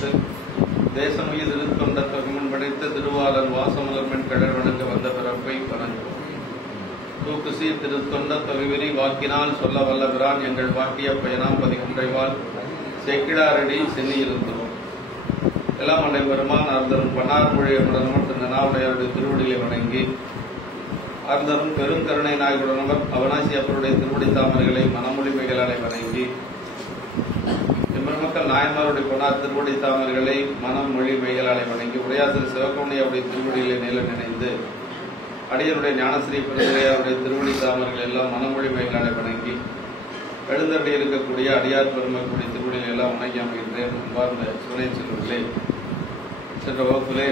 வைத்து தேசமுயிர் திருத்தொண்ட தொகுமன் படைத்த திருவாளன் வாசமுலர்மென் கடல் வணங்க வந்த பிறப்பை வணங்கும். தூக்கு சீர் திருத்தொண்ட தொகுவிரி வாக்கினால் சொல்ல வல்ல பிரான் எங்கள் வாக்கிய பயனாம் பதிகுன்றைவாள் செக்கிடாரடி சென்னி இருந்தோம். எல்லாம் அண்டை பெருமான் அர்த்தரும் பன்னார் மொழியை திரு நனாவுடையாருடைய திருவடியை வணங்கி அர்த்தரும் பெருங்கருணை நாயகுடனவர் அவனாசி அப்பருடைய திருவடி தாமரைகளை மனமொழிமைகளாலே வணங்கி பெருமக்கள் நாயன்மாருடைய பொன்னார் திருவடி தாமரைகளை மனம் மொழி மைகளாலே வணங்கி உடையாசிரி சிவகவுனியாருடைய திருவடிகளை நில நினைந்து அடியருடைய ஞானஸ்ரீ பெருமையாருடைய திருவடி தாமரைகள் எல்லாம் மனமொழி மைகளாலே வணங்கி எழுந்தடி இருக்கக்கூடிய அடியார் பெருமக்களுடைய திருவடிகளை எல்லாம் வணங்கி அமைகின்றேன். அன்பார்ந்த சிவனை செல்வர்களே, சென்ற வகுப்பிலே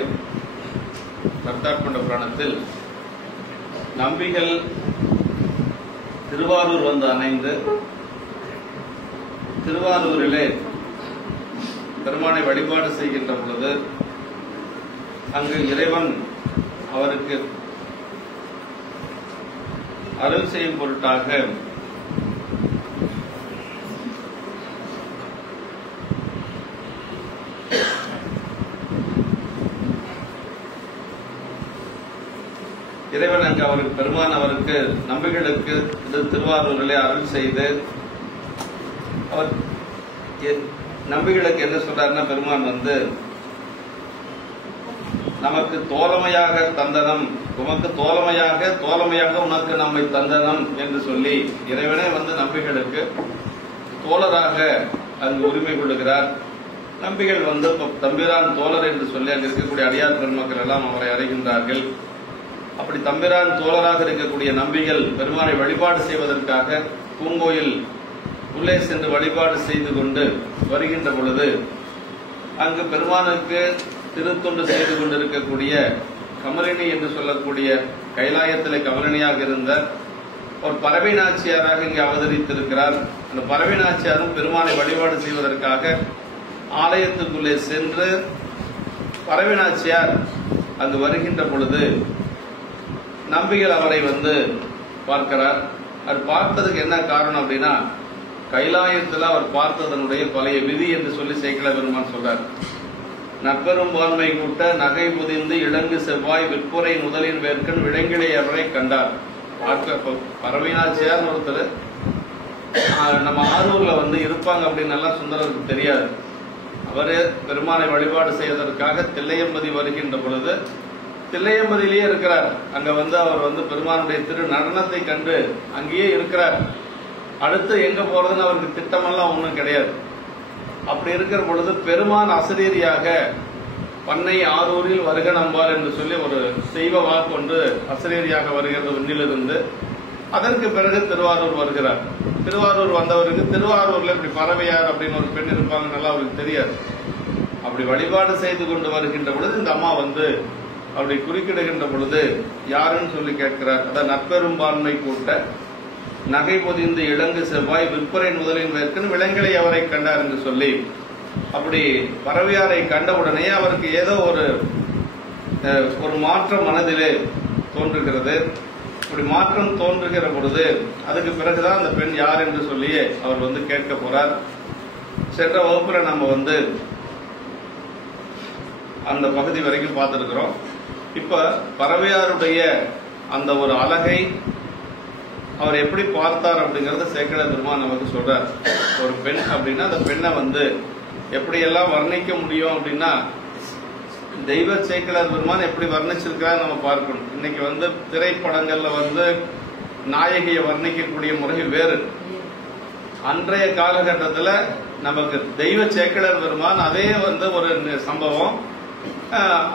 பக்தாட்கொண்ட புராணத்தில் நம்பிகள் திருவாரூர் வந்து அணைந்து திருவாரூரிலே பெருமானை வழிபாடு செய்கின்ற பொழுது அங்கு இறைவன் அவருக்கு அருள் செய்யும் பொருட்டாக இறைவன் அங்கு அவருக்கு பெருமான் அவருக்கு நம்பிகளுக்கு திருவாரூரிலே அருள் செய்து அவர் நம்பிகளுக்கு என்ன சொல்றாருன்னா, பெருமான் வந்து நமக்கு தோழமையாக தந்தனம், உமக்கு தோழமையாக உனக்கு நம்மை தந்தனம் என்று சொல்லி இறைவனே வந்து நம்பிகளுக்கு தோழராக அங்கு உரிமை கொள்ளுகிறார். நம்பிகள் வந்து தம்பிரான் தோழர் என்று சொல்லி அங்கு இருக்கக்கூடிய அடியார் பெருமக்கள் எல்லாம் அவரை அடைகின்றார்கள். அப்படி தம்பிரான் தோழராக இருக்கக்கூடிய நம்பிகள் பெருமானை வழிபாடு செய்வதற்காக பூங்கோயில் உள்ளே சென்று வழிபாடு செய்து கொண்டு வருகின்ற பொழுது அங்கு பெருமானுக்கு திருத்தொண்டு செய்து கொண்டிருக்கக்கூடிய கமலினி என்று சொல்லக்கூடிய கைலாயத்திலே கமலினியாக இருந்த ஒரு பறவை நாச்சியாராக இங்கு அவதரித்திருக்கிறார். அந்த பறவை நாச்சியாரும் பெருமானை வழிபாடு செய்வதற்காக ஆலயத்துக்குள்ளே சென்று பறவை நாச்சியார் அங்கு வருகின்ற பொழுது நம்பிகள் அவரை வந்து பார்க்கிறார். அது பார்த்ததுக்கு என்ன காரணம் அப்படின்னா, கைலாயத்தில் அவர் பார்த்ததனுடைய பழைய விதி என்று சொல்லி சேக்கிழ பெருமான் சொல்றார். நற்பெரும் பான்மை கூட்ட நகை புதிந்து இளங்கு செவ்வாய் விற்புரை முதலின் வேர்க்கன் விளங்கிலை அவரை கண்டார். பறவைநாச்சியார் ஒருத்தர் நம்ம ஆரூர்ல வந்து இருப்பாங்க அப்படின்னு எல்லாம் சுந்தரருக்கு தெரியாது. அவரு பெருமானை வழிபாடு செய்வதற்காக தில்லையம்பதி வருகின்ற பொழுது தில்லையம்பதியிலேயே இருக்கிறார். அங்க வந்து அவர் வந்து பெருமானுடைய திரு நடனத்தை கண்டு அங்கேயே இருக்கிறார். அடுத்து எங்க போறதுன்னு அவருக்கு திட்டமெல்லாம் ஒண்ணும் கிடையாது. அப்படி இருக்கிற பொழுது பெருமான் அசரீரியாக பண்ணை ஆரூரில் வருக நம்பார் என்று சொல்லி ஒரு தெய்வ வாக்கு ஒன்று அசரீரியாக வருகிறது விண்ணிலிருந்து. அதற்கு பிறகு திருவாரூர் வருகிறார். திருவாரூர் வந்தவருக்கு திருவாரூர்ல இப்படி பறவையார் அப்படின்னு ஒரு பெண் இருப்பாங்கன்னு அவருக்கு தெரியாது. அப்படி வழிபாடு செய்து கொண்டு வருகின்ற பொழுது இந்த அம்மா வந்து அப்படி குறுக்கிடுகின்ற பொழுது யாருன்னு சொல்லி கேட்கிறார். அதான் நற்பெரும்பான்மை கூட்ட நகை பொதிந்து இளங்கு செவ்வாய் விற்பரை முதலின் வேர்க்கன் விலங்கிலை அவரை கண்டார் என்று சொல்லி அப்படி பறவையாரை கண்டவுடனே அவருக்கு ஏதோ ஒரு மாற்றம் மனதிலே தோன்றுகிறது. அப்படி மாற்றம் தோன்றுகிற பொழுது அதுக்கு பிறகுதான் அந்த பெண் யார் என்று சொல்லி அவர் வந்து கேட்க போறார். சென்ற வகுப்புல நம்ம வந்து அந்த பகுதி வரைக்கும் பார்த்திருக்கிறோம். இப்ப பறவையாருடைய அந்த ஒரு அழகை அவர் எப்படி பார்த்தார் அப்படிங்கறத சேக்கிழ பெருமான் நமக்கு சொல்றார். ஒரு பெண் அப்படின்னா அந்த பெண்ணை வந்து எப்படியெல்லாம் வர்ணிக்க முடியும் அப்படின்னா தெய்வ சேக்கிழார் பெருமான் எப்படி வர்ணிச்சிருக்காரு நம்ம பார்க்கணும். இன்னைக்கு வந்து திரைப்படங்கள்ல வந்து நாயகியை வர்ணிக்கக்கூடிய முறை வேறு. அன்றைய காலகட்டத்தில் நமக்கு தெய்வ சேக்கிழார் பெருமான் அதே வந்து ஒரு சம்பவம்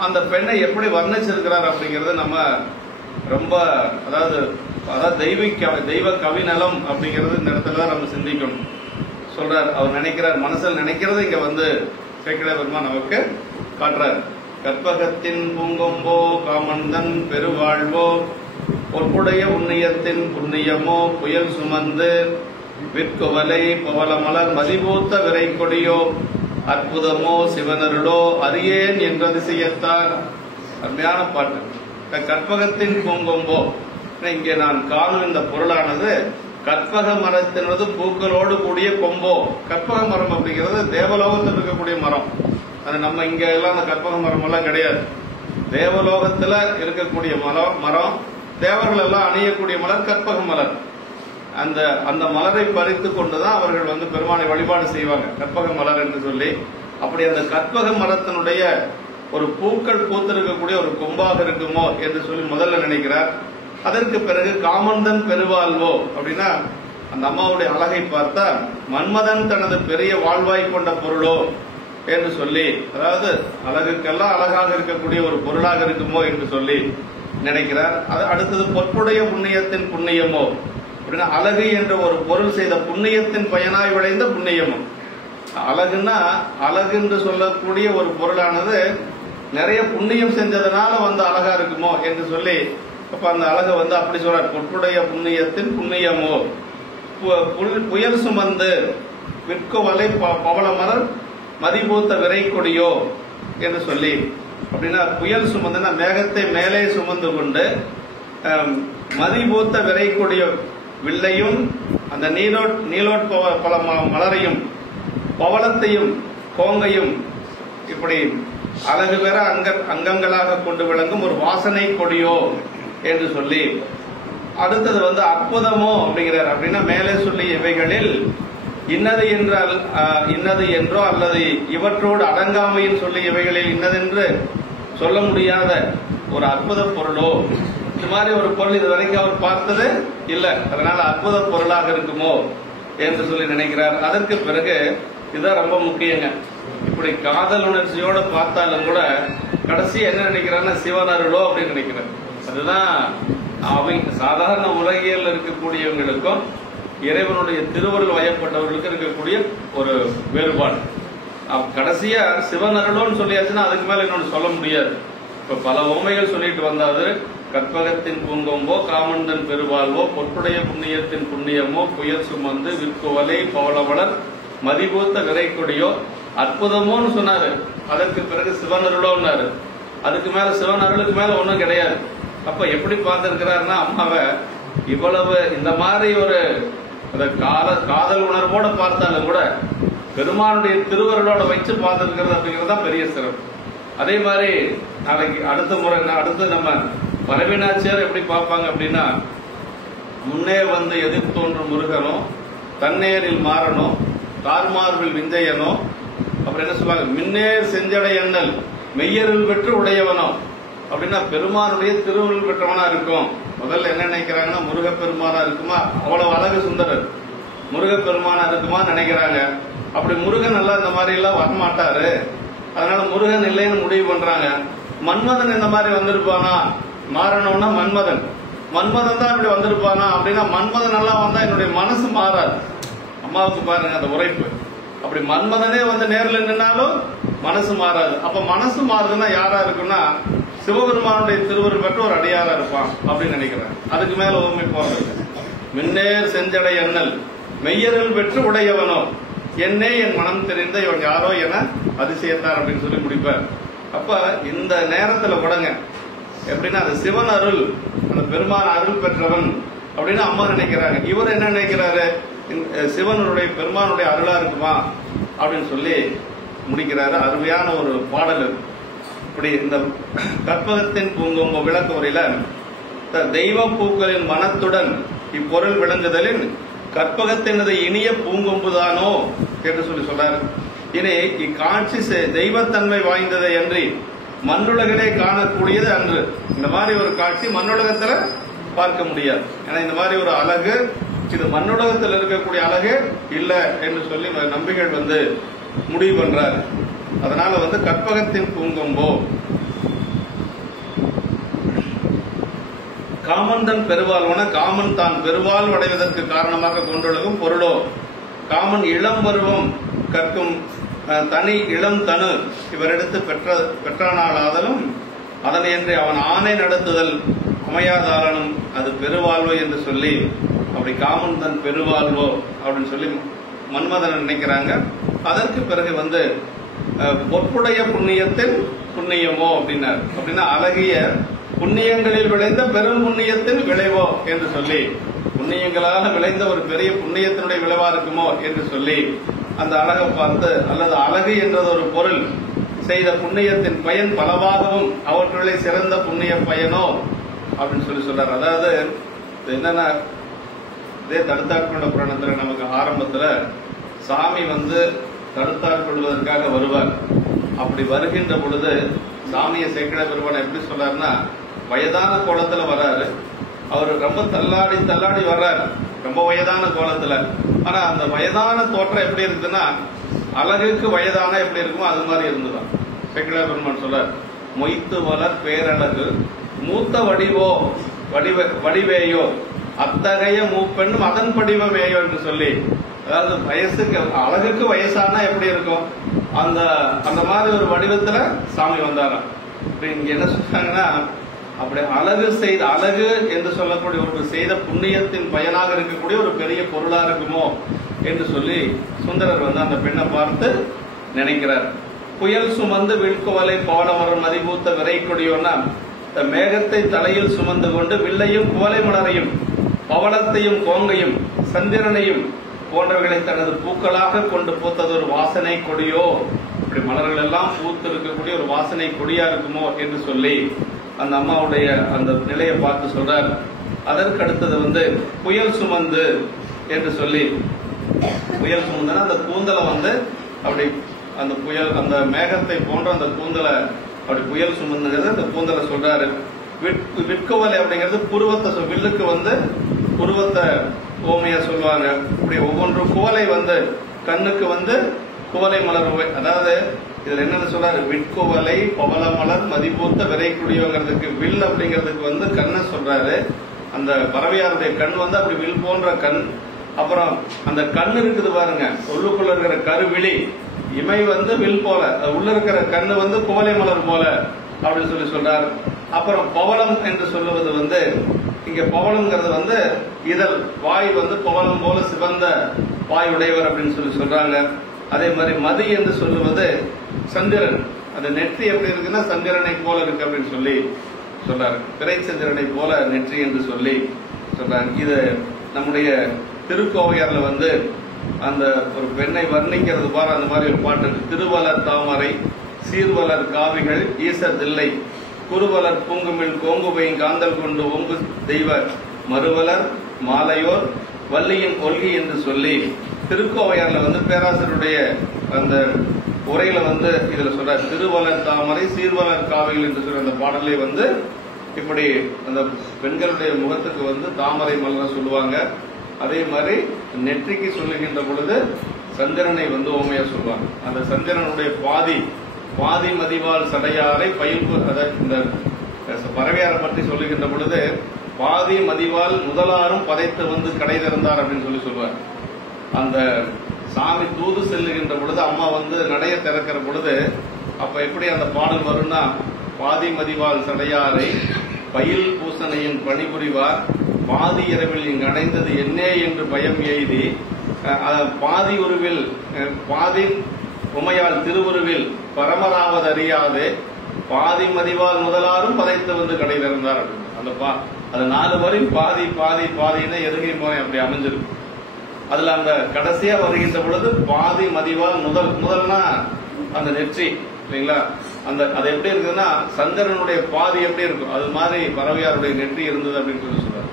அந்த பெண்ணை எப்படி வர்ணிச்சிருக்கிறார் அப்படிங்கறது நம்ம ரொம்ப அதாவது தெய்வ கவிநலம் அப்படிங்கிறது இந்த இடத்துல தான் நம்ம சிந்திக்கணும். சொல்றார், அவர் நினைக்கிறார், மனசில் நினைக்கிறது இங்க வந்து சேக்கிழார் பெருமான் நமக்கு காட்டுறார். கற்பகத்தின் பூங்கொம்போ காமந்தன் பெருவாழ்வோ பொற்புடைய உன்னியத்தின் புண்ணியமோ புயல் சுமந்து விற்குவலை பவளமலர் மதிபூத்த விரை கொடியோ அற்புதமோ சிவனருளோ அறியேன் என்ற அதிசயத்தார். அருமையான பாட்டு. கற்பகத்தின் பூங்கொம்போ, இங்கே நான் காணும் இந்த பொருளானது கற்பக மரத்தினது பூக்களோடு கூடிய கொம்போ. கற்பக மரம் அப்படிங்கிறது தேவலோகத்தில் இருக்கக்கூடிய மரம். அது நம்ம இங்க எல்லாம் அந்த கற்பக மரம் எல்லாம் கிடையாது. தேவலோகத்துல இருக்கக்கூடிய மரம் தேவர்கள் எல்லாம் அணியக்கூடிய மலர் கற்பக மலர். அந்த மலரை பறித்து கொண்டுதான் அவர்கள் பெருமானை வழிபாடு செய்வாங்க, கற்பக மலர் என்று சொல்லி. அப்படி அந்த கற்பக மரத்தினுடைய ஒரு பூக்கள் பூத்திருக்கக்கூடிய ஒரு கொம்பாக இருக்குமோ என்று சொல்லி முதல்ல நினைக்கிறார். அதற்கு பிறகு காமந்தன் பெருவாழ்வோ அப்படின்னா அந்த அம்மாவுடைய அழகை பார்த்தா மன்மதன் தனது பெரிய வாழ்வாய் கொண்ட பொருளோ என்று சொல்லி, அதாவது அழகுக்கெல்லாம் அழகாக இருக்கக்கூடிய ஒரு பொருளாக இருக்குமோ என்று சொல்லி நினைக்கிறார். அது அடுத்தது பொற்புடைய புண்ணியத்தின் புண்ணியமோ அப்படின்னா அழகு என்ற ஒரு பொருள் செய்த புண்ணியத்தின் பயனாய் விளைந்த புண்ணியமோ. அழகுன்னா அழகு என்று சொல்லக்கூடிய ஒரு பொருளானது நிறைய புண்ணியம் செஞ்சதுனால அழகா இருக்குமோ என்று சொல்லி அப்ப அந்த அழகை அப்படி சொல்றார். பொற்புடைய புண்ணியத்தின் புண்ணியமோ புயல் சுமந்து விற்கவலை பவள மலர் மதிபூத்த விரை கொடியோ என்று சொல்லி, அப்படின்னா புயல் சுமந்துனா மேகத்தை மேலே சுமந்து கொண்டு மதிபூத்த விரை கொடிய வில்லையும் அந்த நீலோட்பவள மலரையும் பவளத்தையும் கோங்கையும் இப்படி அழகு பெற அங்கங்களாக கொண்டு விளங்கும் ஒரு வாசனை கொடியோ என்று சொல்லி, அடுத்தது அற்புதமோ அப்படிங்கிறார். அப்படின்னா மேலே சொல்லி இவைகளில் இன்னது என்றால் இன்னது என்றோ அல்லது இவற்றோடு அடங்காமையில் சொல்லி இவைகளில் இன்னதென்று சொல்ல முடியாத ஒரு அற்புத பொருளோ, இந்த மாதிரி ஒரு பொருள் இது வரைக்கும் அவர் பார்த்தது இல்லை, அதனால அற்புத பொருளாக இருக்குமோ என்று சொல்லி நினைக்கிறார். அதற்கு பிறகு இதுதான் ரொம்ப முக்கியங்க. இப்படி காதல் உணர்ச்சியோட பார்த்தாலும் கூட கடைசி என்ன நினைக்கிறான்னா சிவனருளோ அப்படின்னு நினைக்கிறார். அதுதான் அவங்க சாதாரண உலகியல் இருக்கக்கூடியவங்களுக்கும் இறைவனுடைய திருவருள் வயப்பட்டவர்களுக்கு இருக்கக்கூடிய ஒரு வேறுபாடு. கடைசியா சிவனருளோன்னு சொல்லியாச்சுன்னா அதுக்கு மேல இன்னொன்று சொல்ல முடியாது. இப்ப பல உண்மைகள் சொல்லிட்டு வந்தாது. கற்பகத்தின் பூங்கொம்போ காமந்தன் பெருவாழ்வோ பொற்புடைய புண்ணியத்தின் புண்ணியமோ புயல் சுமந்து விற்குவலை பவளவளர் மதிபூத்த விரை கொடியோ அற்புதமோன்னு சொன்னாரு. அதற்கு பிறகு சிவனருளோன்னாரு. அதுக்கு மேல சிவனருளுக்கு மேல ஒன்றும் கிடையாது. அப்ப எப்படி பார்த்திருக்கிறாருன்னா அம்மாவை இவ்வளவு இந்த மாதிரி ஒரு காதல் உணர்வோட பார்த்தாலும் கூட பெருமானுடைய திருவருளோட வச்சு பார்த்திருக்கிறது அப்படிங்கிறது தான் பெரிய சிறப்பு. அதே மாதிரி நாளைக்கு அடுத்து நம்ம பரவினாச்சியார் எப்படி பார்ப்பாங்க அப்படின்னா முன்னே எதிர் தோன்றும் முருகனோ தன்னேரில் மாறனோ தார்மார்பில் விஞ்சையனோ அப்புறம் என்ன சொல்லுவாங்க மின்னேர் செஞ்சடை எண்ணல் மெய்யருள் பெற்று உடையவனோ அப்படின்னா பெருமானுடைய திருவுருள் பெற்றவனா இருக்கும். முதல்ல என்ன நினைக்கிறாங்கன்னா முருகப்பெருமானா இருக்குமா, அவ்வளவு அழகு சுந்தரர் முருகப்பெருமானா இருக்குமா நினைக்கிறாங்க. அப்படி முருகன் எல்லாம் இந்த மாதிரி எல்லாம் வரமாட்டாரு, அதனால முருகன் இல்லைன்னு முடிவு பண்றாங்க. மன்மதன் இந்த மாதிரி வந்திருப்பானா, மாறணும்னா மன்மதன் தான் இப்படி வந்திருப்பானா அப்படின்னா மன்மதன் எல்லாம் வந்தா என்னுடைய மனசு மாறாது. அம்மாவுக்கு பாருங்க அந்த உரைப்பு. அப்படி மன்மதனே நேரில் நின்னாலும் மனசு மாறாது. அப்ப மனசு மாறுதுன்னா யாரா இருக்குன்னா சிவபெருமானுடைய திருவருள் பெற்ற ஒரு அடியாரா இருப்பான் அப்படின்னு நினைக்கிறேன். அதுக்கு மேல ஓமை போறது மின்னேர் செஞ்சடை எண்ணல் மெய்யருள் பெற்று உடையவனோ என்னே என் மனம் தெரிந்த இவன் யாரோ என அதிசயத்தார் அப்படின்னு சொல்லி முடிப்பார். அப்ப இந்த நேரத்துல கூடங்க எப்படின்னா அந்த சிவன் அருள் அந்த பெருமான் அருள் பெற்றவன் அப்படின்னு அம்மா நினைக்கிறாங்க. இவர் என்ன நினைக்கிறாரு, சிவனுடைய பெருமானுடைய அருளா இருக்குமா அப்படின்னு சொல்லி முடிக்கிறாரு. அருமையான ஒரு பாடல். இப்படி இந்த கற்பகத்தின் பூங்கொம்பு விளக்க உரையில தெய்வ பூக்களின் மனத்துடன் இப்பொருள் விளங்குதலின் கற்பகத்தினது இனிய பூங்கொம்புதானோ என்று சொல்லி சொல்றாரு. இனி இக்காட்சி தெய்வத்தன்மை வாய்ந்ததை அன்றி மண்ணுலகிலே காணக்கூடியது அன்று. இந்த மாதிரி ஒரு காட்சி மண்ணுலகத்துல பார்க்க முடியாது. ஏன்னா இந்த மாதிரி ஒரு அழகு இது மண்ணுலகத்தில் இருக்கக்கூடிய அழகு இல்ல என்று சொல்லி நம்பிகள் முடிவு பண்றாரு. அதனால கற்பகத்தின் பூங்கொம்போ காமன் பெருவாழ்வன காமன் தான் பெருவாழ்வு அடைவதற்கு காரணமாக கொண்டுள்ளதும் பொருளோ காமன் இளம் பருவம் கற்கும் தனி இளம் தனு இவரெடுத்து பெற்றானாலும் அதனையன்றி அவன் ஆணை நடத்துதல் அமையாதாரனும் அது பெருவாழ்வு என்று சொல்லி அப்படி காமன் தன் பெருவாழ்வோ அப்படின்னு சொல்லி மன்மதன் நினைக்கிறாங்க. அதற்கு பிறகு பொற்புடைய புண்ணியத்தின் புண்ணியமோ அப்படின்னார். அப்படின்னா அழகிய புண்ணியங்களில் விளைந்த பெரும் புண்ணியத்தின் விளைவோ என்று சொல்லி புண்ணியங்களால விளைந்த ஒரு பெரிய புண்ணியத்தினுடைய விளைவா இருக்குமோ என்று சொல்லி அந்த அழகை பார்த்து அல்லது அழகு என்றது ஒரு பொருள் செய்த புண்ணியத்தின் பயன் பலவாகவும் அவற்றுள்ளே சிறந்த புண்ணிய பயனோ அப்படின்னு சொல்றார். அதாவது என்னன்னா, இதே தடுத்தாட்கொண்ட புராணத்துல நமக்கு ஆரம்பத்துல சாமி தடுத்தாட்கொள்வதற்காக வருவார். அப்படி வருகின்ற பொழுது சாமியை சேக்கிழ பெருமான் எப்படி சொல்றாருன்னா, வயதான கோலத்துல வர்றாரு. அவர் ரொம்ப தள்ளாடி தள்ளாடி வர்றாரு, ரொம்ப வயதான கோலத்துல. ஆனா அந்த வயதான தோற்றம் எப்படி இருக்குதுன்னா, அழகுக்கு வயதான எப்படி இருக்குமோ அது மாதிரி இருந்துதான். சேக்கிழ பெருமான் சொல்றார், மொய்த்து வளர் பேரழகு மூத்த வடிவேயோ அத்தகைய மூப்பெண்ணும் அதன் படிவேயோ என்று சொல்லி, அதாவது வயசுக்கு அழகுக்கு வயசானா எப்படி இருக்கும், அந்த மாதிரி ஒரு வடிவத்துல சாமி வந்தாராம். இங்க என்ன சொல்றாங்கன்னா, அப்படி அழகு என்று சொல்லக்கூடிய ஒரு செய்த புண்ணியத்தின் பயனாக இருக்கக்கூடிய ஒரு பெரிய பொருளா இருக்குமோ என்று சொல்லி சுந்தரர் அந்த பெண்ணை பார்த்து நினைக்கிறார். புயல் சுமந்து வில்குவலை பவளமரம் மதிபூத்த விரை கொடியோன்னா, மேகத்தை தலையில் சுமந்து கொண்டு வில்லையும் குவலை மலரையும் பவளத்தையும் கோங்கையும் சந்திரனையும் போன்றவர்களை தனது பூக்களாக கொண்டு பூத்தது ஒரு வாசனை கொடியோ, இப்படி மலர்கள் எல்லாம் பூத்து இருக்கக்கூடிய ஒரு வாசனை கொடியா இருக்குமோ என்று சொல்லி அந்த அம்மாவுடைய அந்த நிலையை பார்த்து சொல்றார். அதற்கு அடுத்தது புயல் சுமந்து என்று சொல்லி, புயல் சுமந்துன்னா அந்த கூந்தலை அப்படி அந்த புயல் அந்த மேகத்தை போன்ற அந்த கூந்தலை அப்படி புயல் சுமந்துங்கிறது அந்த கூந்தலை சொல்றாரு. விற்குவலை அப்படிங்கிறது புருவத்தை, வில்லுக்கு புருவத்தை ஓமையா சொல்லுவாங்க. இப்படி ஒவ்வொன்று குவலை கண்ணுக்கு குவலை மலர், அதாவது இதுல என்னன்னு சொல்றாரு, விற்குவலை பவள மலர் மதிப்பூத்த விரை குடியோங்கிறதுக்கு வில் அப்படிங்கிறதுக்கு கண்ணை சொல்றாரு. அந்த பறவையாருடைய கண் அப்படி வில் போன்ற கண். அப்புறம் அந்த கண் இருக்குது பாருங்க, உள்ளுக்குள்ள இருக்கிற கருவிழி இமை வில் போல, உள்ள இருக்கிற கண்ணு குவலை மலர் போல அப்படின்னு சொல்றாரு. அப்புறம் பவளம் என்று சொல்லுவது இங்க பவளம்ங்கிறது இதழ் வாய் பவளம் போல சிவந்த வாய் உடையவர் அப்படின்னு சொல்றாங்க. அதே மாதிரி மதி என்று சொல்லுவது சந்திரன், அந்த நெற்றி எப்படி இருக்குன்னா சந்திரனை போல இருக்கு அப்படின்னு சொல்லி சொல்றாரு. பிறை சந்திரனை போல நெற்றி என்று சொல்லி சொல்றாரு. இது நம்முடைய திருக்கோவையார்ல அந்த ஒரு பெண்ணை வர்ணிக்கிறது பாரு, அந்த மாதிரி ஒரு பாட்டு இருக்கு. திருவலர் தாமரை சீர்வலர் காவிகள் ஈசர் தில்லை குருவலர் பூங்குமிழ் கோங்குபையும் காந்தல் கொண்டு ஒங்கு தெய்வ மறுவலர் மாலையோர் வள்ளியின் கொள்கை என்று சொல்லி திருக்கோவையார்ல பேராசிரியருடைய அந்த உரையில இதுல சொல்ற திருவலர் தாமரை சீர்வலர் காவிகள் என்று சொல்ற அந்த பாடலை இப்படி அந்த பெண்களுடைய முகத்துக்கு தாமரை மலர சொல்லுவாங்க. அதே மாதிரி நெற்றிக்கு சொல்லுகின்ற பொழுது சந்திரனை ஓமையா சொல்லுவாங்க. அந்த சந்திரனுடைய பாதி மதிவால் சடையாரை பயில்பு, இந்த பறவையாரை பற்றி சொல்லுகின்ற பொழுது பாதி மதிவால் முதலாரும் பதைத்து கடை திறந்தார் அப்படின்னு சொல்லுவார். அந்த சாமி தூது செல்லுகின்ற பொழுது அம்மா நடைய திறக்கிற பொழுது அப்ப எப்படி அந்த பாடல் வரும்னா, பாதி மதிவால் சடையாரை பயில் பூசனையின் பணிபுரிவார் பாதி இரவில் இங்கு அடைந்தது என்னே என்று பயம் எய்தி பாதி உருவில் பாதி உமையால் திருவுருவில் பரமராவது அறியாது பாதி மதிவால் முதலாரும் பதைத்து கடை திறந்தார். அது 4 வரை பாதி பாதி பாதின்னு எதுகை முறை அப்படி அமைஞ்சிருக்கு. அதுல அந்த கடைசியா வருகின்ற பொழுது பாதி மதிவால் முதல்னா அந்த நெற்றி இல்லைங்களா, அது எப்படி இருக்குதுன்னா சந்திரனுடைய பாதி எப்படி இருக்கும் அது மாதிரி பறவையாருடைய நெற்றி இருந்தது அப்படின்னு சொல்றாரு.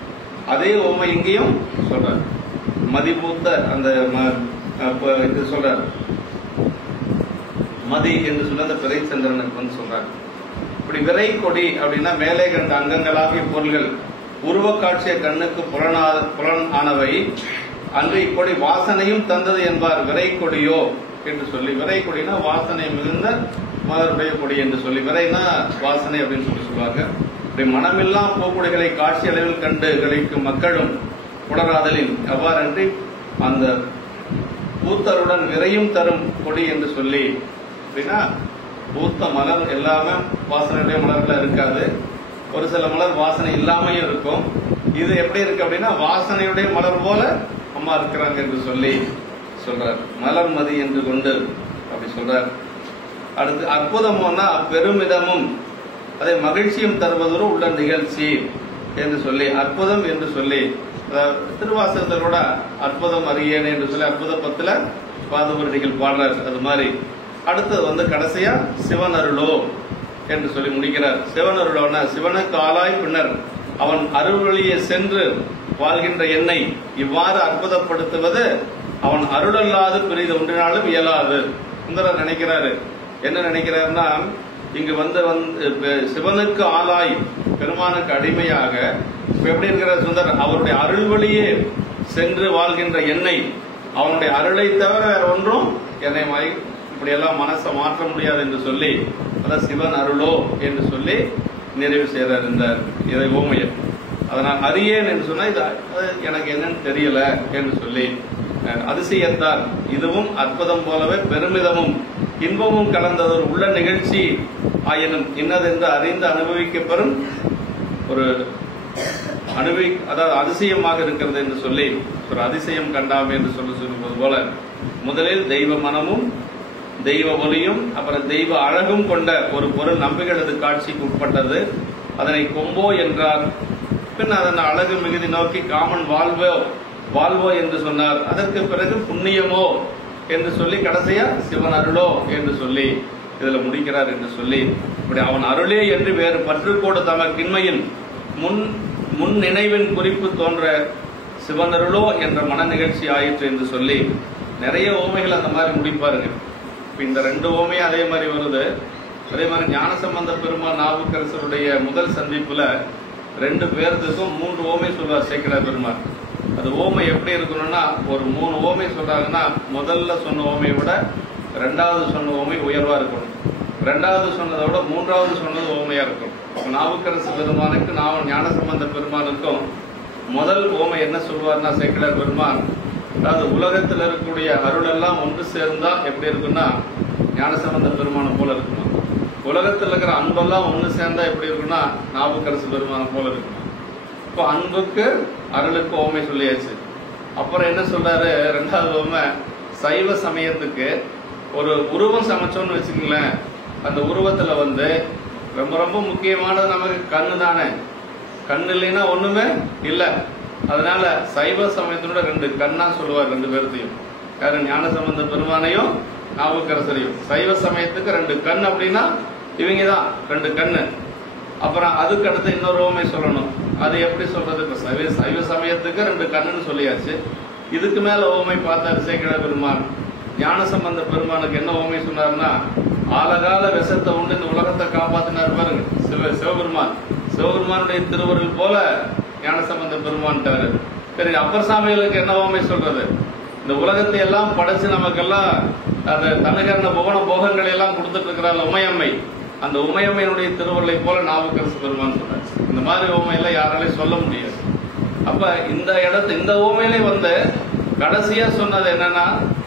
அதே உண்மை இங்கேயும் சொல்றாரு. மதிபூத்த அந்த இது சொல்றாரு, மதி என்று சொல்ல அந்த பிறை சந்திரனுக்கு சொல்றாரு. இப்படி விரை கொடி அப்படின்னா மேலே கண்ட அங்கங்களாகிய பொருள்கள் உருவ காட்சிய கண்ணுக்கு புலன் ஆனவை அன்று இக்கொடி வாசனையும் தந்தது என்பார் விரை கொடியோ என்று சொல்லி. விரை கொடினா வாசனை மிகுந்த மலருடைய கொடி என்று சொல்லி, விரைனா வாசனை அப்படின்னு சொல்லுவாங்க. இப்படி மனமில்லா பூக்குடிகளை காட்சி அளவில் கண்டு கிடைக்கும் மக்களும் உணராதலில் எவ்வாறன்றி அந்த பூத்தருடன் விரையும் தரும் கொடி என்று சொல்லி. அப்படின்னா பூத்த மலர் எல்லாமே வாசனையுடைய மலர்கள் இருக்காது, ஒரு சில மலர் வாசனை இல்லாமையும் இருக்கும். இது எப்படி இருக்கு அப்படின்னா வாசனையுடைய மலர் போல அம்மா இருக்கிறாங்க என்று சொல்லி சொல்றார். மலர் மதி என்று கொண்டு அப்படி சொல்றார். அடுத்து அற்புதம்னா பெருமிதமும் அதை மகிழ்ச்சியும் தருவதோடு உள்ள நிகழ்ச்சி என்று சொல்லி அற்புதம் என்று சொல்லி திருவாசகத்தில் கூட அற்புதம் அறியேன் என்று சொல்லி அற்புத பத்துல பாதவரடிகள் பாடுறார். அது மாதிரி அடுத்தது வந்து கடைசியா சிவன் அருளோ என்று சொல்லி முடிக்கிறார். சிவன் அருளோன சிவனுக்கு ஆளாய் பின்னர் அவன் அருள் வழியே சென்று வாழ்கின்ற என்னை இவ்வாறு அற்புதப்படுத்துவது அவன் அருளல்லாது பிரிது ஒன்றினாலும் இயலாது. சுந்தரர் நினைக்கிறாரு, என்ன நினைக்கிறாருன்னா, இங்கு வந்து சிவனுக்கு ஆளாய் பெருமானுக்கு அடிமையாக எப்படி இருக்கிறார் சுந்தரர்? அவருடைய அருள் வழியே சென்று வாழ்கின்ற என்னை, அவனுடைய அருளை தவிர வேற ஒன்றும் என்னை இப்படி எல்லாம் மனசை மாற்ற முடியாது என்று சொல்லி, அதான் சிவன் அருளோ என்று சொல்லி நிறைவு செய்யறார் இந்த இதை ஓமையை. அதனால் அறியேன் என்று சொன்னா இது எனக்கு என்னன்னு தெரியல என்று சொல்லி அதிசயத்தார் இதுவும் அற்புதம் போலவே பெருமிதமும் இன்பமும் கலந்ததொரு உள்ள நிகழ்ச்சி ஆயினும் இன்னதென்று அறிந்து அனுபவிக்கப்பெறும் ஒரு அதாவது அதிசயமாக இருக்கிறது என்று சொல்லி ஒரு அதிசயம் கண்டாமே என்று சொல்லுவது போல முதலில் தெய்வ மனமும் தெய்வ ஒலியும் அப்புறம் தெய்வ அழகும் கொண்ட ஒரு பொருள் நம்பிகளது காட்சிக்கு உட்பட்டது. அதனை கொம்போ என்றார். பின் அதன் அழகு மிகுதி நோக்கி காமன் வாழ்வோ என்று சொன்னார். அதற்கு பிறகு புண்ணியமோ என்று சொல்லி கடைசியா சிவன் அருளோ என்று சொல்லி இதுல முடிக்கிறார் என்று சொல்லி, இப்படி அவன் அருளே என்று வேறு பற்றுக்கோடு தமக்கின்மையின் முன் நினைவின் குறிப்பு தோன்ற சிவனருளோ என்ற மன நிகழ்ச்சி ஆயிற்று என்று சொல்லி நிறைய ஓமைகள் அந்த மாதிரி முடிப்பாருங்க. இந்த 2 ஓமையும் அதே மாதிரி வருது. அதே மாதிரி ஞானசம்பந்த பெருமாள் நாவுக்கரசருடைய முதல் சந்திப்புல 2 பேர்த்துக்கும் 3 ஓமை சொல்றார் சேக்கிழார் பெருமாள். அது ஓமை எப்படி இருக்கணும்னா, ஒரு 3 ஓமை சொல்றாங்கன்னா முதல்ல சொன்ன ஓமையை விட 2வது சொன்ன ஓமை உயர்வா இருக்கணும். 2வது சொன்னதை விட 3வது சொன்னது ஓமையா இருக்கும். நாவுக்கரசு பெருமானுக்கு ஞானசம்பந்த பெருமானுக்கும் முதல் ஓமை என்ன சொல்வார்னா சேக்கிழார் பெருமான், அதாவது உலகத்தில் இருக்கக்கூடிய அருள் எல்லாம் ஒன்று சேர்ந்தா எப்படி இருக்குன்னா ஞானசம்பந்த பெருமானை போல இருக்கணும். உலகத்தில் இருக்கிற அன்பெல்லாம் ஒன்று சேர்ந்தா எப்படி இருக்குன்னா நாவுக்கரசு பெருமானை போல இருக்கணும். இப்போ அன்புக்கு அருளுக்கு ஓமை சொல்லியாச்சு. அப்புறம் என்ன சொல்றாரு 2வது ஓமை, சைவ சமயத்துக்கு ஒரு உருவம் சமைச்சோன்னு வச்சுக்கங்களேன், அந்த உருவத்துல வந்து ரொம்ப ரொம்ப முக்கியமானது நமக்கு கண்ணு தானே. கண்ணு இல்லைன்னா ஒண்ணுமே இல்லை. அதனால சைவ சமயத்தினோட 2 கண்ணா சொல்லுவார் 2 பேர்த்தையும். யாரு? ஞானசம்பந்த பெருமானையும் நாவுக்கரசரையும். சைவ சமயத்துக்கு 2 கண் அப்படின்னா இவங்க தான் 2 கண்ணு. அப்புறம் அதுக்கு அடுத்து இன்னொரு ஓமை சொல்லணும். அது எப்படி சொல்றது? இப்ப சைவ சமயத்துக்கு 2 கண்ணுன்னு சொல்லியாச்சு. இதுக்கு மேல ஓமை பார்த்தாரு சேக்கிழார் பெருமான். ஞானசம்பந்த பெருமானுக்கு என்ன ஓமை சொன்னார்னா, ஆலகால விஷத்தை உண்டு இந்த உலகத்தை காப்பாத்தினார் பாருங்க சிவபெருமான். சிவபெருமானுடைய திருவருள் போல ஞானசம்பந்த பெருமான்ட்டாரு. சரி, அப்பர் சாமிகளுக்கு என்ன ஓமை சொல்றது? இந்த உலகத்தை எல்லாம் படைச்சு நமக்கெல்லாம் அந்த தனகரண புவன போகங்களை எல்லாம் கொடுத்துட்டு இருக்கிறாள் உமையம்மை. அந்த உமையம்மையினுடைய திருவருளை போல நாவுக்கரசு பெருமான் சொன்னார். இந்த மாதிரி ஓமையெல்லாம் யாராலையும் சொல்ல முடியாது. அப்ப இந்த ஓமையிலே வந்து கடைசியா சொன்னது என்னன்னா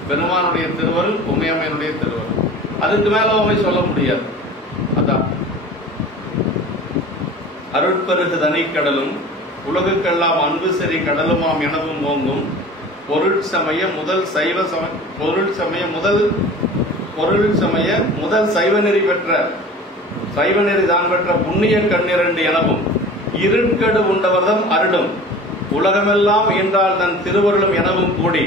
பெருமானுடைய திருவருள், உமையம்மையினுடைய திருவருள். அதுக்கு மேல ஓமை சொல்ல முடியாது. அதான் அருட்பெருகு தனிக்கடலும் உலகுக்கெல்லாம் அன்பு சரி கடலுமாம் எனவும் ஓங்கும் பொருட்சமய முதல் சைவ நெறி தான் பெற்ற புண்ணிய கண்ணிரண்டு எனவும் இருட்கடு உண்டவர்தம் அருளும் உலகமெல்லாம் ஈன்றால் தன் திருவருளும் எனவும் கூடி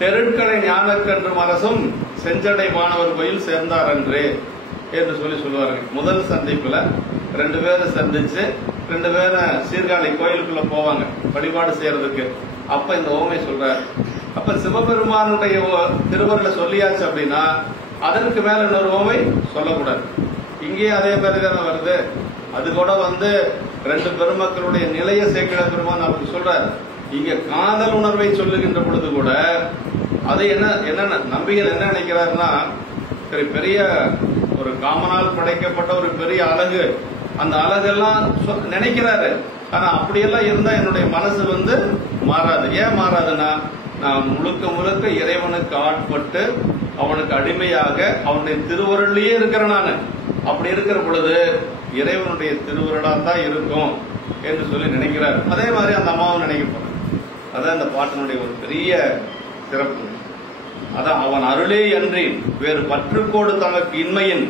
தெருட்கடை ஞானக்கன்றும் அரசும் செஞ்சடை மாணவர் கோயில் சேர்ந்தார் அன்றே என்று சொல்லுவார்கள். முதல் சந்திப்புல 2 பேரை சந்திச்சு 2 பேரை சீர்காழி கோயிலுக்குள்ள போவாங்க வழிபாடு செய்யறதுக்கு. அப்ப இந்த ஓமை சொல்றார். அப்ப சிவபெருமானுடைய திருவருளை சொல்லியாச்சு அப்படின்னா அதற்கு மேல இன்னொரு ஓமை சொல்லக்கூடாது. இங்கே அதே பேருதான வருது. அது கூட வந்து 2 பெருமக்களுடைய நிலைய சேக்கிழார் பெருமான் நமக்கு சொல்றார். இங்க காதல் உணர்வை சொல்லுகின்ற பொழுது கூட அது என்ன நம்பிகள் என்ன நினைக்கிறாருன்னா, சரி பெரிய ஒரு காமனால் படைக்கப்பட்ட ஒரு பெரிய அழகு, அந்த அழகெல்லாம் நினைக்கிறாரு. ஆனா அப்படியெல்லாம் இருந்தா என்னுடைய மனசு வந்து மாறாது. ஏன் மாறாதுன்னா, நான் முழுக்க இறைவனுக்கு ஆட்பட்டு அவனுக்கு அடிமையாக அவனுடைய திருவருளிலேயே இருக்கிறேன் நான். அப்படி இருக்கிற பொழுது இறைவனுடைய திருவருளா தான் இருக்கும் என்று சொல்லி நினைக்கிறார். அதே மாதிரி அந்த அம்மாவும் நினைக்க போறாங்க. அதான் இந்த பாட்டினுடைய ஒரு பெரிய சிறப்பு. அதான் அவன் அருளே அன்றி வேறு பற்றுக்கோடு தனக்கு இன்மையின்.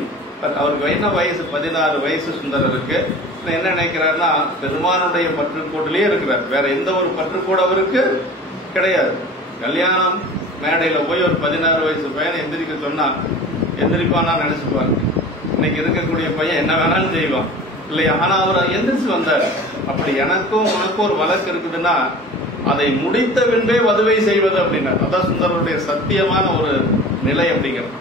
அவருக்கு என்ன வயசு? 16 வயசு சுந்தரருக்கு. என்ன நினைக்கிறாருன்னா, பெருமானுடைய பற்றுக்கோட்டிலேயே இருக்கிறார். வேற எந்த ஒரு பற்றுக்கோடு அவருக்கு கிடையாது. கல்யாணம் மேடையில போய் ஒரு 16 வயசு பையனை எந்திரிக்க சொன்னா எந்திரிப்பானா நினைச்சுப்பாரு. இன்னைக்கு இருக்கக்கூடிய பையன் என்ன வேணாலும் செய்வான் இல்லையா? ஆனா அவர் எந்திரிச்சு வந்தார். அப்படி எனக்கும் உனக்கும் ஒரு வழக்கு இருக்குதுன்னா அதை முடித்த பின்பே வதுவை செய்வது அப்படின்னா அதான் சுந்தரருடைய சத்தியமான ஒரு நிலை அப்படிங்கிறது.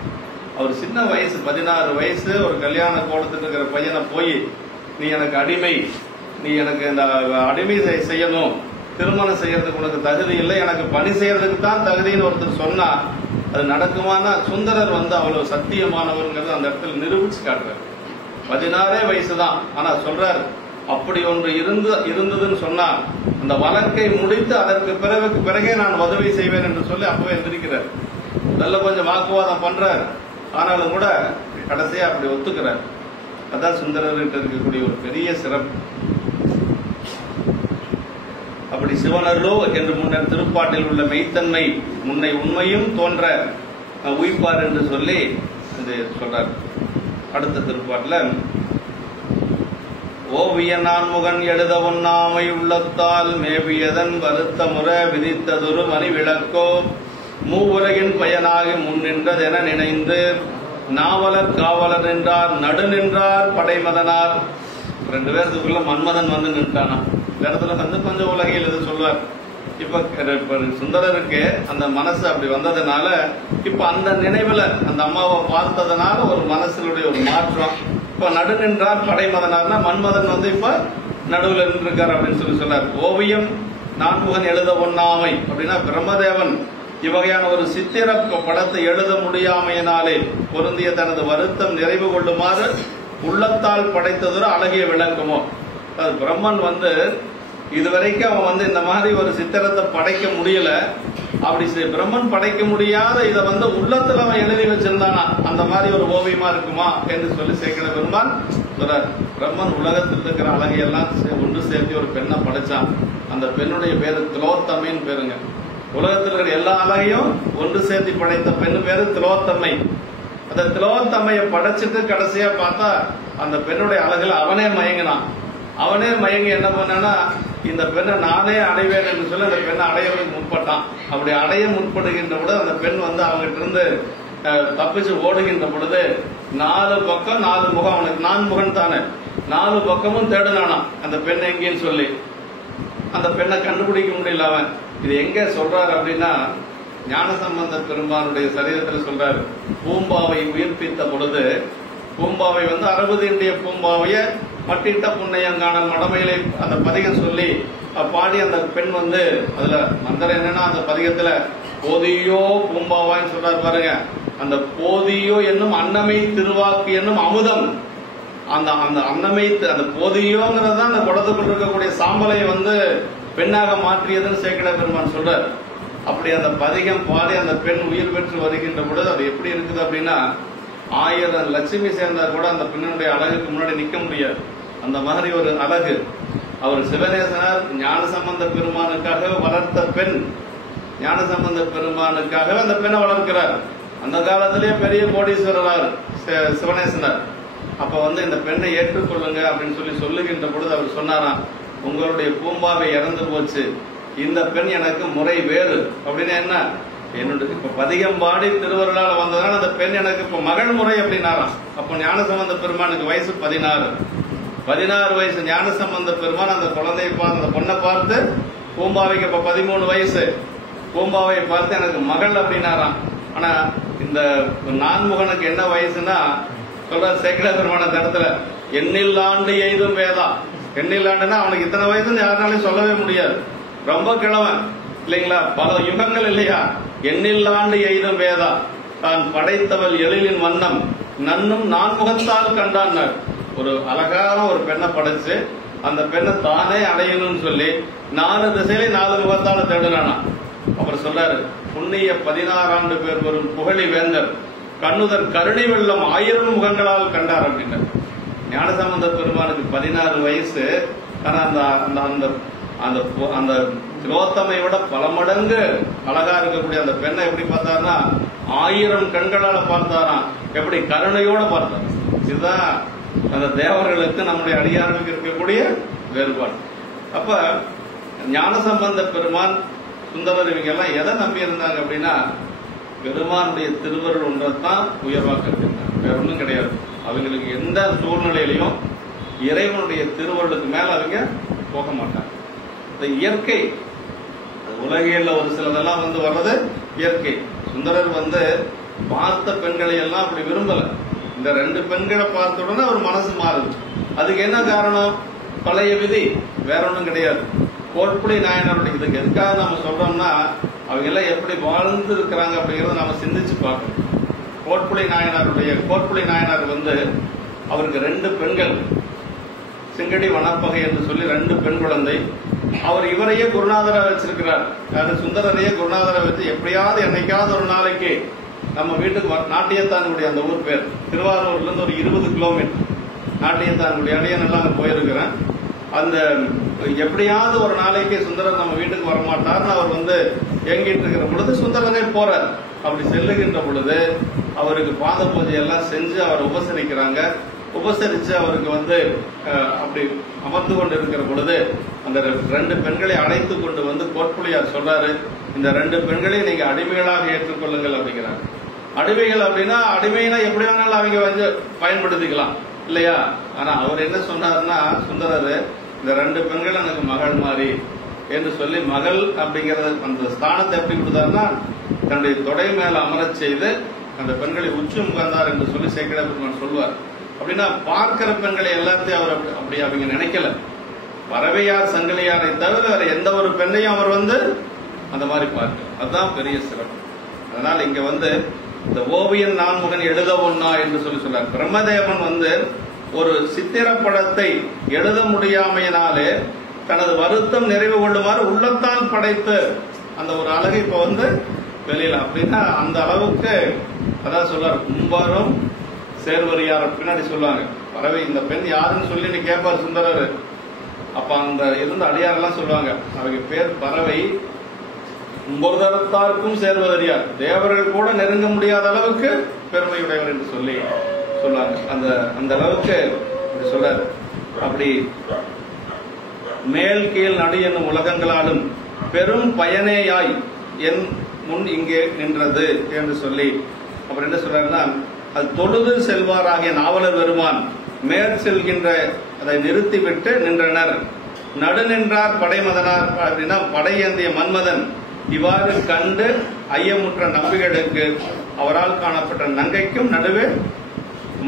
அவர் சின்ன வயசு 16 வயசு ஒரு கல்யாண கோலத்துக்கு இருக்கிற பையனை போய் நீ எனக்கு அடிமை, நீ எனக்கு இந்த அடிமை செய்யணும், திருமணம் செய்யறதுக்கு உனக்கு தகுதி இல்லை, எனக்கு பணி செய்யறதுக்கு தான் தகுதின்னு ஒருத்தர் சொன்னா அது நடக்குமானா சுந்தரர் அவ்வளவு சத்தியமானவர்ங்கிறது அந்த இடத்துல நிரூபிச்சு காட்டுறாரு. 16 வயசுதான். ஆனா சொல்றாரு அப்படி ஒன்று இருந்ததுன்னு சொன்னா அந்த வழக்கை முடித்து அதற்கு பிறகே நான் வதுவை செய்வேன் என்று சொல்லி அப்பவே எந்திரிக்கிறார். நல்ல கொஞ்சம் வாக்குவாதம் பண்றார். ஆனாலும் கூட கடைசியா அப்படி ஒத்துக்கிறார். அதான் சுந்தரர்கிட்ட இருக்கக்கூடிய ஒரு பெரிய சிறப்பு. அப்படி சிவனருளோ என்று முன்னர் திருப்பாட்டில் உள்ள மெய்த்தன்மை முன்னை உண்மையும் தோன்ற உயிப்பார் என்று சொல்லி சொல்றார். அடுத்த திருப்பாட்டில் ஓவிய நான்முகன் எழுத ஒண்ணாமை உள்ளத்தால் மேவியதன் வருத்த முறை விதித்ததொரு மணி விளக்கோ மூவுலகின் பயனாகி முன் நின்றதென நினைந்து நாவலர் காவலர் நின்றார் நடு நின்றார் படைமதனார். 2 பேருக்குள்ள மன்மதன் நின்றானா. இந்த இடத்துல கொஞ்சம் உலகையில் இது சொல்வார். இப்ப சுந்தரருக்கு அந்த மனசு அப்படி வந்ததுனால இப்ப அந்த நினைவுல அந்த அம்மாவை பார்த்ததுனால ஒரு மனசுடைய ஒரு மாற்றம். இப்ப நடு நின்றார் படைமதனார்னா மன்மதன் இப்ப நடுவில் நின்றிருக்கார் அப்படின்னு சொன்னார். ஓவியம் நான்முகன் எழுத ஒண்ணாமை அப்படின்னா பிரம்மதேவன் இவ்வகையான ஒரு சித்திர படத்தை எழுத முடியாமையினாலே பொருந்திய தனது வருத்தம் நிறைவு கொள்ளுமாறு உள்ளத்தால் படைத்ததொரு அழகிய விளக்கமோ. அது பிரம்மன் இதுவரைக்கும் அவன் இந்த மாதிரி ஒரு சித்திரத்தை படைக்க முடியல. அப்படி பிரம்மன் படைக்க முடியாத இதை உள்ளத்துல அவன் எழுதி வச்சிருந்தானா அந்த மாதிரி ஒரு ஓவியமா இருக்குமா என்று சொல்லி சேக்கிழ பெருமான் சொல்றார். பிரம்மன் உலகத்தில் இருக்கிற அழகையெல்லாம் ஒன்று சேர்த்து ஒரு பெண்ணை படைச்சான். அந்த பெண்ணுடைய பேரு திலோத்தமைன்னு பேருங்க. உலகத்தில் இருக்கிற எல்லா அழகையும் ஒன்று சேர்த்து படைத்த பெண்ணு பேரு திலோத்தமை. அந்த திலோத்தமையை படைச்சிட்டு கடைசியா பார்த்தா அந்த பெண்ணுடைய அழகுல அவனே மயங்கினான். அவனே மயங்கி என்ன பண்ணானா இந்த பெண்ணை நானே அடைவேன் என்று சொல்லி அந்த பெண்ணை அடையறதுக்கு முற்பட்டான். அப்படி அடைய முற்படுகின்ற பொழுது அந்த பெண் அவங்கிட்ட இருந்து தப்பிச்சு ஓடுகின்ற பொழுது 4 பக்கம் 4 முகம், அவனுக்கு 4 முகம் தானே, 4 பக்கமும் தேடுனானா அந்த பெண் எங்கேன்னு சொல்லி. அந்த பெண்ணை கண்டுபிடிக்க முடியல அவன். இது எங்க சொல்றாரு அப்படின்னா ஞானசம்பந்த பெருமானுடைய சரீரத்தில் சொல்றாரு. பூம்பாவை உயிர்ப்பித்த பொழுது பூம்பாவை 60 இந்திய பூம்பாவைய மட்டிட்ட புண்ணியங்கானல் மடமையிலே அந்த பதிகம் சொல்லி பாடி அந்த பெண் அதுல மந்திரம் என்னன்னா அந்த பதிகத்துல போதியோ பூம்பாவான்னு சொல்றாரு பாருங்க. அந்த போதியோ என்னும் அன்னமை திருவாக்கு என்னும் அமுதம் அந்த அந்த அன்னமை அந்த போதியோங்கிறது தான் அந்த குடத்துக்குள் இருக்கக்கூடிய சாம்பலை பெண்ணாக மாற்றியதுன்னு சேக்கிழ பெருமான் சொல்றார். அப்படி அந்த பதிகம் பாடி அந்த பெண் உயிர் பெற்று வருகின்ற பொழுது அது எப்படி இருக்குது அப்படின்னா 1000 லட்சுமி சேர்ந்தா கூட அந்த பெண்ணுடைய அழகுக்கு முன்னாடி நிக்க முடியாது. அந்த மாதிரி ஒரு அழகு. அவர் சிவநேசனார் ஞானசம்பந்த பெருமானுக்காக வளர்த்த பெண். ஞானசம்பந்த பெருமானுக்காக அந்த பெண்ணை வளர்க்கிறார். அந்த காலத்திலேயே பெரிய கோடீஸ்வரர் சிவநேசனார். அப்ப இந்த பெண்ணை ஏற்றுக்கொள்ளுங்க அப்படின்னு சொல்லுகின்ற பொழுது அவர் சொன்னாராம், உங்களுடைய பூம்பாவை இறந்து போச்சு, இந்த பெண் எனக்கு முறை வேறு அப்படின்னு. என்ன என்னுடைய இப்ப பதிகம் பாடி திருவருளால வந்ததால அந்த பெண் எனக்கு இப்ப மகள் முறை அப்படின்னாராம். அப்ப ஞானசம்பந்த பெருமானுக்கு வயசு 16 வயசு. ஞானசம்பந்த பெருமான் அந்த குழந்தையை பார்த்து அந்த பொண்ணை பார்த்து பூம்பாவைக்கு இப்ப 13 வயசு. பூம்பாவை பார்த்து எனக்கு மகள் அப்படின்னாராம். ஆனா இந்த நான்முகனுக்கு என்ன வயசுன்னா சொல்ற சேக்கிழ பெருமான இடத்துல எண்ணில் ஆண்டு எய்தும் வேதா. எண்ணில் ஆண்டுன்னா அவனுக்கு இத்தனை வயசுன்னு யாருனாலையும் சொல்லவே முடியாது. ரொம்ப கிழவன் இல்லைங்களா, பல யுகங்கள் இல்லையா. எண்ணில் ஆண்டு எய்தும் வேதா தான் படைத்தவள் எழிலின் வண்ணம் நன்னும் நான்முகத்தால் கண்டான். ஒரு அழகான ஒரு பெண்ணை படைச்சு அந்த பெண்ணை தானே அடையணும்னு சொல்லி 4 திசையிலே 4 முகத்தால தேடுனானா. அவர் சொல்றாரு, புண்ணிய 16 ஆண்டு பேர் வரும் புகழி வேந்தர் கண்ணுதர் கருணை வெள்ளம் 1000 முகங்களால் கண்டார் அப்படின்ற. ஞானசம்பந்த பெருமானுக்கு 16 வயசு. ஆனா அந்த அந்த அந்த திலோத்தமை விட பல மடங்கு அழகா இருக்கக்கூடிய அந்த பெண்ணை எப்படி பார்த்தாருன்னா 1000 கண்களால பார்த்தாராம். எப்படி கருணையோட பார்த்தார். இதுதான் அந்த தேவர்களுக்கு நம்முடைய அடியார்களுக்கு இருக்கக்கூடிய வேறுபாடு. அப்ப ஞானசம்பந்த பெருமான் சுந்தரர் இவங்க எல்லாம் எதை நம்பி இருந்தாங்க அப்படின்னா பெருமானுடைய திருவருள் ஒன்றைத்தான் உயர்வாக்க வேற ஒன்றும் கிடையாது. அவங்களுக்கு எந்த சூழ்நிலையிலையும் இறைவனுடைய திருவருளுக்கு மேல அவங்க போக மாட்டாங்க. இந்த இயற்கை உலகியல்ல ஒரு சிலதெல்லாம் வர்றது இயற்கை. சுந்தரர் பார்த்த பெண்களை எல்லாம் அப்படி விரும்பல. இந்த 2 பெண்களை பார்த்த உடனே அவர் மனசு மாறுது. அதுக்கு என்ன காரணம்? பழைய விதி, வேற ஒன்றும் கிடையாது. கோட்புலி நாயனாருடைய இதுக்கு எதுக்காக நம்ம சொல்றோம்னா, அவங்க எல்லாம் எப்படி வாழ்ந்து இருக்கிறாங்க அப்படிங்கறத நம்ம சிந்திச்சு பார்க்கணும். கோட்புலி நாயனார் அவருக்கு 2 பெண்கள், சிங்கடி வனப்பகை என்று சொல்லி 2 பெண் குழந்தை. அவர் இவரையே குருநாதரா வச்சிருக்கிறார். சுந்தரரையே குருநாதரா வச்சு எப்படியாவது என்னைக்காவது ஒரு நாளைக்கு நம்ம வீட்டுக்கு நாட்டியத்தான்குடி, அந்த ஊர் பேர் திருவாரூர்ல இருந்து ஒரு 20 கிலோமீட்டர் நாட்டியத்தான்குடி, அடியன் எல்லாம் அங்க போயிருக்கிறேன். அந்த எப்படியாவது ஒரு நாளைக்கு சுந்தரர் நம்ம வீட்டுக்கு வரமாட்டார்னு அவர் ஏங்கிட்டு இருக்கிற பொழுது சுந்தரரே போறார். அப்படி செல்லுகின்ற பொழுது அவருக்கு பாத பூஜை எல்லாம் செஞ்சு அவரை உபசரிக்கிறாங்க. உபசரிச்சு அவருக்கு அப்படி அமர்ந்து கொண்டு இருக்கிற பொழுது அந்த 2 பெண்களை அழைத்து கொண்டு கோட்புலியார் சொல்றாரு, இந்த 2 பெண்களையும் நீங்க அடிமைகளாக ஏற்றுக்கொள்ளுங்கள் அப்படிங்கிறாங்க. அடிமைகள் அப்படின்னா, அடிமைனா எப்படி வேணாலும் அவங்க பயன்படுத்திக்கலாம் இல்லையா? ஆனா அவர் என்ன சொன்னார்னா, சுந்தரர் இந்த 2 பெண்கள் எனக்கு மகள் மாதிரி என்று சொல்லி, மகள் அப்படிங்கறது அந்த ஸ்தானத்தை எப்படி கொடுத்தாருன்னா, தன்னுடைய தொடை மேல அமரச் செய்து அந்த பெண்களை உச்சி முகந்தார் என்று சொல்லி சேக்கிழார் பெருமான் சொல்வார். அப்படின்னா பார்க்கிற பெண்களை எல்லாத்தையும் அவர் அப்படி அவங்க நினைக்கல. பறவையார் சங்கிலியாரை தவிர வேற எந்த ஒரு பெண்ணையும் அவர் அந்த மாதிரி பார்க்க, அதுதான் பெரிய சிறப்பு. அதனால இங்க இந்த ஓவியன் நான்முகன் எழுத ஒன்னா என்று சொல்லி சொல்றார். பிரம்மதேவன் ஒரு சித்திரப்படத்தை எழுத முடியாமையினாலே தனது வருத்தம் நிறைவு கொள்ளுமாறு உள்ளத்தால் படைத்து அந்த ஒரு அழகை இப்ப வெளியில, அப்படின்னா அந்த அளவுக்கு அதான் சொல்றாரு. கும்பாரும் சேர்வரியார் பின்னாடி சொல்லுவாங்க, பறவை இந்த பெண் யாருன்னு சொல்லி கேட்பார் சுந்தரர். அப்ப அந்த இருந்த அடியாரெல்லாம் சொல்லுவாங்க, அவங்க பேர் பறவை, கும்பர்தரத்தாருக்கும் சேர்வதறியார், தேவர்கள் கூட நெருங்க முடியாத அளவுக்கு பெருமையுடையவர் என்று சொல்லி சொல்லுவாங்க. அந்த அளவுக்கு சொல்றாரு. அப்படி மேல் கீழ் நடு என்னும் உலகங்களாலும் பெரும் பயனேயாய் என் முன் இங்கே நின்றது என்று சொல்லி, அப்புறம் என்ன சொல்றாருன்னா, அது தொழுது செல்வாராகிய நாவலர் பெருமான் மேற் செல்கின்ற அதை நிறுத்திவிட்டு நின்றனர். நடு நின்றார் படைமதனார் அப்படின்னா படையேந்திய மன்மதன் இவ்வாறு கண்டு ஐயமுற்ற நம்பிகளுக்கு அவரால் காணப்பட்ட நங்கைக்கும் நடுவே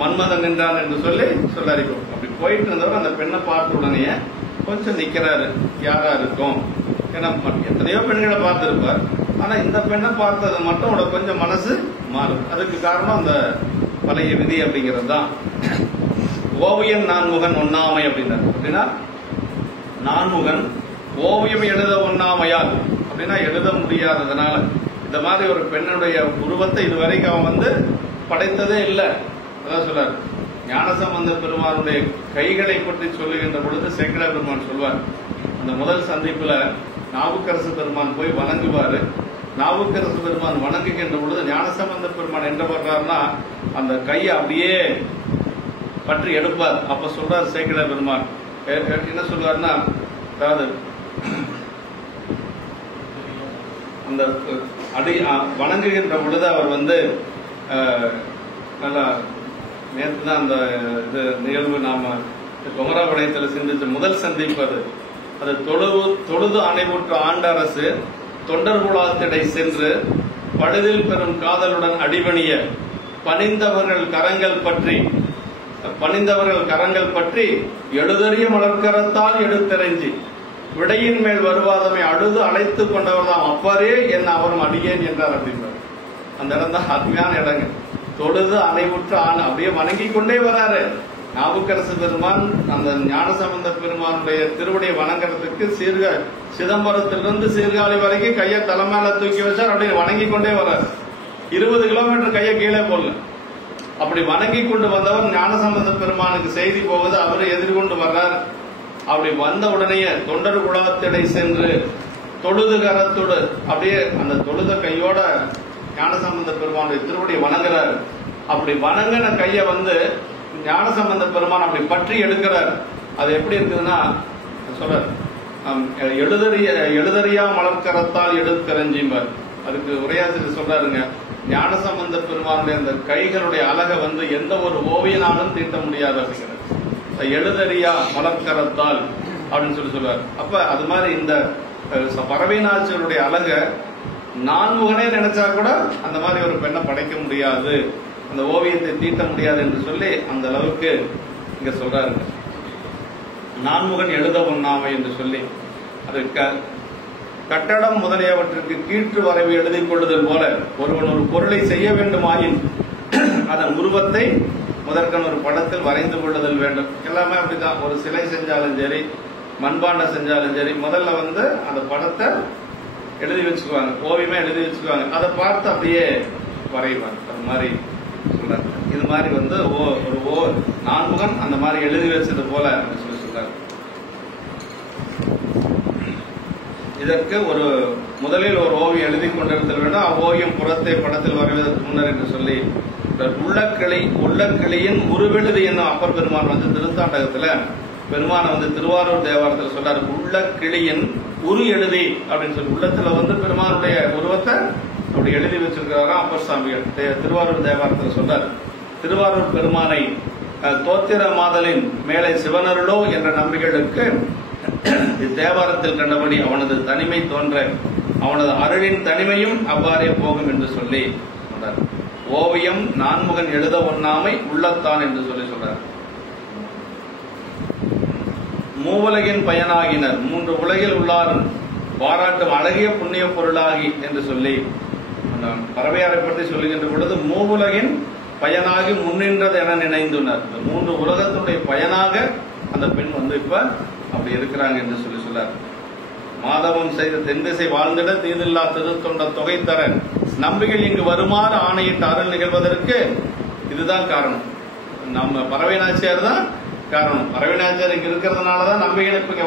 மன்மதன் நின்றான் என்று சொல்லி சொல்லாரிக்கும். அப்படி போயிட்டு இருந்தவர் அந்த பெண்ணை பார்த்த உடனே கொஞ்சம் நிக்கிறாரு, யாரா இருக்கும். ஏன்னா எத்தனையோ பெண்களை பார்த்திருப்பார், ஆனா இந்த பெண்ணை பார்த்தது மட்டும் அவட கொஞ்சம் மனசு மாறும். அதுக்கு காரணம் அந்த பழைய விதி அப்படிங்கிறது தான். ஓவியம் நான்முகன் ஒண்ணாமை அப்படின்னா நான்முகன் ஓவியம் எழுத ஒண்ணாமையால் அப்படின்னா எழுத முடியாததுனால இந்த மாதிரி ஒரு பெண்ணுடைய உருவத்தை இதுவரைக்கும் அவன் படைத்ததே இல்லை. அதான் சொல்றாரு. ஞானசம்பந்த பெருமானுடைய கைகளை பற்றி சொல்லுகின்ற பொழுது சேக்கிழார் பெருமான் சொல்வார், அந்த முதல் சந்திப்புல நாவுக்கரசு பெருமான் போய் வணங்குவாரு. நாவுக்கரசு பெருமான் வணங்குகின்ற பொழுது ஞானசம்பந்த பெருமான் என்ன பண்றாருன்னா, அந்த கையை அப்படியே பற்றி எடுப்பார். அப்ப சொல்றார் சேக்கிழார் பெருமான் என்ன சொல்வார்னா, அதாவது அந்த அடி வணங்குகின்ற பொழுது அவர் நல்லா நேற்று தான் அந்த இது நிகழ்வு நாம குமராபாளையத்தில் சிந்திச்ச முதல் சந்திப்பு அது தொழுது அணைவுற்ற ஆண்டரசு தொண்டர் குலாத்திடை சென்று பழுதில் பெறும் காதலுடன் அடிபணிய பணிந்தவர்கள் கரங்கள் பற்றி எழுதறிய மலர்கரத்தால் எடுத்தெறிஞ்சி விடையின் மேல் வருவாதமை அழுது அழைத்து கொண்டவர் தான் அப்பாரே என்ன அவரும் அடியேன் என்றார் அப்படின்றார். அந்த இடம் தான் அருமையான இடங்க. தொழுது அணைவுற்ற அப்படியே வணங்கி கொண்டே வராரு. நாவுக்கரசு பெருமான் அந்த ஞானசம்பந்த பெருமானுடைய திருவடியை வணங்குறதுக்கு சிதம்பரத்திலிருந்து சீர்காழி வரைக்கும் கையை தலைமையில தூக்கி வச்சார். அப்படியே வணங்கி கொண்டே வர்றாரு. 20 கிலோமீட்டர் கையை கீழே போடல. அப்படி வணங்கி கொண்டு வந்தவர் ஞானசம்பந்த பெருமானுக்கு செய்தி போகுது, அவரை எதிர்கொண்டு வர்றார். அப்படி வந்த உடனேயே தொண்டர் குலத்திடை சென்று தொழுது கரத்தோடு அப்படியே அந்த தொழுத கையோட ஞானசம்பந்த பெருமானுடைய திருவடியை வணங்குறாரு. அப்படி வணங்கின கைய ஞானசம்பந்த பெருமான் அப்படி பற்றி எடுக்கிறார். அது எப்படி இருக்குதுன்னா சொல்ற எழுதறியா மலர்கரத்தால் எடுத்தறிஞ்சிம்பார். அதுக்கு உரையாசிரியர் சொல்றாருங்க, ஞானசம்பந்த பெருமானுடைய அந்த கைகளுடைய அழகை வந்து எந்த ஒரு ஓவியனாலும் தீட்ட முடியாது அப்படிங்கிறது. எழுதறியா மலர்கரத்தால் அப்படின்னு சொல்லுவார். அப்ப அது மாதிரி இந்த பறவைநாச்சியருடைய அழக நான்முகனே நினைச்சா கூட அந்த மாதிரி ஒரு பெண்ணை படைக்க முடியாது, அந்த ஓவியத்தை தீட்ட முடியாது என்று சொல்லி அந்த அளவுக்கு இங்க சொல்றாரு. நான்முகன் எழுத ஒண்ணாமை என்று சொல்லி அது கட்டடம் முதலியவற்றிற்கு கீற்று வரைவு எழுதி கொள்ளுதல் போல ஒருவன் ஒரு பொருளை செய்ய வேண்டுமாயின் அதன் உருவத்தை முதற்கன் ஒரு படத்தில் வரைந்து கொள்ளுதல் வேண்டும். எல்லாமே அப்படிதான். ஒரு சிலை செஞ்சாலும் சரி, மண்பாண்டம் செஞ்சாலும் சரி, முதல்ல வந்து அந்த படத்தை எழுதி வச்சுக்குவாங்க, ஓவியமே எழுதி வச்சுக்குவாங்க, அதை பார்த்து அப்படியே வரைவாங்க. அது மாதிரி சொல்றாங்க. இது மாதிரி வந்து ஒரு நான்முகன் அந்த மாதிரி எழுதி வச்சது போல சொல்லி சொல்றாங்க. இதற்கு ஒரு முதலில் ஒரு ஓவியம் எழுதி கொண்டிருத்தல் வேண்டும். அவ்வோவியம் புறத்தை படத்தில் வரைவதற்கு முன்னர் என்று சொல்லி உள்ளக்கிளியின் உருவெழுதி என்னும் அப்பர் பெருமான் வந்து திருத்தாண்டகத்துல பெருமான வந்து திருவாரூர் தேவாரத்தில் சொல்றாரு. உள்ளக்கிளியின் உரு எழுதி அப்படின்னு சொல்லி உள்ளத்துல வந்து பெருமானுடைய உருவத்தை அப்படி எழுதி வச்சிருக்கிறாராம் அப்பர் சாமிகள். திருவாரூர் தேவாரத்தில் சொல்றாரு. திருவாரூர் பெருமானை தோத்திர மாதலின் மேலே சிவனருளோ என்ற நம்பிக்கைகளுக்கு இத்தேவாரத்தில் கண்டபடி அவனது தனிமை தோன்ற அவனது அருளின் தனிமையும் அவ்வாறே போகும் என்று சொல்லி சொல்றார். ஓவியம் நான்முகன் எழுத ஒண்ணாமை உள்ளத்தான் என்று சொல்லி சொல்றார். மூவுலகின் பயனாகினர் மூன்று உலகில் உள்ளாரும் பாராட்டும் அழகிய புண்ணிய பொருளாகி என்று சொல்லி பறவையாரை பற்றி சொல்லுகின்ற பொழுது மூவுலகின் பயனாகி முன்னின்றது என நினைந்துள்ளார். இந்த மூன்று உலகத்துடைய பயனாக அந்த பெண் வந்து இப்ப அப்படி இருக்கிறாங்க என்று சொல்லி சொல்லார். மாதவம் செய்த தென்திசை வாழ்ந்திட தீதில்லா திருத்தொண்ட தொகை தர நம்பிகள் இங்கு வருமாறு ஆணையிட்ட அருள் நிகழ்வதற்கு இதுதான் காரணம். நம்ம பறவை நாச்சியார் தான் காரணம். பறவை நாச்சியார் இங்க இருக்கிறதுனாலதான் நம்பிகள் இப்ப இங்க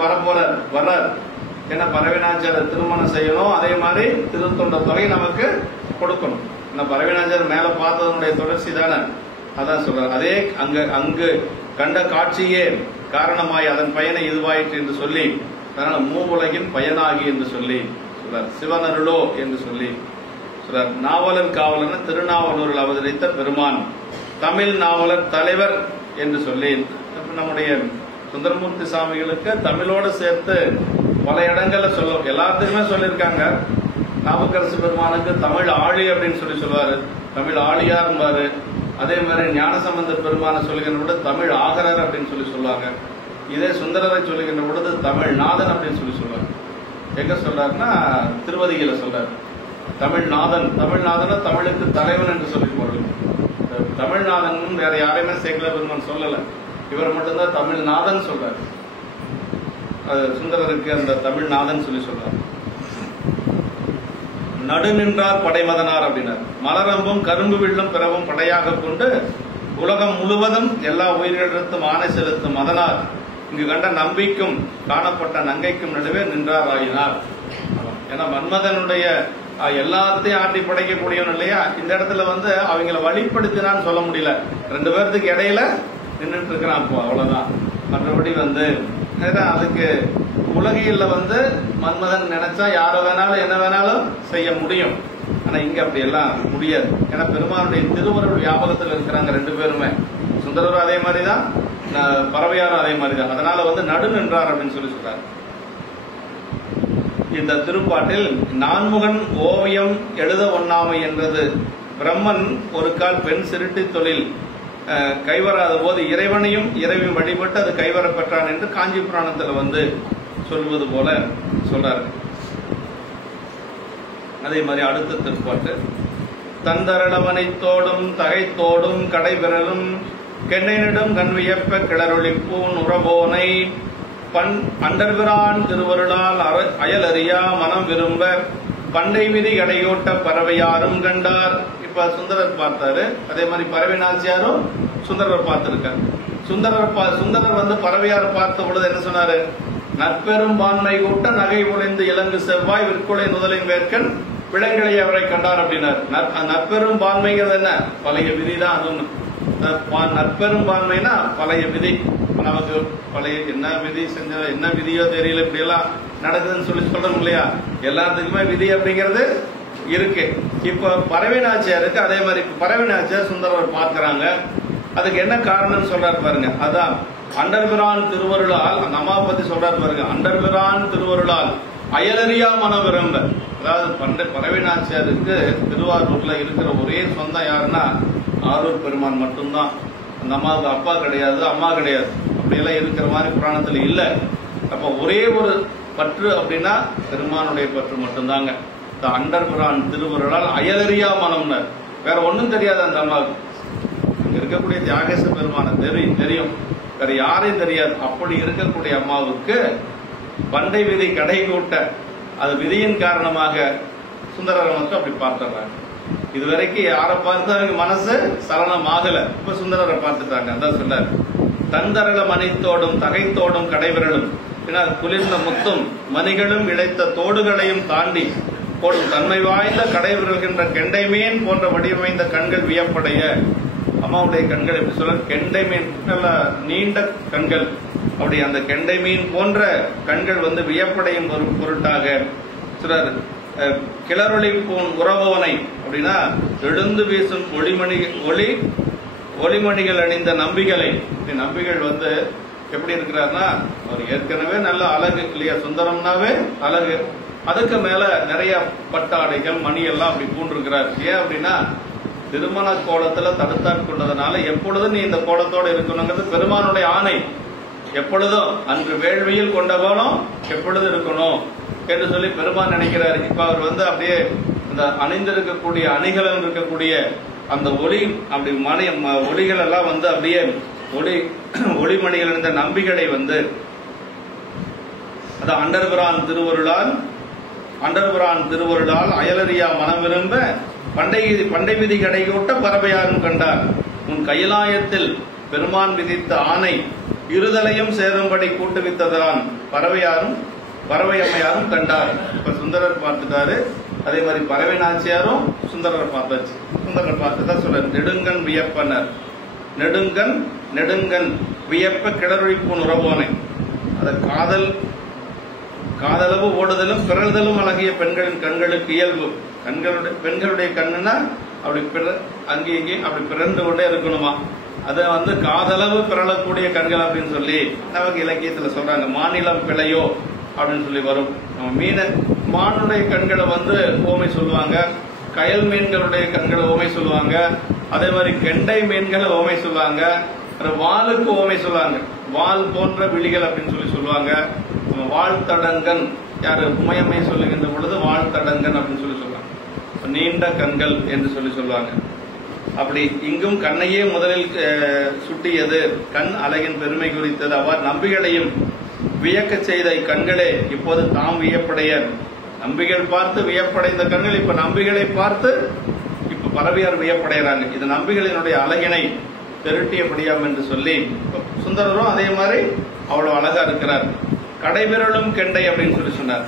வர்றார். ஏன்னா பறவை நாச்சியாரை திருமணம் செய்யணும், அதே மாதிரி திருத்தொண்ட தொகை நமக்கு கொடுக்கணும். பறவை நாச்சியார் மேல பார்த்ததனுடைய தொடர்ச்சி தானே, அதான் சொல்றாரு. அதே அங்கு கண்ட காட்சியே காரணமாய் அதன் பயனை இதுவாயிற்று என்று சொல்லி அதனால மூவுலகின் பயனாகி என்று சொல்லி சொல்றார். சிவனருளோ என்று சொல்லி சொல்றார். நாவலர் காவலர் திருநாவலூரில் அவதரித்த பெருமான் தமிழ் நாவலர் தலைவர் என்று சொல்லி நம்முடைய சுந்தரமூர்த்தி சாமிகளுக்கு தமிழோடு சேர்த்து பல இடங்கள்ல சொல்லும், எல்லாத்துக்குமே சொல்லியிருக்காங்க. நாவுக்கரசு பெருமானுக்கு தமிழ் ஆழி அப்படின்னு சொல்லி சொல்லுவாரு, தமிழ் ஆழியார். அதே மாதிரி ஞானசம்பந்த பெருமான சொல்லுகின்ற பொழுது தமிழ் ஆகரர் அப்படின்னு சொல்லி சொல்லுவாங்க. இதே சுந்தரரை சொல்லுகின்ற பொழுது தமிழ் நாதன் அப்படின்னு சொல்லி சொல்லுவாங்க. எங்க சொல்றாருன்னா திருவதியில சொல்றாரு தமிழ்நாதன். தமிழ்நாதன தமிழுக்கு தலைவன் என்று சொல்லி பொருள். தமிழ்நாதன் வேற யாரையுமே சேக்கல பெருமான் சொல்லல, இவர் மட்டும்தான் தமிழ்நாதன் சொல்றாரு. சுந்தரருக்கு அந்த தமிழ்நாதன் சொல்லி சொல்றாரு. நடு நின்றார் படைமதனார் அப்படின்னார். மலரம்பும் கரும்பு வில்லும் பிறவும் படையாக கொண்டு உலகம் முழுவதும் எல்லா உயிரிழத்தும் ஆணை செலுத்தும் மதனார் இங்கு கண்ட நம்பிக்கும் காணப்பட்ட நங்கைக்கும் நடுவே நின்றார் ஆகினார். ஏன்னா மன்மதனுடைய எல்லாத்தையும் ஆட்டி படைக்கக்கூடியவன் இல்லையா, இந்த இடத்துல வந்து அவங்கள வழிப்படுத்தினான்னு சொல்ல முடியல, ரெண்டு பேர்த்துக்கு இடையில நின்றுட்டு இருக்கிறான். அப்போ அவ்வளவுதான். மற்றபடி வந்து அதுக்கு உலகியல்ல வந்து மன்மதன் நினைச்சா யார வேணாலும் என்ன வேணாலும் செய்ய முடியும். ஆனா இங்க அப்படி எல்லாம் முடியாது. ஏன்னா பெருமானுடைய திருவருள் வியாபகத்தில் இருக்கிறாங்க ரெண்டு பேருமே. சுந்தரரும் அதே மாதிரிதான், பறவையாரும் அதே மாதிரிதான். அதனால வந்து நடு நின்றார் அப்படின்னு சொல்லி சொல்றாரு. இந்த திருப்பாட்டில் நான்முகன் ஓவியம் எழுத ஒண்ணாமை என்றது பிரம்மன் ஒரு கால் பெண் சிருட்டி தொழில் கைவராத போது இறைவனையும் இறைவி வழிபட்டு அது கைவர பெற்றான் என்று காஞ்சி புராணத்துல வந்து சொல்வது போல சொல்றாரு. அதே மாதிரி அடுத்த திருப்பாட்டு தந்தரளவனை தோடும் தகைத்தோடும் கடைவிரலும் கெண்ணையிடும் கண்வியப்ப கிளரொளிப்பூன் உறவோனை அண்டர்பிரான் திருவருளால் அயல் அறியா மனம் விரும்ப பண்டை விதி கடையோட்ட பறவையாரும் கண்டார். இப்ப சுந்தரர் பார்த்தாரு, அதே மாதிரி பறவை நாச்சியாரும் சுந்தரர் பார்த்திருக்காரு. சுந்தரர் வந்து பறவையார் பார்த்த பொழுது என்ன சொன்னாரு? நற்பெரும் பான்மை கூட்ட நகை ஒளிந்து இலங்கு செவ்வாய் விற்குலை முதலின் வேர்க்கன் விலங்கிலை அவரை கண்டார் அப்படின்னாரு. நற்பெரும் பான்மைங்கிறது என்ன? பழைய விதிதான். அதுவும் நற்பெரும் பான்மைனா பழைய விதி. நமக்கு பழைய என்ன விதி செஞ்ச என்ன விதியோ தெரியல, இப்படி எல்லாம் நடக்குதுன்னு சொல்லி சொல்றோம் இல்லையா? எல்லாத்துக்குமே விதி அப்படிங்கிறது இருக்கு. இப்ப பறவை நாச்சியாருக்கு அதே மாதிரி பறவை நாச்சியார் சுந்தரர் பார்க்கிறாங்க. அதுக்கு என்ன காரணம் சொல்றாரு பாருங்க. அதான் அண்டர்பிரான் திருவருளால், அந்த அம்மா பத்தி சொல்றாரு பாருங்க. அண்டர்பிரான் திருவருளால் அயலறியா மன விரும்ப. அதாவது பறவை நாச்சியாருக்கு திருவாரூர்ல இருக்கிற ஒரே சொந்தம் யாருன்னா ஆரூர் பெருமான் மட்டும்தான். அந்த அம்மாவுக்கு அப்பா கிடையாது, அம்மா கிடையாது. அப்படியெல்லாம் இருக்கிற மாதிரி புராணத்துல இல்ல. அப்ப ஒரே ஒரு பற்று அப்படின்னா பெருமானுடைய பற்று மட்டும்தாங்க. இந்த அண்டர்பிரான் திருவருளால் அயலறியா மனம்னு வேற ஒன்னும் தெரியாது அந்த அம்மாவுக்கு. இருக்கக்கூடிய தியாகேச பெருமான தெரியும், வேற யாரையும் தெரியாது. அப்படி இருக்கக்கூடிய அம்மாவுக்கு பண்டை விதி கடை கூட்ட, அது விதியின் காரணமாக சுந்தரரை மட்டும் அப்படி பார்த்துறாங்க. இதுவரைக்கும் யாரை பார்த்தா மனசு சலனம் ஆகல, இப்ப சுந்தரரை பார்த்துட்டாங்க. அதான் சொல்ல தந்தரள மணித்தோடும் தகைத்தோடும் கடைவிரலும் குளிர்ந்த முத்தும் மணிகளும் இழைத்த தோடுகளையும் தாண்டி போடும் தன்மை வாய்ந்த கடைவிரல்கின்ற கெண்டைமீன் போன்ற வடிவமைந்த கண்கள் வியப்படைய. அம்மாவுடைய கண்கள் எப்படி சொல்ல, கெண்டை மீன் நல்ல நீண்ட கண்கள், அப்படி அந்த கெண்டை மீன் போன்ற கண்கள் வந்து வியப்படையும் பொருட்டாக சிலர் கிளறொளி பூன் உறவோனை அப்படின்னா எழுந்து வீசும் ஒளிமணிகள் அணிந்த நம்பிகளை. நம்பிகள் வந்து எப்படி இருக்கிறார்னா, அவர் ஏற்கனவே நல்ல அழகு இல்லையா, சுந்தரம்னாவே அழகு. அதுக்கு மேல நிறைய பட்டாடைகள் மணி எல்லாம் அப்படி பூண்டிருக்கிறார். ஏன் அப்படின்னா திருமண கோலத்துல தடுத்தாட்கொண்டதுனால எப்பொழுதும் நீ இந்த கோலத்தோட இருக்கணுங்கிறது பெருமானுடைய ஆணை. எப்பொழுதும் அன்று வேள்வியில் கொண்ட கோலம் எப்பொழுதும் இருக்கணும் என்று சொல்லி பெருமான் நினைக்கிறார். இப்ப அவர் வந்து அப்படியே இந்த அணிந்திருக்கக்கூடிய அணிகலன் இருக்கக்கூடிய அந்த ஒளி அப்படி ஒளிகள் எல்லாம் வந்து அப்படியே ஒளிமணிகள் இருந்த நம்பிகளை வந்து அது அண்டர்பிரான் திருவருளால் அயலறியா மனம் விரும்ப பண்டை விதி கடை கூட்ட பறவையாரும் கண்டார். உன் கைலாயத்தில் பெருமான் விதித்த ஆணை இருதலையும் சேரும்படி கூட்டுவித்ததான் பறவை அம்மையாரும் கண்டார். இப்ப சுந்தரர் பார்த்துட்டாரு. அதே மாதிரி பறவை நாச்சியாரும் சுந்தரர் பார்த்தாச்சு. சுந்தரர் பார்த்துதான் சொல்ற நெடுங்கன் வியப்பனர். நெடுங்கன் வியப்ப கிளறொழிப்புன் உறவோனை. அத காதளவு ஓடுதலும் பிறழ்தலும் அழகிய பெண்களின் கண்களுக்கு இயல்பு. பெண்களுடைய கண்ணுனா அப்படி அங்கே இங்கே அப்படி பிறந்து கொண்டே இருக்கணுமா. அதை வந்து காதளவு பிறழக்கூடிய கண்கள் அப்படின்னு சொல்லி நமக்கு இலக்கியத்துல சொல்றாங்க. மாநிலம் பிழையோ அப்படின்னு சொல்லி வரும். நம்ம மானுடைய கண்களை வந்து ஓமை சொல்லுவாங்க, கயல் மீன்களுடைய கண்களை ஓமை சொல்லுவாங்க, அதே மாதிரி கெண்டை மீன்களை ஓமை சொல்லுவாங்க, வாளுக்கு ஓமை சொல்லுவாங்க, வால் போன்ற விழிகள் அப்படின்னு சொல்லி சொல்லுவாங்க. வாழ்த்தடங்கன் யாரு உமையம்மை சொல்லுகின்ற பொழுது வாழ்த்தடங்கன் அப்படின்னு சொல்லி சொல்லுவாங்க. நீண்ட கண்கள் என்று சொல்லி சொல்லுவாங்க. அப்படி இங்கும் கண்ணையே முதலில் சுட்டியது கண் அழகின் பெருமை குறித்தது. அவ்வாறு நம்பிகளையும் வியக்க செய்த கண்களே இப்போது தாம் வியப்படைய. நம்பிகள் பார்த்து வியப்படைந்த கண்கள் இப்ப நம்பிகளை பார்த்து இப்ப பறவையார் வியப்படைகிறாங்க. இது நம்பிகளினுடைய அழகினை பெருட்டியபடியாம் என்று சொல்லி சுந்தரரும் அதே மாதிரி அவ்வளவு அழகா இருக்கிறார். கடைவிரலும் கெண்டை அப்படின்னு சொல்லி சொன்னார்.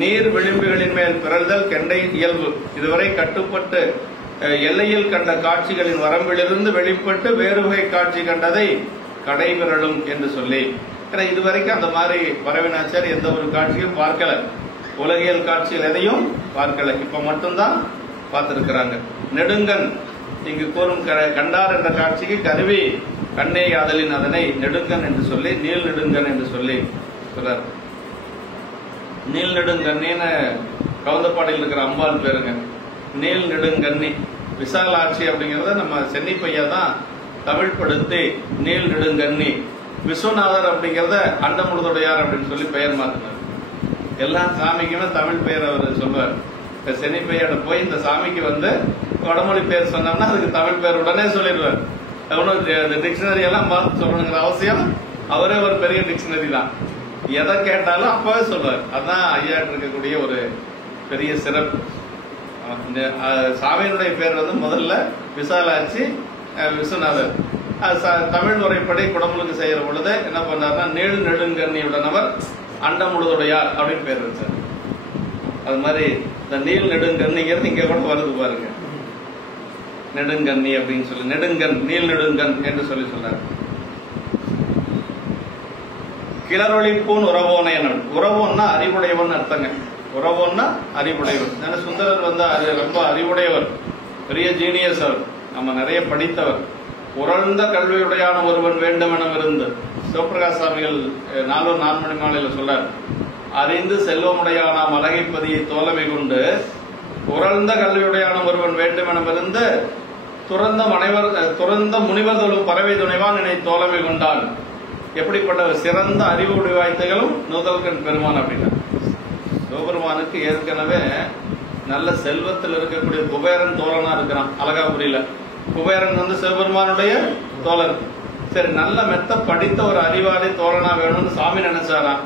நீர் விளிம்புகளின் மேல் பிறழ்தல் கெண்டை இயல்பு. இதுவரை கட்டுப்பட்டு எல்லையில் கண்ட காட்சிகளின் வரம்பிலிருந்து வெளிப்பட்டு வேறு வகை காட்சி கண்டதை கடைவிரலும் என்று சொல்லி. ஏன்னா இதுவரைக்கும் அந்த மாதிரி பறவை நாச்சியார் எந்த ஒரு காட்சியும் பார்க்கல, உலகியல் காட்சிகள் எதையும் பார்க்கல. இப்ப மட்டும்தான் பார்த்திருக்கிறாங்க. நெடுங்கன் இங்கு கூறும் கண்டார் என்ற காட்சிக்கு கருவி கண்ணே யாதலின் அதனை நெடுங்கன் என்று சொல்லி நீள் நெடுங்கன் என்று சொல்லி சொல்றார். நீள் நெடுங்கண்ணின்னு கவுந்தப்பாடியில் இருக்கிற அம்பாள் பேருங்க. நீள் நெடுங்கண்ணி விசாலாட்சி அப்படிங்கறத நம்ம சென்னிப்பையா தான் தமிழ் படுத்தி நீள் நெடுங்கண்ணி. விஸ்வநாதர் அப்படிங்கறத அண்டமுழுதுடையார் அப்படின்னு சொல்லி பெயர் மாத்தினார். எல்லா சாமிக்குமே தமிழ் பெயர் அவர் சொல்வார். சென்னிப்பையாட போய் இந்த சாமிக்கு வந்து வடமொழி பேர் சொன்னோம்னா அதுக்கு தமிழ் பேர் உடனே சொல்லிடுவார். டிக்ஷனரி எல்லாம் பார்த்து சொல்லணுங்கிற அவசியம், அவரே ஒரு பெரிய டிக்ஷனரி தான். எதை கேட்டாலும் அப்பவே சொல்றாரு. அதுதான் ஐயா இருக்கக்கூடிய ஒரு பெரிய சிறப்பு. சாமியினுடைய பேர் வந்து முதல்ல விசாலாட்சி விஸ்வநாதர். தமிழ் முறைப்படி குடமுழுக்கு செய்யற பொழுது என்ன பண்ணாருன்னா நீள் நெடுங்கண்ணியுடனவர் அண்டமுழுதுடையார் அப்படின்னு பேர் வச்சார். அது மாதிரி இந்த நீள் நெடுங்கண்ணிங்கிறது இங்க கூட வருது பாருங்க. நெடுங்கண்ணி அப்படின்னு சொல்லி நெடுங்கன் நீள் நெடுங்கன் என்று சொல்லி சொன்னார். கிளறொழிப்பூன் உறவோனை. உறவோன்னா அறிவுடையவன் அர்த்தங்க. உறவோன்னா அறிவுடையவர். சுந்தரர் வந்து ரொம்ப அறிவுடையவர், பெரிய ஜீனியஸ் அவர், நம்ம நிறைய படித்தவர். உறழ்ந்த கல்வியுடையான ஒருவன் வேண்டுமெனம் இருந்து சிவபிரகாஷ் சுவாமிகள் 4 மணி மாலையில சொல்றார், அறிந்து செல்வமுடையானாம் அழகைப்பதியை தோழமை கொண்டு உறழ்ந்த கல்வியுடையான ஒருவன் வேண்டுமெனம் இருந்து துறந்த முனிவர்களும் பறவை துணைவான் என்னை தோழமை கொண்டான். எப்படிப்பட்ட சிறந்த அறிவு உடைவாய்த்துகளும் நுதல்கண் பெருமான் அப்படின்னா, சிவபெருமானுக்கு ஏற்கனவே நல்ல செல்வத்தில் இருக்கக்கூடிய குபேரன் தோழனா இருக்கிறான். அழகாபுரியில குபேரன் வந்து சிவபெருமானுடைய தோழர். சரி, நல்ல மெத்த படித்த ஒரு அறிவாளி தோழனா வேணும்னு சாமி நினைச்சாராம்.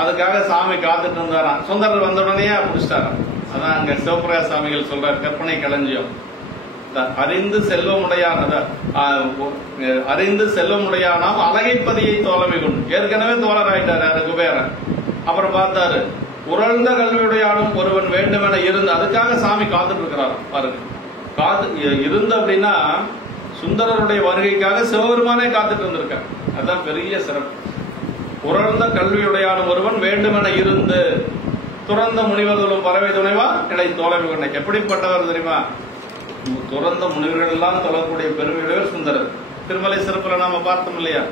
அதுக்காக சாமி காத்துட்டு இருந்தாராம். சுந்தரர் வந்த உடனே பிடிச்சிட்டாராம். அதான் அங்க சிவபிரகாஷ் சுவாமிகள் சொல்றார், கற்பனை களஞ்சியம். அறிந்து செல்வமுடையானாம் அழகைப்பதியை தோழமை கொண்டு, ஏற்கனவே தோழர் ஆயிட்டாரு அது குபேரன். அப்புறம் பார்த்தாரு, உறழ்ந்த கல்வியுடையானும் ஒருவன் வேண்டுமென இருந்து, அதுக்காக சாமி காத்துட்டு இருக்கிறார் பாருங்க. இருந்து அப்படின்னா சுந்தரருடைய வருகைக்காக சிவபெருமானே காத்துட்டு இருந்திருக்கார். அதுதான் பெரிய சிறப்பு. உறழ்ந்த கல்வியுடையானும் ஒருவன் வேண்டுமென இருந்து துறந்த முனிவர்களும் பறவை துணைவா இடை தோழமை கொண்ட. எப்படிப்பட்டவர் தெரியுமா? துறந்த முனிவர்கள் எல்லாம் தொழக்கூடிய பெருமையுடையவர் சுந்தரர். திருமலை சிறப்புல நாம பார்த்தோம் இல்லையா?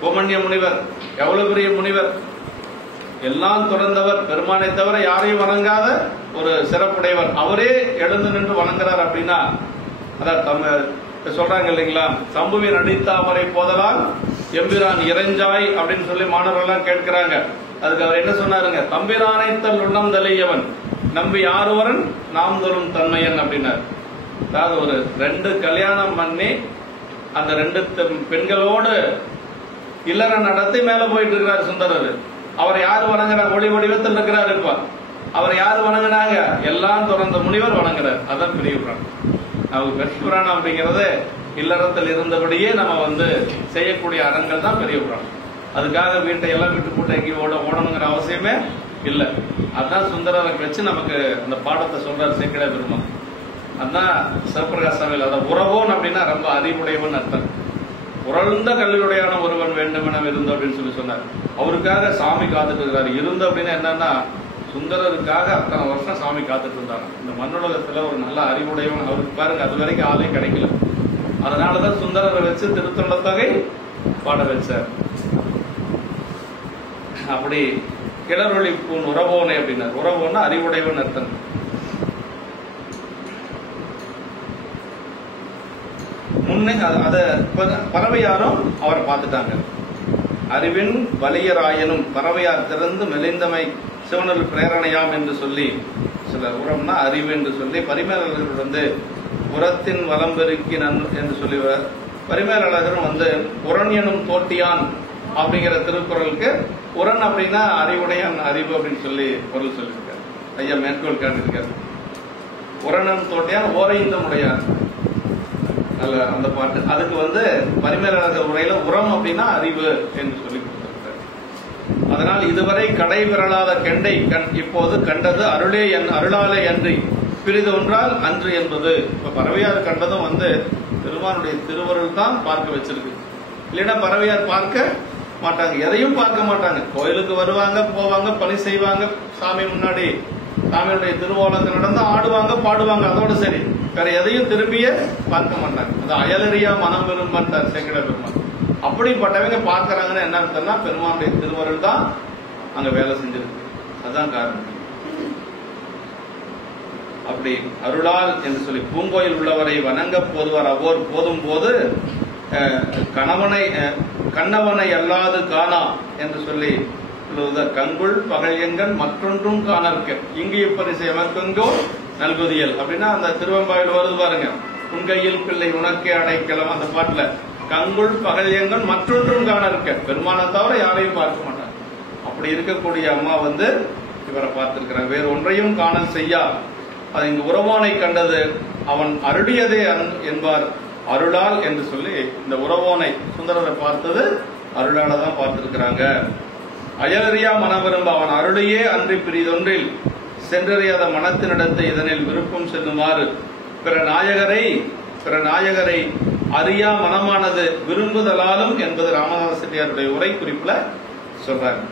கோமண்ய முனிவர் எவ்வளவு பெரிய முனிவர், எல்லாம் துறந்தவர், பெருமானை தவிர யாரையும் வணங்காத ஒரு சிறப்புடையவர். அவரே எழுந்து நின்று வணங்குறார் அப்படின்னா, அதான் சொல்றாங்க இல்லைங்களா, சம்புவின் அடித்தாமரை போதலால் எம்பிரான் இறைஞ்சாய் அப்படின்னு சொல்லி மாணவர்கள் எல்லாம் கேட்கிறாங்க. அதுக்கு அவர் என்ன சொன்னாருங்க, தம்பிரானை தன் உள்ளம் தலையவன் நம்பி யாருவரன் நாம் தரும் தன்மையன் அப்படின்னார். அதாவது ஒரு 2 கல்யாணம் பண்ணி அந்த 2 பெண்களோடு இல்லற நடத்தி மேல போயிட்டு இருக்கிறார் சுந்தரர். அவர் யாரு வணங்குறார்? ஒளி வடிவத்தில் இருக்கிறார். இப்ப அவர் யாரு வணங்கினாங்க? எல்லாம் துறந்த முனிவர் வணங்குறார். அதான் பெரிய புராணம். நமக்கு பெரிய புராணம் அப்படிங்கறது இல்லறத்தில் இருந்தபடியே நம்ம வந்து செய்யக்கூடிய அறங்கள் தான் பெரிய புராணம். அதுக்காக வீட்டை எல்லாம் விட்டு போட்டு எங்கேயும் ஓடணுங்கிற அவசியமே இல்லை. அதான் சுந்தரரை வச்சு நமக்கு அந்த பாடத்தை சொல்றாரு சேக்கிழ பெருமான். அதான் சிவபிரகாஷ் சுவாமிகள். அதான் உறவோன் அப்படின்னா ரொம்ப அறிவுடையவன் அர்த்தம். உறழ்ந்த கல்வியுடையான ஒருவன் வேண்டுமென இருந்து அப்படின்னு சொல்லி சொன்னார். அவருக்காக சாமி காத்துட்டு இருக்கிறாரு. இருந்து அப்படின்னா என்னன்னா, சுந்தரருக்காக அத்தனை வருஷம் சாமி காத்துட்டு இருந்தாங்க. இந்த மண்ணுலகத்துல ஒரு நல்ல அறிவுடையவன் அவருக்கு பாருங்க, அது வரைக்கும் ஆளே கிடைக்கல. அதனாலதான் சுந்தரரை வச்சு திருத்தொண்டத்தொகை பாட வச்சார். அப்படி கிளறொளி பூன் உறவோனை அப்படின்னார். உறவோன்னா அறிவுடையவன் அர்த்தம். முன்னே அத பறவையாரும் அவரை பார்த்துட்டாங்க. அறிவின் வலியராயனும் பறவையார் திறந்து மெலிந்தமை சிவனல் பிரேரணையாம் என்று சொல்லி, சில உரம்னா அறிவு என்று சொல்லி பரிமேலழகர் வந்து உரத்தின் வலம் பெருக்கி என்று சொல்லி பரிமேலழகரும் வந்து உரன் எனும் தோட்டியான் அப்படிங்கிற திருக்குறளுக்கு உரன் அப்படின்னா அறிவுடையான், அறிவு அப்படின்னு சொல்லி பொருள் சொல்லியிருக்காரு. ஐயா மேற்கோள் காட்டியிருக்காரு. உரனும் தோட்டியான் ஓரைந்தம் உடையான் அந்த பாட்டு. அதுக்கு வந்து பரிமேலழகர் உரையில உரம் அப்படின்னா அறிவு என்று சொல்லி கொடுத்திருக்காரு. அதனால் இதுவரை கடை விரலாத கெண்டை இப்போது கண்டது அருளாலே அன்றி பிரிது ஒன்றால் அன்று என்பது. இப்ப பறவையார் கண்டதும் வந்து பெருமானுடைய திருவருள் தான் பார்க்க வச்சிருக்கு. இல்லைன்னா பறவையார் பார்க்க மாட்டாங்க, எதையும் பார்க்க மாட்டாங்க. கோயிலுக்கு வருவாங்க, போவாங்க, பணி செய்வாங்க, சாமி முன்னாடி சாமியுடைய திருவோலங்கள் நடந்து ஆடுவாங்க, பாடுவாங்க, அதோட சரி. வேற எதையும் திரும்பிய பார்க்க மாட்டாங்க. அது அயலறியா மனம் பெருமான் சேக்கிழ பெருமான். அப்படிப்பட்டவங்க பார்க்கறாங்கன்னு என்ன அர்த்தம்னா, பெருமானுடைய திருவருள் தான் அங்க வேலை செஞ்சிருக்கு. அதுதான் காரணம். அப்படி அருளால் என்று சொல்லி பூங்கோயில் உள்ளவரை வணங்க போதுவார் அவ்வோர் போதும் போது கண்ணவனை அல்லாது காணா என்று சொல்லி கங்குள் பகழியங்கள் மற்றொன்றும் காணற்க இங்கு இப்பரிசை எமக்கெங்கோ நல்குதியல் அப்படின்னா அந்த திருவம்பாயில் வருது பாருங்க, உன்கையில் பிள்ளை உனக்கே அடைக்கலாம். அந்த பாட்டுல கங்குள் பகழியங்கள் மற்றொன்றும் காணற்க, பெருமானை தவிர யாரையும் பார்க்க மாட்டாங்க. அப்படி இருக்கக்கூடிய அம்மா வந்து இவரை பார்த்திருக்கிறாங்க. வேறு ஒன்றையும் காணல் செய்யா. அது இங்கு உறவோனை கண்டது அவன் அருளியதே என்பார் அருளால் என்று சொல்லி இந்த உறவோனை சுந்தரரை பார்த்தது அருளால தான் பார்த்திருக்கிறாங்க. அயலறியா மனம் விரும்ப அவன் அருளையே அன்றி பிரிதொன்றில் சென்றறியாத மனத்தினிடத்தை இதனில் விருப்பம் செல்லுமாறு பிற நாயகரை அறியா மனமானது விரும்புதலாலும் என்பது ராமதாஸ் செட்டியாருடைய உரை குறிப்புல சொல்றாங்க.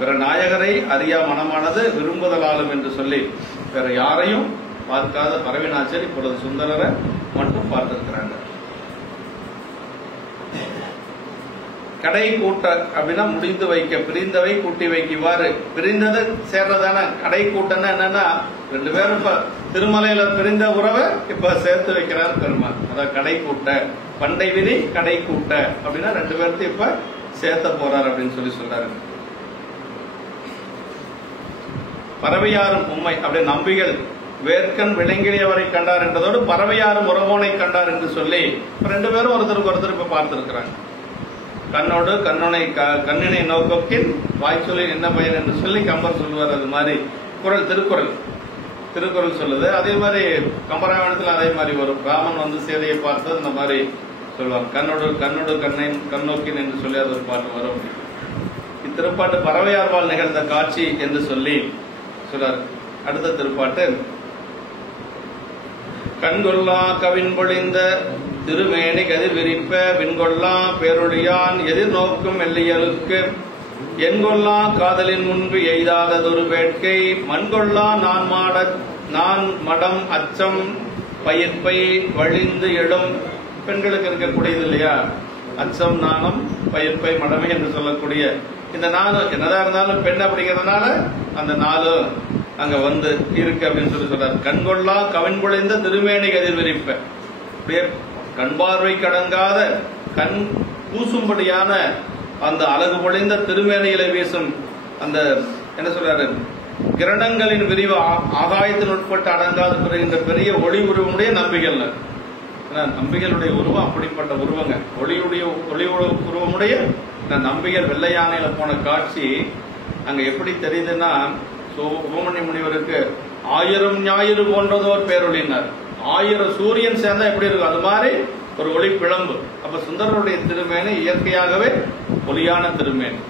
பிற நாயகரை அறியா மனமானது விரும்புதலாலும் என்று சொல்லி வேற யாரையும் பார்க்காத பரவினாச்சர் இப்பொழுது சுந்தரரை மட்டும் பார்த்திருக்கிறாங்க. கடை கூட்ட அப்படின்னா முடிந்து வைக்க, பிரிந்தவை கூட்டி வைக்க. இவ்வாறு பிரிந்தது சேர்றதான கடை கூட்டம்னா என்னன்னா, ரெண்டு பேரும் இப்ப திருமலையில பிரிந்த உறவை இப்ப சேர்த்து வைக்கிறார் பெருமாள். அதான் கடை கூட்ட, பண்டை விதி கடை கூட்ட அப்படின்னா ரெண்டு பேர்த்தையும் இப்ப சேர்த்த போறார் அப்படின்னு சொல்லி சொல்றாரு. பறவையாரும் உண்மை அப்படியே நம்பிகள் வேர்க்கன் விளங்கியவரை கண்டார் என்றதோடு பறவையாரும் உறவோனை கண்டார் என்று சொல்லி ரெண்டு பேரும் ஒருத்தருக்கு ஒருத்தர் இப்ப பார்த்திருக்கிறாங்க. கண்ணோடு கண்ணினை நோக்கோக்கின் வாய்ச்சொல்லின் என்ன பயன் என்று சொல்லி கம்பர் சொல்லுவார். அது மாதிரி திருக்குறள் சொல்லுது. அதே மாதிரி கம்பராமாயணத்தில் அதே மாதிரி வரும். ராமன் வந்து சீதையை பார்த்தது இந்த மாதிரி சொல்லுவாங்க. கண்ணோடு கண்ணோக்கின் என்று சொல்லி அது ஒரு பாட்டு வரும். இத்திருப்பாட்டு பறவையார்வால் நிகழ்ந்த காட்சி என்று சொல்லி சொல்றார். அடுத்த திருப்பாட்டு கண்கொள்ளா கவின் பொழிந்த திருமேனி கதிர் விரிப்ப விண்கொள்ளா பேரொழியான் எதிர்நோக்கும் எல்லையலுக்கு எண்கொள்ளா காதலின் முன்பு எய்தாததொரு வேட்கை மண்கொள்ளா நான் மடம் அச்சம் பயிர்ப்பை வழிந்து எழும். பெண்களுக்கு இருக்கக்கூடியது இல்லையா, அச்சம் நாணம் பயிர்ப்பை மடமை என்று சொல்லக்கூடிய இந்த நாலு என்னதான் இருந்தாலும் பெண் அப்படிங்கிறதுனால அந்த நாலு அங்க வந்து இருக்கு அப்படின்னு சொல்லி சொல்றாரு. கண்கொள்ளா கவின் பொழிந்த திருமேனி கதிர் விரிப்ப, அப்படியே கண் பார்வை கடங்காத கண் பூசும்படியான அந்த அழகு பொழிந்த திருமேனிகளை வீசும் அந்த என்ன சொல்றாரு, கிரணங்களின் விரிவு ஆகாயத்தின் உட்பட்டு அடங்காது பெறுகின்ற பெரிய ஒளி உருவமுடைய நம்பிகள். நம்பிகளுடைய உருவம் அப்படிப்பட்ட உருவங்க. ஒளி உருவமுடைய நம்பிகள் வெள்ளை யானையில போன காட்சி அங்க எப்படி தெரியுதுன்னா, சுப்பிரமணிய முனிவருக்கு 1000 ஞாயிறு போன்றதோர் பேரொழினார். 1000 சூரியன் சேர்ந்தா எப்படி இருக்கும், அது மாதிரி ஒரு ஒளி பிழம்பு. அப்ப சுந்தரருடைய திருமேனி இயற்கையாகவே ஒளியான திருமேனி.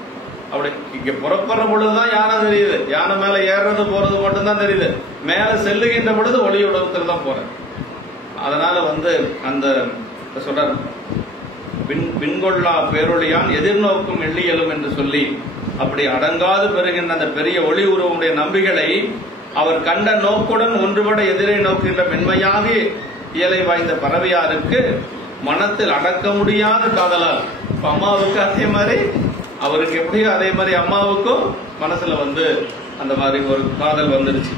அப்படி இங்க புறப்படுற பொழுதுதான் யானை தெரியுது, யானை மேல ஏறது போறது மட்டும்தான் தெரியுது. மேல செல்லுகின்ற பொழுது ஒளி உலகத்துல தான் போற. அதனால அந்த சொல்றாரு, விண்கொள்ளா பேரொழியான் எதிர்நோக்கும் எள்ளியலும் என்று சொல்லி அப்படி அடங்காது பெறுகின்ற அந்த பெரிய ஒளி உருவமுடைய நம்பிகளை அவர் கண்ட நோக்குடன் ஒன்றுபட எதிரே நோக்கின்ற மென்மையாக இயலை வாய்ந்த பறவையாருக்கு மனத்தில் அடக்க முடியாத காதலால், அம்மாவுக்கு அதே மாதிரி அவருக்கு எப்படியோ அதே மாதிரி அம்மாவுக்கும் மனசுல அந்த மாதிரி ஒரு காதல் வந்துருச்சு.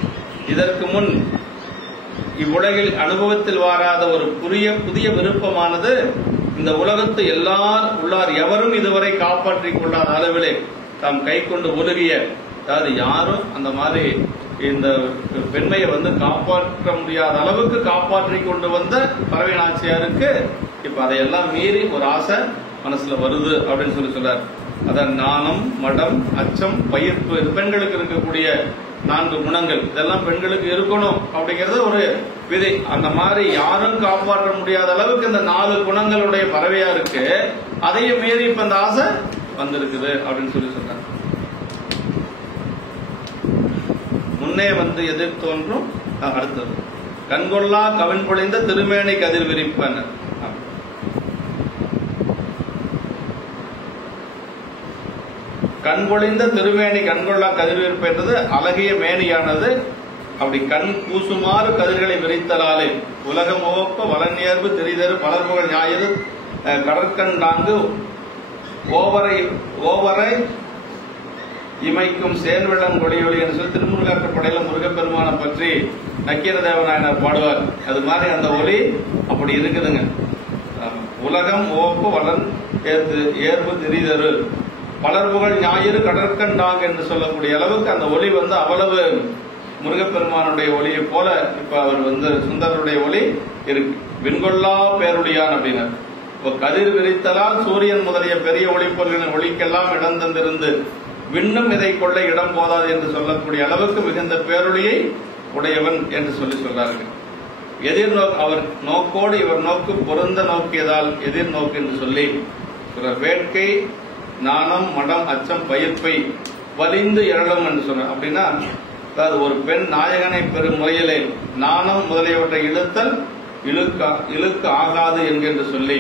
இதற்கு முன் இவ்வுலகில் அனுபவத்தில் வாராத ஒரு புதிய விருப்பமானது இந்த உலகத்து உள்ளார் எவரும் இதுவரை காப்பாற்றிக் கொள்ளாத அளவிலே தாம் கை கொண்டு ஒழுகிய, அதாவது யாரும் அந்த மாதிரி இந்த பெண்மையை காப்பாற்ற முடியாத அளவுக்கு காப்பாற்றி கொண்டு வந்த பறவை நாச்சியாருக்கு இப்ப அதையெல்லாம் மீறி ஒரு ஆசை மனசுல வருது அப்படின்னு சொல்றார். அதான் நாணம் மடம் அச்சம் பயிர்ப்பு, பெண்களுக்கு இருக்கக்கூடிய 4 குணங்கள், இதெல்லாம் பெண்களுக்கு இருக்கணும் அப்படிங்கறது ஒரு விதை. அந்த மாதிரி யாரும் காப்பாற்ற முடியாத அளவுக்கு இந்த 4 குணங்களுடைய பறவையா இருக்கு. அதையும் மீறி இப்ப இந்த ஆசை வந்திருக்குது அப்படின்னு சொல்றாங்க. முன்னே எதிர் தோன்றும் அடுத்தது கண்கொள்ளா கவின் பொழிந்த திருமேனி கதிர் விரிப்பன. கண் பொழிந்த திருமேனி கண்கொள்ளா கதிர் விரிப்பு என்றது அழகிய மேனியானது. அப்படி கண் பூசுமாறு கதிர்களை விரித்தலாலே உலகம் ஓப்ப வளநேர்வு தெரிதரு பலர்புகழ் ஞாயிறு கடற்கண் நான்கு ஓவரை இமைக்கும் சேர்விளம் கொடியொலி என்று சொல்லி திருமுருகாற்றுப்படையில முருகப்பெருமானை பற்றி நக்கீர தேவநாயனார் பாடுவார். அது மாதிரி அந்த ஒளி அப்படி இருக்குதுங்க. உலகம் ஓப்பு வளன் ஏர்வு தெரிதரு பலர்புகழ் ஞாயிறு கடற்கண்டாங்க என்று சொல்லக்கூடிய அளவுக்கு அந்த ஒளி அவ்வளவு முருகப்பெருமானுடைய ஒளியை போல இப்ப அவர் சுந்தரருடைய ஒளி இருக்கு. விண்கொள்ளா பேருடையான் அப்படின்னா கதிர் விரித்தலால் சூரியன் முதலிய பெரிய ஒளிப்பொருளின் ஒளிக்கெல்லாம் இடம் தந்திருந்து விண்ணும் இதை கொள்ள இடம் போதாது என்று சொல்லக்கூடிய அளவுக்கு மிகுந்த பேரொழியை உடையவன் என்று சொல்றார்கள். எதிர்நோக்கு அவர் நோக்கோடு இவர் நோக்கு பொருந்த நோக்கியதால் எதிர்நோக்கு என்று சொல்லி வேட்கை நாணம் மடம் அச்சம் பயிர்ப்பை வலிந்து எழலும் என்று சொன்னார். அப்படின்னா அதாவது ஒரு பெண் நாயகனை பெறும் முறையிலே நாணம் முதலியவற்றை இழுத்தல் இழுக்கு ஆகாது என்கின்ற சொல்லி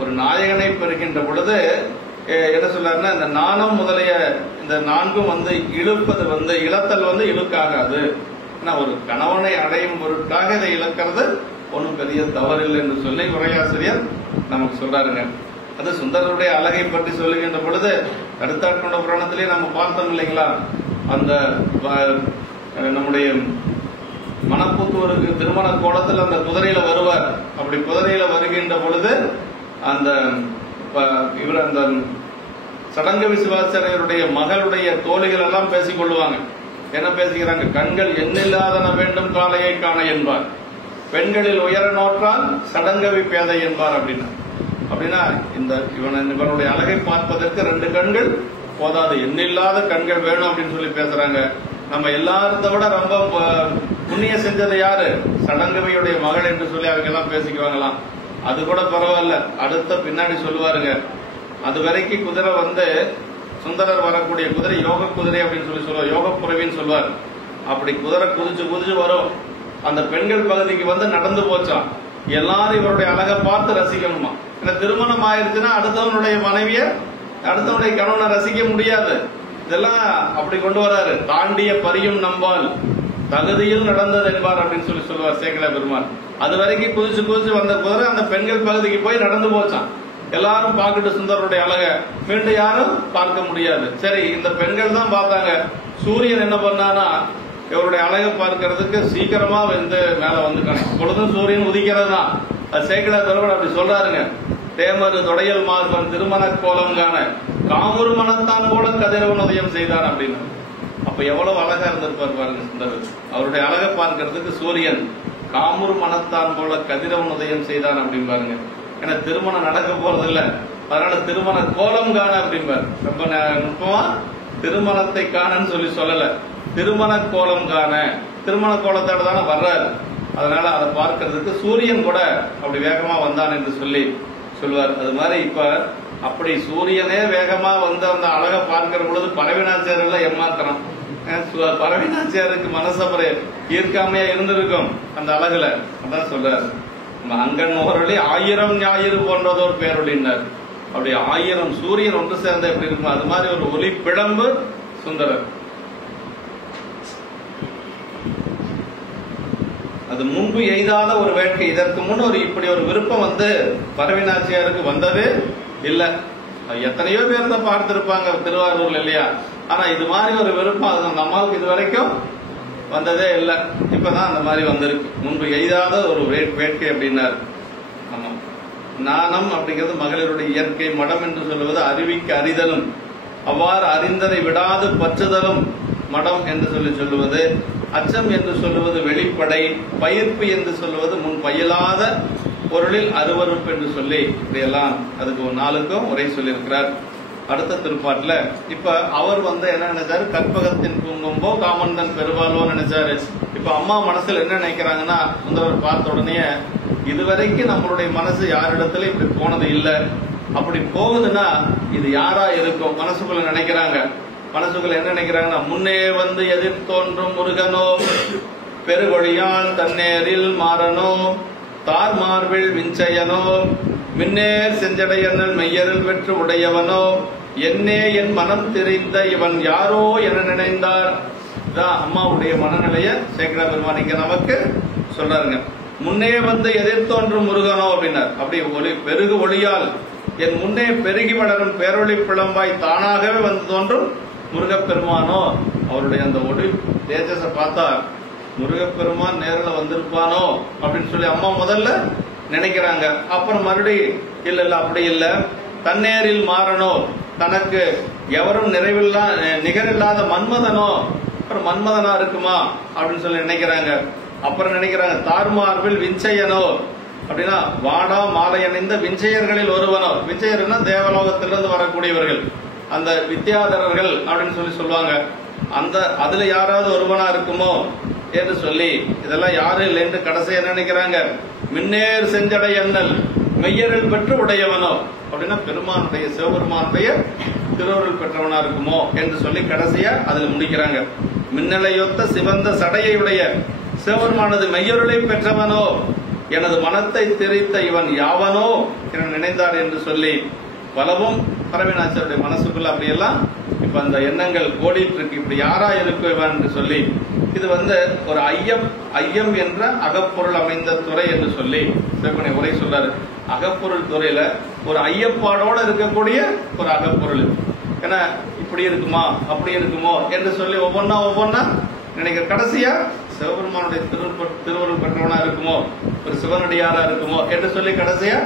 ஒரு நாயகனை பெறுகின்ற பொழுது என்ன சொல்றாருன்னா, இந்த நாணம் முதலிய இந்த நான்கும் இழுப்பது இழத்தல் இழுக்காகாது. ஒரு கணவனை அடையும் பொருட்காக இதை இழக்கிறது ஒன்றும் பெரிய தவறில்லை என்று சொல்லி உரையாசிரியர் நமக்கு சொல்றாருங்க. அது சுந்தரருடைய அழகை பற்றி சொல்லுகின்ற பொழுது கடுத்தாட்கொண்ட புராணத்திலே நம்ம பார்த்தோம் இல்லைங்களா, அந்த நம்முடைய மணப்புத்தூருக்கு திருமண கோலத்தில் அந்த குதிரையில வருவார். அப்படி குதிரையில வருகின்ற பொழுது அந்த இவர் அந்த சடங்கவி சிவாச்சாரியருடைய மகளுடைய தோழிகள் எல்லாம் பேசிக் கொள்ளுவாங்க. என்ன பேசிக்கிறாங்க? கண்கள் எண்ணில்லாதன வேண்டும் காலையை காண என்பார், பெண்களில் உயர நோற்றால் சடங்கவி பேதை என்பார். அப்படின்னா இந்த இவனுடைய அழகை பார்ப்பதற்கு 2 கண்கள் போதாது, எண்ணில்லாத கண்கள் வேணும் அப்படின்னு சொல்லி பேசுறாங்க. நம்ம எல்லாரத்தை விட ரொம்ப புண்ணிய செஞ்சது யாரு? சடங்கவியுடைய மகள் என்று சொல்லி அவங்க எல்லாம் பேசிக்குவாங்களாம். அது கூட பரவாயில்ல, அடுத்த பின்னாடி சொல்லுவாருங்க. அது வரைக்கும் குதிரை சுந்தரர் வரக்கூடிய குதிரை யோக குதிரை அப்படின்னு சொல்லி சொல்லுவார், யோக புறவின்னு சொல்லுவார். அப்படி குதிரை குதிச்சு வரும். அந்த பெண்கள் பகுதிக்கு நடந்து போச்சான். எல்லாரும் இவருடைய அழகை பார்த்து ரசிக்கணுமா. ஏன்னா திருமணம் ஆயிருச்சுன்னா அடுத்தவனுடைய மனைவிய அடுத்தவனுடைய கணவனை ரசிக்க முடியாது. இதெல்லாம் அப்படி கொண்டு வராரு. தாண்டிய பரியும் நம்பால் தகுதியில் நடந்தது என்பார் அப்படின்னு சொல்லி சொல்லுவார் சேக்கிழார் பெருமாள். அது வரைக்கும் குதிச்சு வந்த குதிரை அந்த பெண்கள் பகுதிக்கு போய் நடந்து போச்சான். எல்லாரும் பார்த்துட்டு சுந்தரருடைய அழக மீண்டும் யாரும் பார்க்க முடியாது. சரி, இந்த பெண்கள் தான் பார்த்தாங்க. சூரியன் என்ன பண்ணானா, இவருடைய அழகை பார்க்கறதுக்கு சீக்கிரமா மேல பொழுதும் சூரியன் உதிக்கிறது தான். அது சேக்கிழார் பெருமாள் அப்படி சொல்றாருங்க. தேமரு தொடையல் மார்பன் திருமண கோலம் காண காமுறு மனத்தான் போல கதிரவன் உதயம் செய்தான் அப்படின்னு. அப்ப எவ்வளவு அழகா இருந்திருப்பார் பாருங்க சுந்தரர். அவருடைய அழகை பார்க்கறதுக்கு சூரியன் காமுறு மனத்தான் போல கதிரவன் உதயம் செய்தான் அப்படின்னு பாருங்க. ஏன்னா திருமணம் நடக்க போறது இல்ல, அதனால திருமண கோலம் காண அப்படின்பார். ரொம்ப நுட்பமா திருமணத்தை காணன்னு சொல்லல, திருமண கோலம் காண, திருமண கோலத்தோட தானே வர்றாரு. அதனால அதை பார்க்கறதுக்கு சூரியன் கூட அப்படி வேகமா வந்தான் என்று சொல்லி சொல்லுவார். அது மாதிரி இப்ப அப்படி சூரியனே வேகமா அந்த அழகை பார்க்கிற பொழுது பரவினாச்சியார் ஏமாத்திரம். பரவினாச்சியாருக்கு மனசப்பரை ஈர்க்காமையா இருந்திருக்கும் அந்த அழகுல. அதான் சொல்றாரு, அங்கன் ஓரொளி 1000 ஞாயிறு போன்றதோர் பேரொழினார். அப்படி 1000 சூரியன் ஒன்று சேர்ந்த எப்படி இருக்கும், அது மாதிரி ஒரு ஒளி பிழம்பு சுந்தரர். அது முன்பு எய்தாத ஒரு வேட்கை. இதற்கு முன் இப்படி ஒரு விருப்பம் பரவினாச்சியாருக்கு வந்ததே இல்ல. எத்தனையோ பேர் தான் பார்த்திருப்பாங்க திருவாரூர்ல இல்லையா. ஆனா இது மாதிரி ஒரு விருப்பம் அந்த அம்மாவுக்கு இது வரைக்கும் வந்ததே இல்ல. இப்பதான் அந்த மாதிரி வந்திருக்கு. முன்பு எய்தாத ஒரு வேட்கை அப்படின்னாரு. ஆமா, நாணம் அப்படிங்கிறது மகளிருடைய இயற்கை. மடம் என்று சொல்லுவது அறிவிக்க அறிதலும், அவ்வாறு அறிந்ததை விடாது பற்றுதலும் மடம் என்று சொல்லுவது. அச்சம் என்று சொல்லுவது வெளிப்படை. பயிர்ப்பு என்று சொல்லுவது முன் பயிலாத பொருளில் அருவருப்பு என்று சொல்லி இப்படியெல்லாம் அதுக்கு ஒரு 4க்கும் உரை சொல்லியிருக்கிறார். அடுத்த திருப்பாட்டுல இப்ப அவர் என்ன நினைச்சாரு, கற்பகத்தின் பூங்கும்போ காமந்தன் பெருவாளோ நினைச்சாரு. இப்ப அம்மா மனசுல என்ன நினைக்கிறாங்கன்னா, சுந்தரர் பார்த்த உடனே இதுவரைக்கும் நம்மளுடைய மனசு யாரிடத்துல இப்படி போனது இல்லை, அப்படி போகுதுன்னா இது யாரா இருக்கும் மனசுக்குள்ள நினைக்கிறாங்க. மனசுக்குள்ள என்ன நினைக்கிறாங்கன்னா, முன்னே எதிர் தோன்றும் முருகனோ, பெருகொழியான் தன்னேரில் மாறனோ, தார் மார்பில் விஞ்சையனோ, மின்னேர் செஞ்சடையனல் மெய்யரில் பெற்று உடையவனோ, என்னே என் மனம் தெரிந்த இவன் யாரோ என நினைந்தார். அம்மாவுடைய மனநிலைய சேக்கிழார் பெருமான் இங்க நமக்கு சொல்றாருங்க. முன்னே எதிர் தோன்றும் முருகனோ அப்படின்னார். அப்படி பெருகு ஒளியால் என் முன்னே பெருகி வளரும் பேரொளி பிளம்பாய் தானாகவே தோன்றும் முருகப்பெருமானோ. அவருடைய அந்த ஒளி தேஜஸ பார்த்தா முருகப்பெருமான் நேரில் வந்திருப்பானோ அப்படின்னு சொல்லி அம்மா முதல்ல நினைக்கிறாங்க. அப்புறம் மறுபடியும் இல்ல அப்படி இல்ல, தன்னேரில் மாறனோ, தனக்கு எவரும் நிகரில்லாத மன்மதனோ, அப்புறம் மன்மதனா இருக்குமா அப்படின்னு சொல்லி நினைக்கிறாங்க. அப்புறம் நினைக்கிறாங்க தார்மார்பில் விஞ்சையனோ அப்படின்னா வாடா மாலை அணிந்த விஞ்சையர்களில் ஒருவனோ. விஞ்சையர்னா தேவலோகத்திலிருந்து வரக்கூடியவர்கள், அந்த வித்யாதரர்கள் அப்படின்னு சொல்லி சொல்லுவாங்க. அதுல யாராவது ஒருவனா இருக்குமோ என்று சொல்லி இதெல்லாம் யாரும் இல்லை என்று கடைசி என்ன நினைக்கிறாங்க, மின்னேர் செஞ்சடை எண்ணல் மெய்யரில் பெற்று உடையவனோ அப்படின்னா பெருமானுடைய சிவபெருமானுடைய திருவருள் பெற்றவனா இருக்குமோ என்று சொல்லி கடைசியா அதுல முடிக்கிறாங்க. மின்னலையொத்த சிவந்த சடையுடைய சிவபெருமானது மெய்யருளை பெற்றவனோ, எனது மனத்தை திரித்த இவன் யாவனோ என நினைந்தார் என்று சொல்லி பலவும் பறவை நாச்சியாருடைய மனசுக்குள்ள அப்படியெல்லாம் இப்ப அந்த எண்ணங்கள் ஓடிட்டு இருக்கு. இப்படி யாரா இருக்குவான் என்று சொல்லி இது ஒரு ஐயம் என்ற அகப்பொருள் அமைந்த துறை என்று சொல்லி சிவனை உரை சொல்றாரு. அகப்பொருள் துறையில ஒரு ஐயப்பாடோட இருக்கக்கூடிய ஒரு அகப்பொருள். ஏன்னா இப்படி இருக்குமா அப்படி இருக்குமோ என்று சொல்லி ஒவ்வொன்னா நினைக்கிற. கடைசியா சிவபெருமானுடைய திருவருள் பெற்றவனா இருக்குமோ, ஒரு சிவனடியாரா இருக்குமோ என்று சொல்லி கடைசியா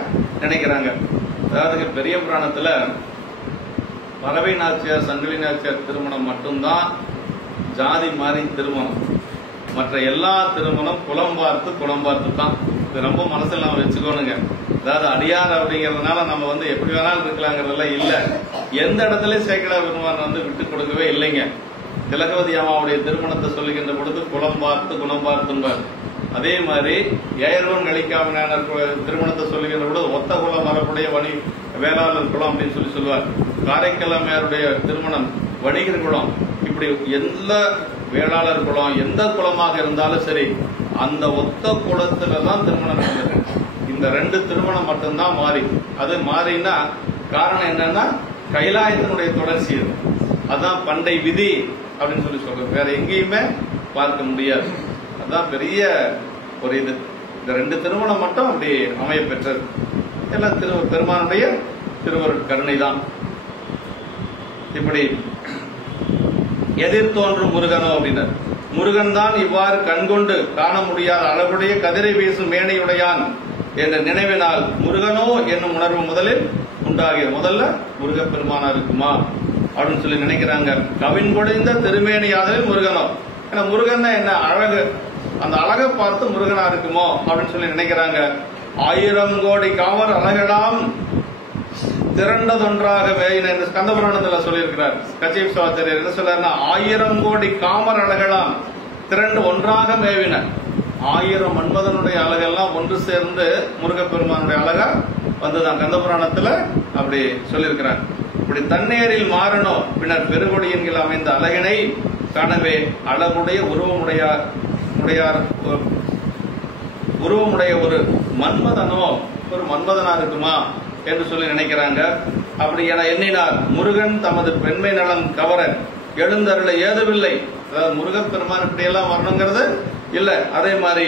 நினைக்கிறாங்க. அதாவது பெரிய புராணத்துல பறவை நாச்சியார் சங்கிலி நாச்சியார் திருமணம் மட்டும்தான் ஜாதி மாறி திருமணம். மற்ற எல்லா திருமணம் குலம் பார்த்து தான். இது ரொம்ப மனசுல நம்ம வச்சுக்கோணுங்க. அதாவது அடியார் அப்படிங்கறதுனால நம்ம எப்படி வேணாலும் இருக்கலாங்கிறதெல்லாம் இல்ல. எந்த இடத்துலயும் சேக்கிழார் பெருமான் விட்டு கொடுக்கவே இல்லைங்க. திலகவதி அம்மாவுடைய திருமணத்தை சொல்லுகின்ற பொழுது குலம் பார்த்து குணம் பார்த்தும்பார். அதே மாதிரி ஏயர்வன் கலிக்காமனார் திருமணத்தை சொல்லுகின்ற பொழுது ஒத்த குலம் வரக்கூடிய வேளாளர் குலம் அப்படின்னு சொல்லுவார். காரைக்கால் அம்மையாருடைய திருமணம் வணிகர் குலம். இப்படி எந்த வேளாளர் குலம் எந்த குலமாக இருந்தாலும் சரி அந்த ஒத்த குலத்துலதான் திருமணம் நடந்தது. இந்த 2 திருமணம் மட்டும்தான் மாறி. அது மாறினா காரணம் என்னன்னா கைலாயத்தினுடைய தொடர்ச்சி. அதான் பண்டை விதி அப்படின்னு சொல்றது. வேற எங்கேயுமே பார்க்க முடியாது. அதான் பெரிய ஒரு இது. இந்த 2 திருமணம் மட்டும் அப்படி அமைய பெற்றது. எல்லாம் பெருமானுடைய திருவருட் கருணை தான். இப்படி எதிர் தோன்றும் முருகனோ அப்படின்னார். முருகன் தான் இவ்வாறு கண்கொண்டு காண முடியாத அளவுடைய கதிரை வீசும் மேனையுடையான் என்ற நினைவினால் முருகனோ என்னும் உணர்வு முதலில் உண்டாகிறது. முதல்ல முருகப்பெருமானா இருக்குமா அப்படின்னு சொல்லி நினைக்கிறாங்க. கவின் கொடைந்த திருமேனியாதலில் முருகனோ. ஏன்னா முருகன் என்ன அழகு, அந்த அழகை பார்த்து முருகனா இருக்குமோ அப்படின்னு சொல்லி நினைக்கிறாங்க. 1000 கோடி காமர் அழகெல்லாம் திரண்டதொன்றாக வேயின என்று கந்தபுராணத்துல சொல்லியிருக்கிறார். கச்சீப் சிவாச்சாரியர் என்ன சொல்றாருன்னா 1000 கோடி காமர் அழகெல்லாம் திரண்டு ஒன்றாக மேவின. 1000 மன்மதனுடைய அழகெல்லாம் ஒன்று சேர்ந்து முருகப்பெருமானுடைய அழகா வந்துதான் கந்தபுராணத்துல அப்படி சொல்லியிருக்கிறார். இப்படி தண்ணீரில் மாறனோ பின்னர் பெருகொடியின் அமைந்த அழகினை காணவே அளவுடைய உருவமுடைய ஒரு மன்மதனோ ஒரு மன்மதனா இருக்குமா என்று சொல்லி நினைக்கிறாங்க. அப்படி என எண்ணினார். முருகன் தமது பெண்மை நலம் கவர எழுந்தருள ஏதுவில்லை. அதாவது முருகப்பெருமான் இப்படி எல்லாம் வரணுங்கிறது இல்ல. அதே மாதிரி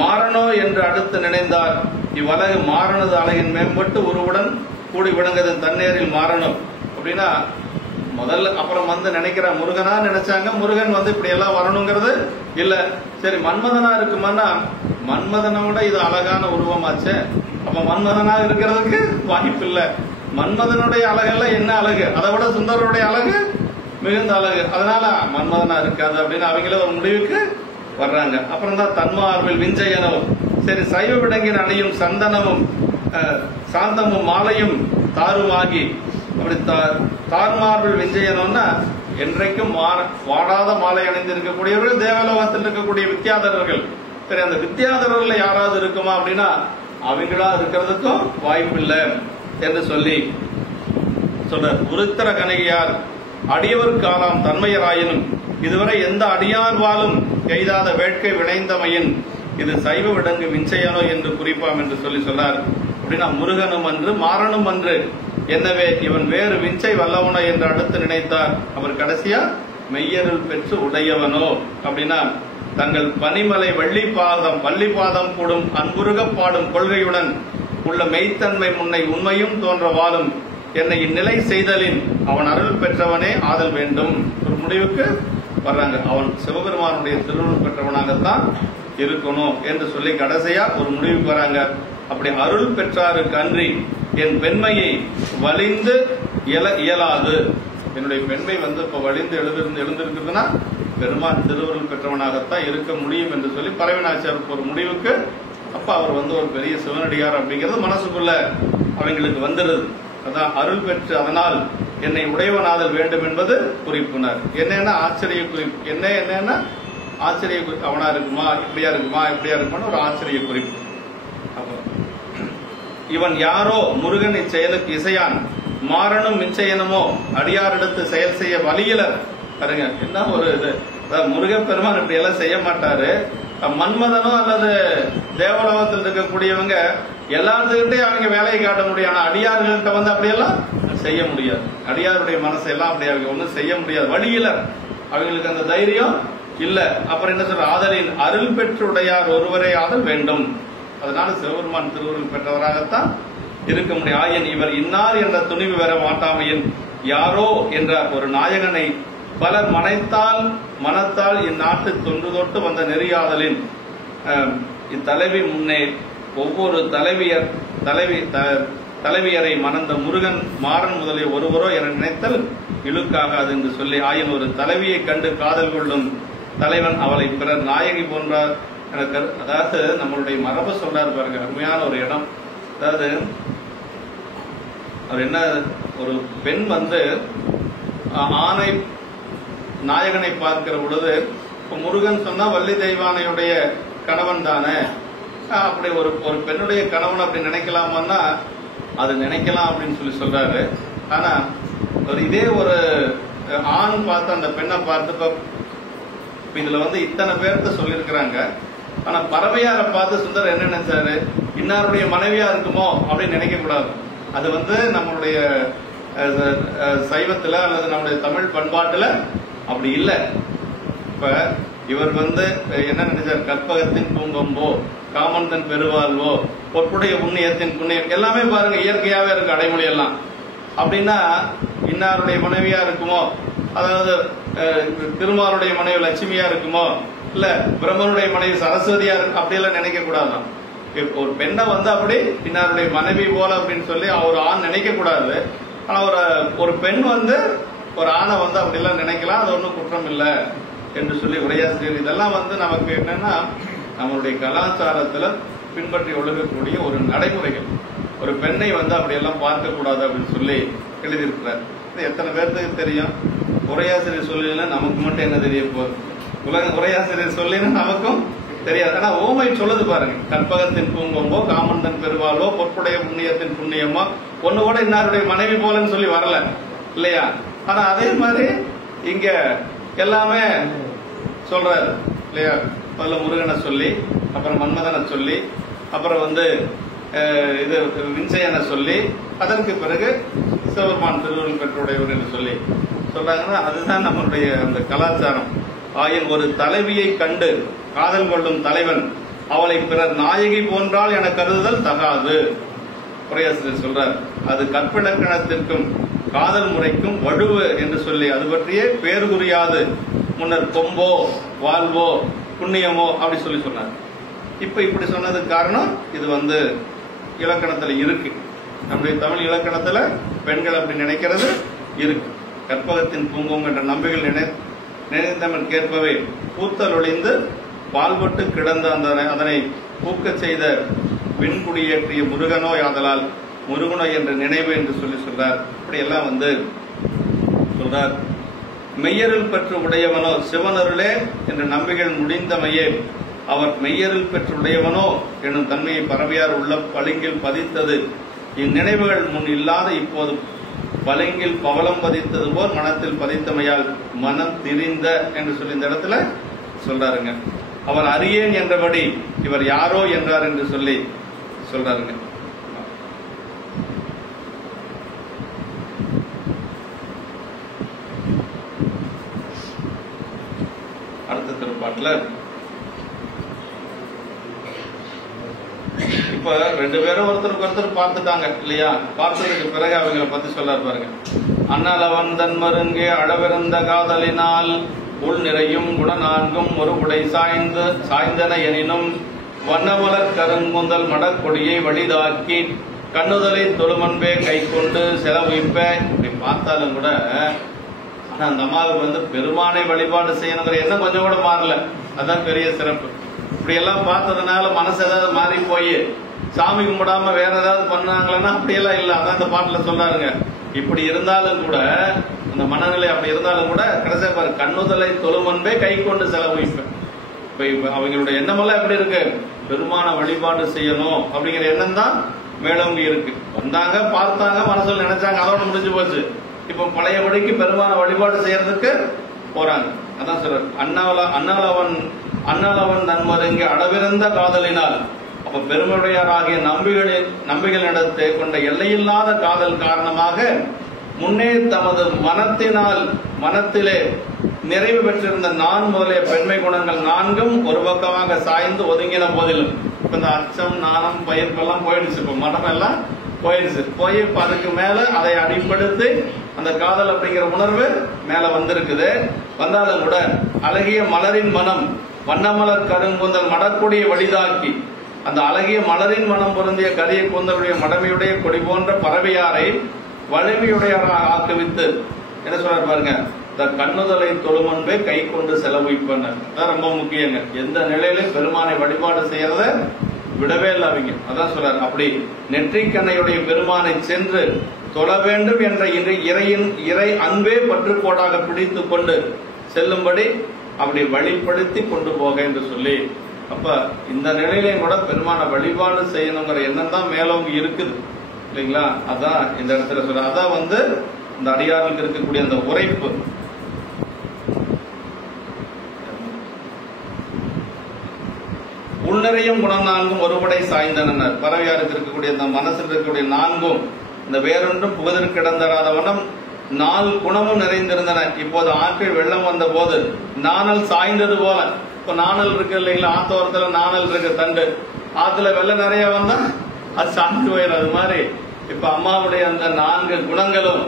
மாறனோ என்று அடுத்து நினைந்தார். இவ்வளகு மாறனது அழகின் மேம்பட்டு உருவுடன் கூடி விளங்குதன் தண்ணீரில் மாறணும் அப்படின்னா முதல்ல அப்புறம் நினைக்கிற முருகனா நினைச்சாங்க. முருகன் இப்படி எல்லாம் வரணுங்கிறது இல்ல. சரி மன்மதனா இருக்குமானா மன்மதனோட இது அழகான உருவமாச்சே. அப்ப மன்மதனா இருக்கிறதுக்கு வாய்ப்பு இல்ல. மன்மதனுடைய அழகெல்லாம் என்ன அழகு, அதை விட சுந்தரனுடைய அழகு மிகுந்த அழகு. அதனால மன்மதனா இருக்காது அப்படின்னு அவங்கள ஒரு முடிவுக்கு வர்றாங்க. அப்புறம் தான் தன்மார்பில் விஞ்சயனோ சரி சைவ விடங்கின் அணியும் சந்தனமும் சாந்தமும் மாலையும் தாருமாகி அப்படி தார்மார்பில் விஞ்சயனோன்னா என்றைக்கும் வாடாத மாலை அணிந்திருக்கக்கூடியவர்கள் தேவலோகத்தில் இருக்கக்கூடிய வித்தியாதரர்கள். சரி அந்த வித்தியாதரர்கள் யாராவது இருக்குமா அப்படின்னா அவங்களா இருக்கிறதுக்கும் வாய்ப்பு இல்லை என்று சொல்லி சொல்றார். உருத்திர கனகையார் அடியவர் காலாம் தன்மையராயினும் இதுவரை எந்த அடியார் வாழும் எய்தாத வேட்கை விளைந்தமையின் இது சைவ விடங்கு விஞ்சயனோ என்று குறிப்பாம் என்று சொல்லி சொன்னார். அப்படின்னா முருகனும் அன்று மாறனும் அன்று என்னவே இவன் வேறு விஞ்சை வல்லவனோ என்று அடுத்து நினைத்தார். அவர் கடைசியா மெய்யருள் பெற்று உடையவனோ அப்படின்னா தங்கள் பனிமலை வள்ளிப்பாதம் கூடும் அன்புருக பாடும் கொள்கையுடன் உள்ள மெய்த்தன்மை முன்னை உண்மையும் தோன்ற வாழும் என்னை இந்நிலை செய்தலின் அவன் அருள் பெற்றவனே ஆதல் வேண்டும். ஒரு முடிவுக்கு வர்றாங்க. அவன் சிவபெருமானுடைய திருவுருள் பெற்றவனாகத்தான் இருக்கணும் என்று சொல்லி கடைசியா ஒரு முடிவுக்கு வராங்க. அப்படி அருள் பெற்றாருக்கு அன்றி என் பெண்மையை வலிந்து இயலாது. என்னுடைய பெண்மை இப்ப வலிந்து எழுந்திருக்குதுன்னா பெருமான் திருவுருள் பெற்றவனாகத்தான் இருக்க முடியும் என்று சொல்லி பரவினாச்சார் ஒரு முடிவுக்கு அப்ப அவர் ஒரு பெரிய சிவனடியார் அப்படிங்கிறது மனசுக்குள்ள அவங்களுக்கு வந்துடுது. அதான் அருள் பெற்று அதனால் என்னை உடையவனாதல் வேண்டும் என்பது குறிப்புனர். என்னன்னா ஆச்சரிய குறிப்பு. என்னன்னா ஆச்சரிய குறிப்பு. அவனா இருக்குமா இப்படியா இருக்குமான்னு ஒரு ஆச்சரிய குறிப்பு. இவன் யாரோ முருகன் இச்செயலுக்கு இசையான் மாறனும் நிச்சயனமோ அடியாரிடத்து செயல் செய்ய வலியலர். பாருங்க என்ன ஒரு இது. முருகப்பெருமான் இப்படி எல்லாம் செய்ய மாட்டாரு. மன்மதனோ அல்லது தேவலோகத்தில் இருக்கக்கூடியவங்க எல்லாத்துக்கிட்டே அவங்க வேலையை காட்ட முடியும். ஆனா அடியார்கள்ட்ட அப்படியெல்லாம் செய்ய முடியாது. அடியாருடைய மனசெல்லாம் அப்படி அவங்க ஒன்றும் செய்ய முடியாது, வழியில அவங்களுக்கு அந்த தைரியம் இல்ல. அப்புறம் என்ன சொல்ற, ஆதலின் அருள் பெற்றுடையார் ஒருவரே ஆதல் வேண்டும். அதனால சிவபெருமான் திருவருள் பெற்றவராகத்தான் இருக்க முடியும். ஆயன் இவர் இன்னார் என்ற துணிவு வர மாட்டாமையின் யாரோ என்ற ஒரு நாயகனை பலர் மனத்தால் இந்நாட்டு தொன்று தொட்டு வந்த நெறியாதலின் இத்தலைவி முன்னே ஒவ்வொரு தலைவியரை மணந்த முருகன் மாறன் முதலிய ஒருவரோ என நினைத்தல் இழுக்காகாது என்று சொல்லி, ஆயின் ஒரு தலைவியை கண்டு காதல் கொள்ளும் தலைவன் அவளை பிறர் நாயகி போன்றார். அதாவது நம்மளுடைய மரபு சொல்றாரு பாருங்க, அருமையான ஒரு இடம். அதாவது அவர் என்ன, ஒரு பெண் ஆணை நாயகனை பார்க்கிற பொழுது, முருகன் சொன்னா வள்ளி தெய்வானையுடைய கணவன் தானே, அப்படி ஒரு பெண்ணுடைய கணவன் அப்படி நினைக்கலாமான்னா அது நினைக்கலாம் அப்படின்னு சொல்றாரு. ஆனா இதே ஒரு ஆண் பார்த்து அந்த பெண்ணை பார்த்து, இதுல இத்தனை பேர்த்த சொல்லியிருக்கிறாங்க. ஆனா பறவையாரை பார்த்து சுந்தர் என்ன நினைச்சாரு, இன்னாருடைய மனைவியா இருக்குமோ அப்படின்னு நினைக்க கூடாது. அது நம்மளுடைய சைவத்துல அல்லது நம்முடைய தமிழ் பண்பாட்டுல அப்படி இல்லை. இப்ப இவர் என்ன நினைச்சார், கற்பகத்தின் பூங்கம்போ, காமந்தன் பெருவாழ்வோ, பொற்புடைய புண்ணியத்தின் புண்ணியம் எல்லாமே பாருங்க இயற்கையாவே இருக்கு அடைமொழி எல்லாம். அப்படின்னா இன்னாருடைய மனைவியா இருக்குமோ, அதாவது திருமாலுடைய மனைவி லட்சுமியா இருக்குமோ, இல்ல பிரம்மனுடைய மனைவி சரஸ்வதியா இருக்கு, அப்படியெல்லாம் நினைக்க கூடாதான். ஒரு பெண்ணை அப்படி இன்னாருடைய மனைவி போல அப்படின்னு சொல்லி ஒரு ஆண் நினைக்க கூடாது. ஆனா ஒரு பெண் ஒரு ஆணை அப்படி எல்லாம் நினைக்கலாம், அது ஒன்றும் குற்றம் இல்லை என்று சொல்லி உரையாசிரியர். இதெல்லாம் நமக்கு என்னன்னா நம்மளுடைய கலாச்சாரத்துல பின்பற்றி ஒழுகக்கூடிய ஒரு நடைமுறைகள். ஒரு பெண்ணை அப்படியெல்லாம் பார்க்க கூடாது அப்படின்னு சொல்லி எழுதியிருக்கிறார். எத்தனை பேருக்கு தெரியும்? உரையாசிரியர் சொல்லினா நமக்கு மட்டும் என்ன தெரிய போகுது, உரையாசிரியர் சொல்லினா நமக்கும் தெரியாது. ஆனா ஓமை சொல்லுது பாருங்க, கற்பகத்தின் பூங்கொம்போ, காமந்தன் பெருவாழ்வோ, பொற்புடைய புண்ணியத்தின் புண்ணியமோ, ஒண்ணு கூட இன்னாருடைய மனைவி போலன்னு சொல்லி வரல இல்லையா? ஆனா அதே மாதிரி இங்க எல்லாமே சொல்றாரு இல்லையா? முதல்ல முருகனை சொல்லி, அப்புறம் மன்மதனை சொல்லி, அப்புறம் இது விஞ்சயனை சொல்லி, அதற்கு பிறகு சிவபெருமான் திருவருள் பெற்றுடையவர் என்று சொல்லி சொல்றாங்கன்னா அதுதான் நம்மளுடைய அந்த கலாச்சாரம். ஆயின் ஒரு தலைவியை கண்டு காதல் கொள்ளும் தலைவன் அவளை பிறர் நாயகி போன்றால் என கருதுதல் தகாது. உரையாசிரியர் சொல்றார், அது கற்பிலக்கணத்திற்கும் காதல் முறைக்கும் வடுவு என்று சொல்லி அது பற்றியே பேர் குறியாது முன்னர் கொம்போ வாழ்வோ புண்ணியமோ அப்படி சொல்லி சொன்னார். இப்ப இப்படி சொன்னதுக்கு காரணம் இது இலக்கணத்துல இருக்கு. நம்முடைய தமிழ் இலக்கணத்துல பெண்கள் அப்படி நினைக்கிறது இருக்கு. கற்பகத்தின் பூங்கும் என்ற நம்பிகள் நினைந்தவன் கேட்பவே பூத்தல் ஒளிந்து பால்பட்டு கிடந்த அதனை பூக்க செய்த விண்குடியேற்றிய முருகனோ யாதலால் முருகனோ என்ற நினைவு என்று சொல்லி சொல்றார். இப்படி எல்லாம் சொல்றார். மெய்யருள் பெற்று உடையவனோ சிவனருளே என்ற நம்பிகள் முடிந்தமையே அவர் மெய்யருள் பெற்று உடையவனோ எனும் தன்மையை பரவியார் உள்ள பளிங்கில் பதித்தது. இந்நினைவுகள் முன் இல்லாத இப்போது பளிங்கில் பவளம் பதித்தது போல் மனத்தில் பதித்தமையால் மனம் திரிந்த என்று சொல்லி இந்த இடத்துல சொல்றாருங்க. அவர் அறியேன் என்றபடி இவர் யாரோ என்றார் என்று சொல்லி சொல்றாருங்க. அடுத்த திருப்பாட்டுல இப்ப ரெண்டு பேரும் ஒருத்தருக்கு ஒருத்தர் பார்த்துட்டாங்க இல்லையா? பார்த்ததுக்கு பிறகு அவங்களை பத்தி சொல்றாரு பாருங்க. அண்ணல் அவன் தன் மருங்கே அளவிருந்த காதலினால் உள் நிறையும் குணநான்கும் ஒரு குடை சாய்ந்தன எனினும் வண்ணமலர் கருங்குந்தல் மடக்கொடியை வழிதாக்கி கண்ணுதலை தொழுமன்பே கை கொண்டு செலவிப்ப. இப்படி பார்த்தாலும் கூட ஆனா அந்த அம்மாவுக்கு பெருமானை வழிபாடு செய்யணுங்கிற எண்ணம் கொஞ்சம் கூட மாறல. அதுதான் பெரிய சிறப்பு. இப்படி எல்லாம் பார்த்ததுனால மனசு ஏதாவது மாறி போய் சாமி கும்பிடாம வேற ஏதாவது பண்ணாங்களன்னா அப்படியெல்லாம் இல்லை. அதான் இந்த பாட்டுல சொல்றாருங்க. இப்படி இருந்தாலும் கூட அந்த மனநிலை அப்படி இருந்தாலும் கூட கடைசியா பாரு, கண்ணுதலை தொழுமன்பே கை கொண்டு செலவிப்பேன். இப்ப அவங்களுடைய எண்ணமெல்லாம் எப்படி இருக்கு? பெருமான வழிபாடு செய்யணும் அப்படிங்கிற எண்ணம் தான் மேலோங்கி இருக்கு. வந்தாங்க, பார்த்தாங்க, மனசுல நினைச்சாங்க, அதோட முடிஞ்சு போச்சு. இப்ப பழையபடிக்கு பெருமான வழிபாடு செய்யறதுக்கு போறாங்க. அதான் சொல்றாரு, அண்ணாளவன் நன்மருங்கே அளவிருந்த காதலினால். அப்ப பெருமையுடையாராகிய நம்பிகளிடத்தை கொண்ட எல்லையில்லாத காதல் காரணமாக முன்னே தமது மனத்திலே நிறைவு பெற்றிருந்த நான் முதலிய பெண்மை குணங்கள் நான்கும் ஒரு பக்கமாக சாய்ந்து ஒதுங்கின போதிலும், இப்ப இந்த அச்சம் நாணம் பயிர்ப்பெல்லாம் போயிடுச்சு, இப்ப மனம் எல்லாம் போயிடுச்சு. போய் அதுக்கு மேல அதை அடிப்படுத்தி அந்த காதல் அப்படிங்கிற உணர்வு மேல வந்திருக்குது. வந்தாலும் கூட அழகிய மலரின் மனம் வண்ணமலர் கருங்கூந்தல் மடக்கூடிய வழிதாக்கி, அந்த அழகிய மலரின் மனம் பொருந்திய கரிய கூந்தலுடைய மடமையுடைய கொடி போன்ற பறவையாரை வலிமையுடையவராக ஆக்குவித்து, என்ன சொல்றாரு பாருங்க, இந்த கண்ணுதலை தொழுமன்பே கை கொண்டு செலவுப்பன. அதான் ரொம்ப முக்கியங்க. எந்த நிலையிலும் பெருமானை வழிபாடு செய்யறத விடவே இல்லை அவங்க. அதான் சொல்றாரு, அப்படி நெற்றிக்கண்ணையுடைய பெருமானை சென்று தொழ வேண்டும் என்ற இறை அன்பே பற்றுக்கோடாக பிடித்து கொண்டு செல்லும்படி அப்படி வழிப்படுத்தி கொண்டு போக என்று சொல்லி, அப்ப இந்த நிலையிலையும் கூட பெருமான வழிபாடு செய்யணுங்கிற எண்ணம் தான் மேலோங்கி இருக்குது இல்லைங்களா. அதான் இந்த இடத்துல சொல்ற, அதான் வந்து இந்த அடியார்களுக்கு இருக்கக்கூடிய அந்த உரைப்பு. உள்நிறையும் குணம் நான்கும் ஒருபடை சாய்ந்தனர். பறவையாருக்கு இருக்கக்கூடிய அந்த மனசில் இருக்கக்கூடிய நான்கும் இந்த வேறொன்றும் புகதில் கிடந்தராத வண்ணம் 4 குணமும் நிறைந்திருந்தன. இப்போது ஆற்றில் வெள்ளம் வந்த போது நாணல் சாய்ந்தது போல, இப்ப நாணல் இருக்கு இல்லைங்களா, ஆத்தோரத்துல நாணல் இருக்கு தண்டு, ஆத்துல வெள்ளம் நிறைய வந்தா அது சாய்ந்து போயிடும். அது மாதிரி இப்ப அம்மாவுடைய அந்த 4 குணங்களும்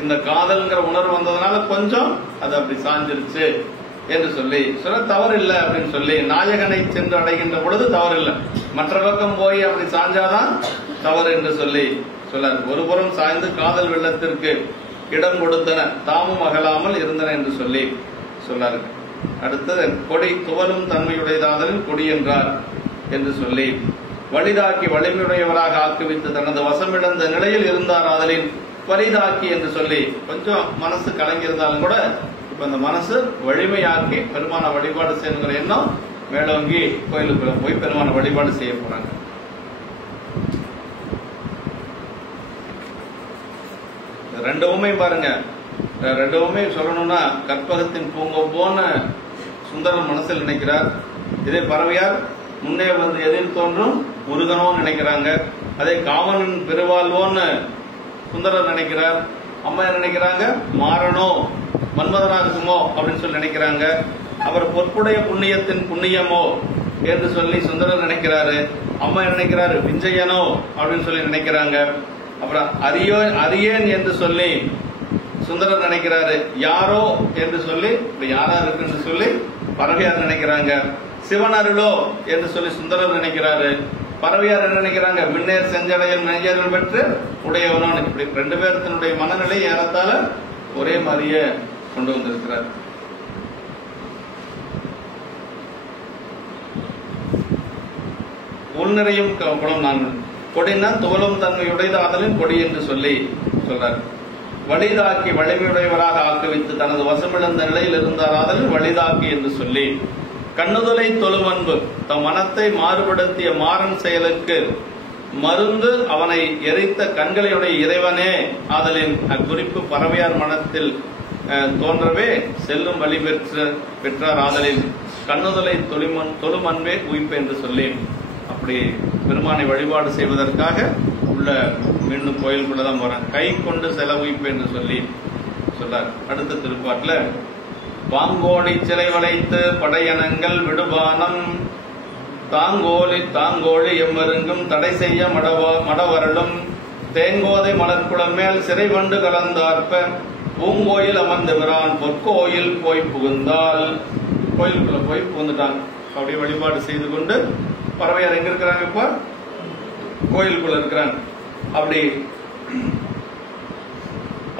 இந்த காதல்ங்கிற உணர்வு வந்ததுனால கொஞ்சம் அது அப்படி சாஞ்சிருச்சு என்று சொல்லி சொல்ல தவறு இல்லை அப்படின்னு சொல்லி, நாயகனை சென்று அடைகின்ற பொழுது தவறு இல்லை, மற்ற பக்கம் போய் அப்படி சாஞ்சாதான் தவறு என்று சொல்லி சொல்லார். ஒருபுறம் சாய்ந்து காதல் வெள்ளத்திற்கு இடம் கொடுத்தன, தாமும் அகலாமல் இருந்தன என்று சொல்லி சொன்னார். அடுத்தது கொடி துவலும் தன்மையுடையதாதலின் கொடி என்றார் என்று சொல்லி, வலிதாக்கி வலிமையுடையவராக ஆக்குவித்து தனது வசமிழந்த நிலையில் இருந்தார் ஆதலின் வலிதாக்கி என்று சொல்லி, கொஞ்சம் மனசு கலங்கியிருந்தாலும் கூட இப்ப அந்த மனசு வலிமையாக்கி பெருமான வழிபாடு செய்யணுங்கிற எண்ணம் மேலோங்கி கோயிலுக்குள்ள போய் பெருமான வழிபாடு செய்ய போறாங்க. ரெண்டு உண்மையும் பாருங்க, ரெண்டு உண்மையும் சொல்லணும்னா, கற்பகத்தின் பூங்கொப்போன்னு சுந்தரன் மனசில் நினைக்கிறார். இதே பறவையார் முன்னே வந்து எதில் தோன்றும் முருகனோன்னு நினைக்கிறாங்க. அதே காமனின் பெருவாழ்வோன்னு சுந்தரர் நினைக்கிறார். அம்மா என்ன நினைக்கிறாங்க, மாறனோ மன்மதனாகுமோ அப்படின்னு சொல்லி நினைக்கிறாங்க. அவர் பொற்புடைய புண்ணியத்தின் புண்ணியமோ என்று சொல்லி சுந்தரர் நினைக்கிறாரு. அம்மா நினைக்கிறாரு விஞ்சயனோ அப்படின்னு சொல்லி நினைக்கிறாங்க. அப்புறம் அரியேன் என்று சொல்லி சுந்தரர் நினைக்கிறாரு. யாரோ என்று சொல்லி இப்படி யாரா இருக்குன்னு சொல்லி பறவையார் நினைக்கிறாங்க. சிவன் அருளோ என்று சொல்லி சுந்தரர் நினைக்கிறாரு. பறவையார் என்ன நினைக்கிறாங்க, மின்னேர் செஞ்சடையல் நெய்யர்கள் பெற்று உடையவனோன்னு. இப்படி 2 பேர்த்தினுடைய மனநிலை ஏறத்தால ஒரே மாதிரியே கொண்டு வந்திருக்கிறார். உள்நிறையும் குணம் நான் கொடினா துவலும் தன்மையுடையதாதலின் கொடி என்று சொல்லி சொல்றார். வலிதாக்கி வலிமையுடையவராக ஆக்குவித்து தனது வசமிழந்த நிலையில் இருந்தாராதலின் வலிதாக்கி என்று சொல்லி, கண்ணுதலை தொழும் அன்பு தம் மனத்தை மாறுபடுத்திய மாறன் செயலுக்கு மருந்து அவனை எரித்த கண்களையுடைய இறைவனே ஆதலின் அக்குறிப்பு பறவையார் மனத்தில் தோன்றவே செல்லும் வழி பெற்றார் ஆதலின் கண்ணுதலை தொழும் அன்பே உயிர்ப்பு என்று சொல்லி, அப்படி பெருமானை வழிபாடு செய்வதற்காக உள்ள மீண்டும் கோயிலுக்குள்ளதான் போறாங்க. கை கொண்டு செலவுயிப்பு என்று சொல்லி சொல்றார். அடுத்த திருப்பாட்டுல, பாங்கோடி சிலை வளைத்து படையனங்கள் விடுபானம் தாங்கோழி எம்மருங்கும் தடை செய்ய மடவரலும் தேங்கோதை மலர்குளம் மேல் சிறை வண்டு கலந்தார்ப்ப பூங்கோயில் அமர்ந்தவரான் பொற்கோயில் போய் புகுந்தால். கோயிலுக்குள்ள போய் புகுந்துட்டாங்க. அப்படியே வழிபாடு செய்து கொண்டு பறவையார் எங்க இருக்கிறாங்க, இப்ப கோயிலுக்குள்ள இருக்கிறாங்க. அப்படி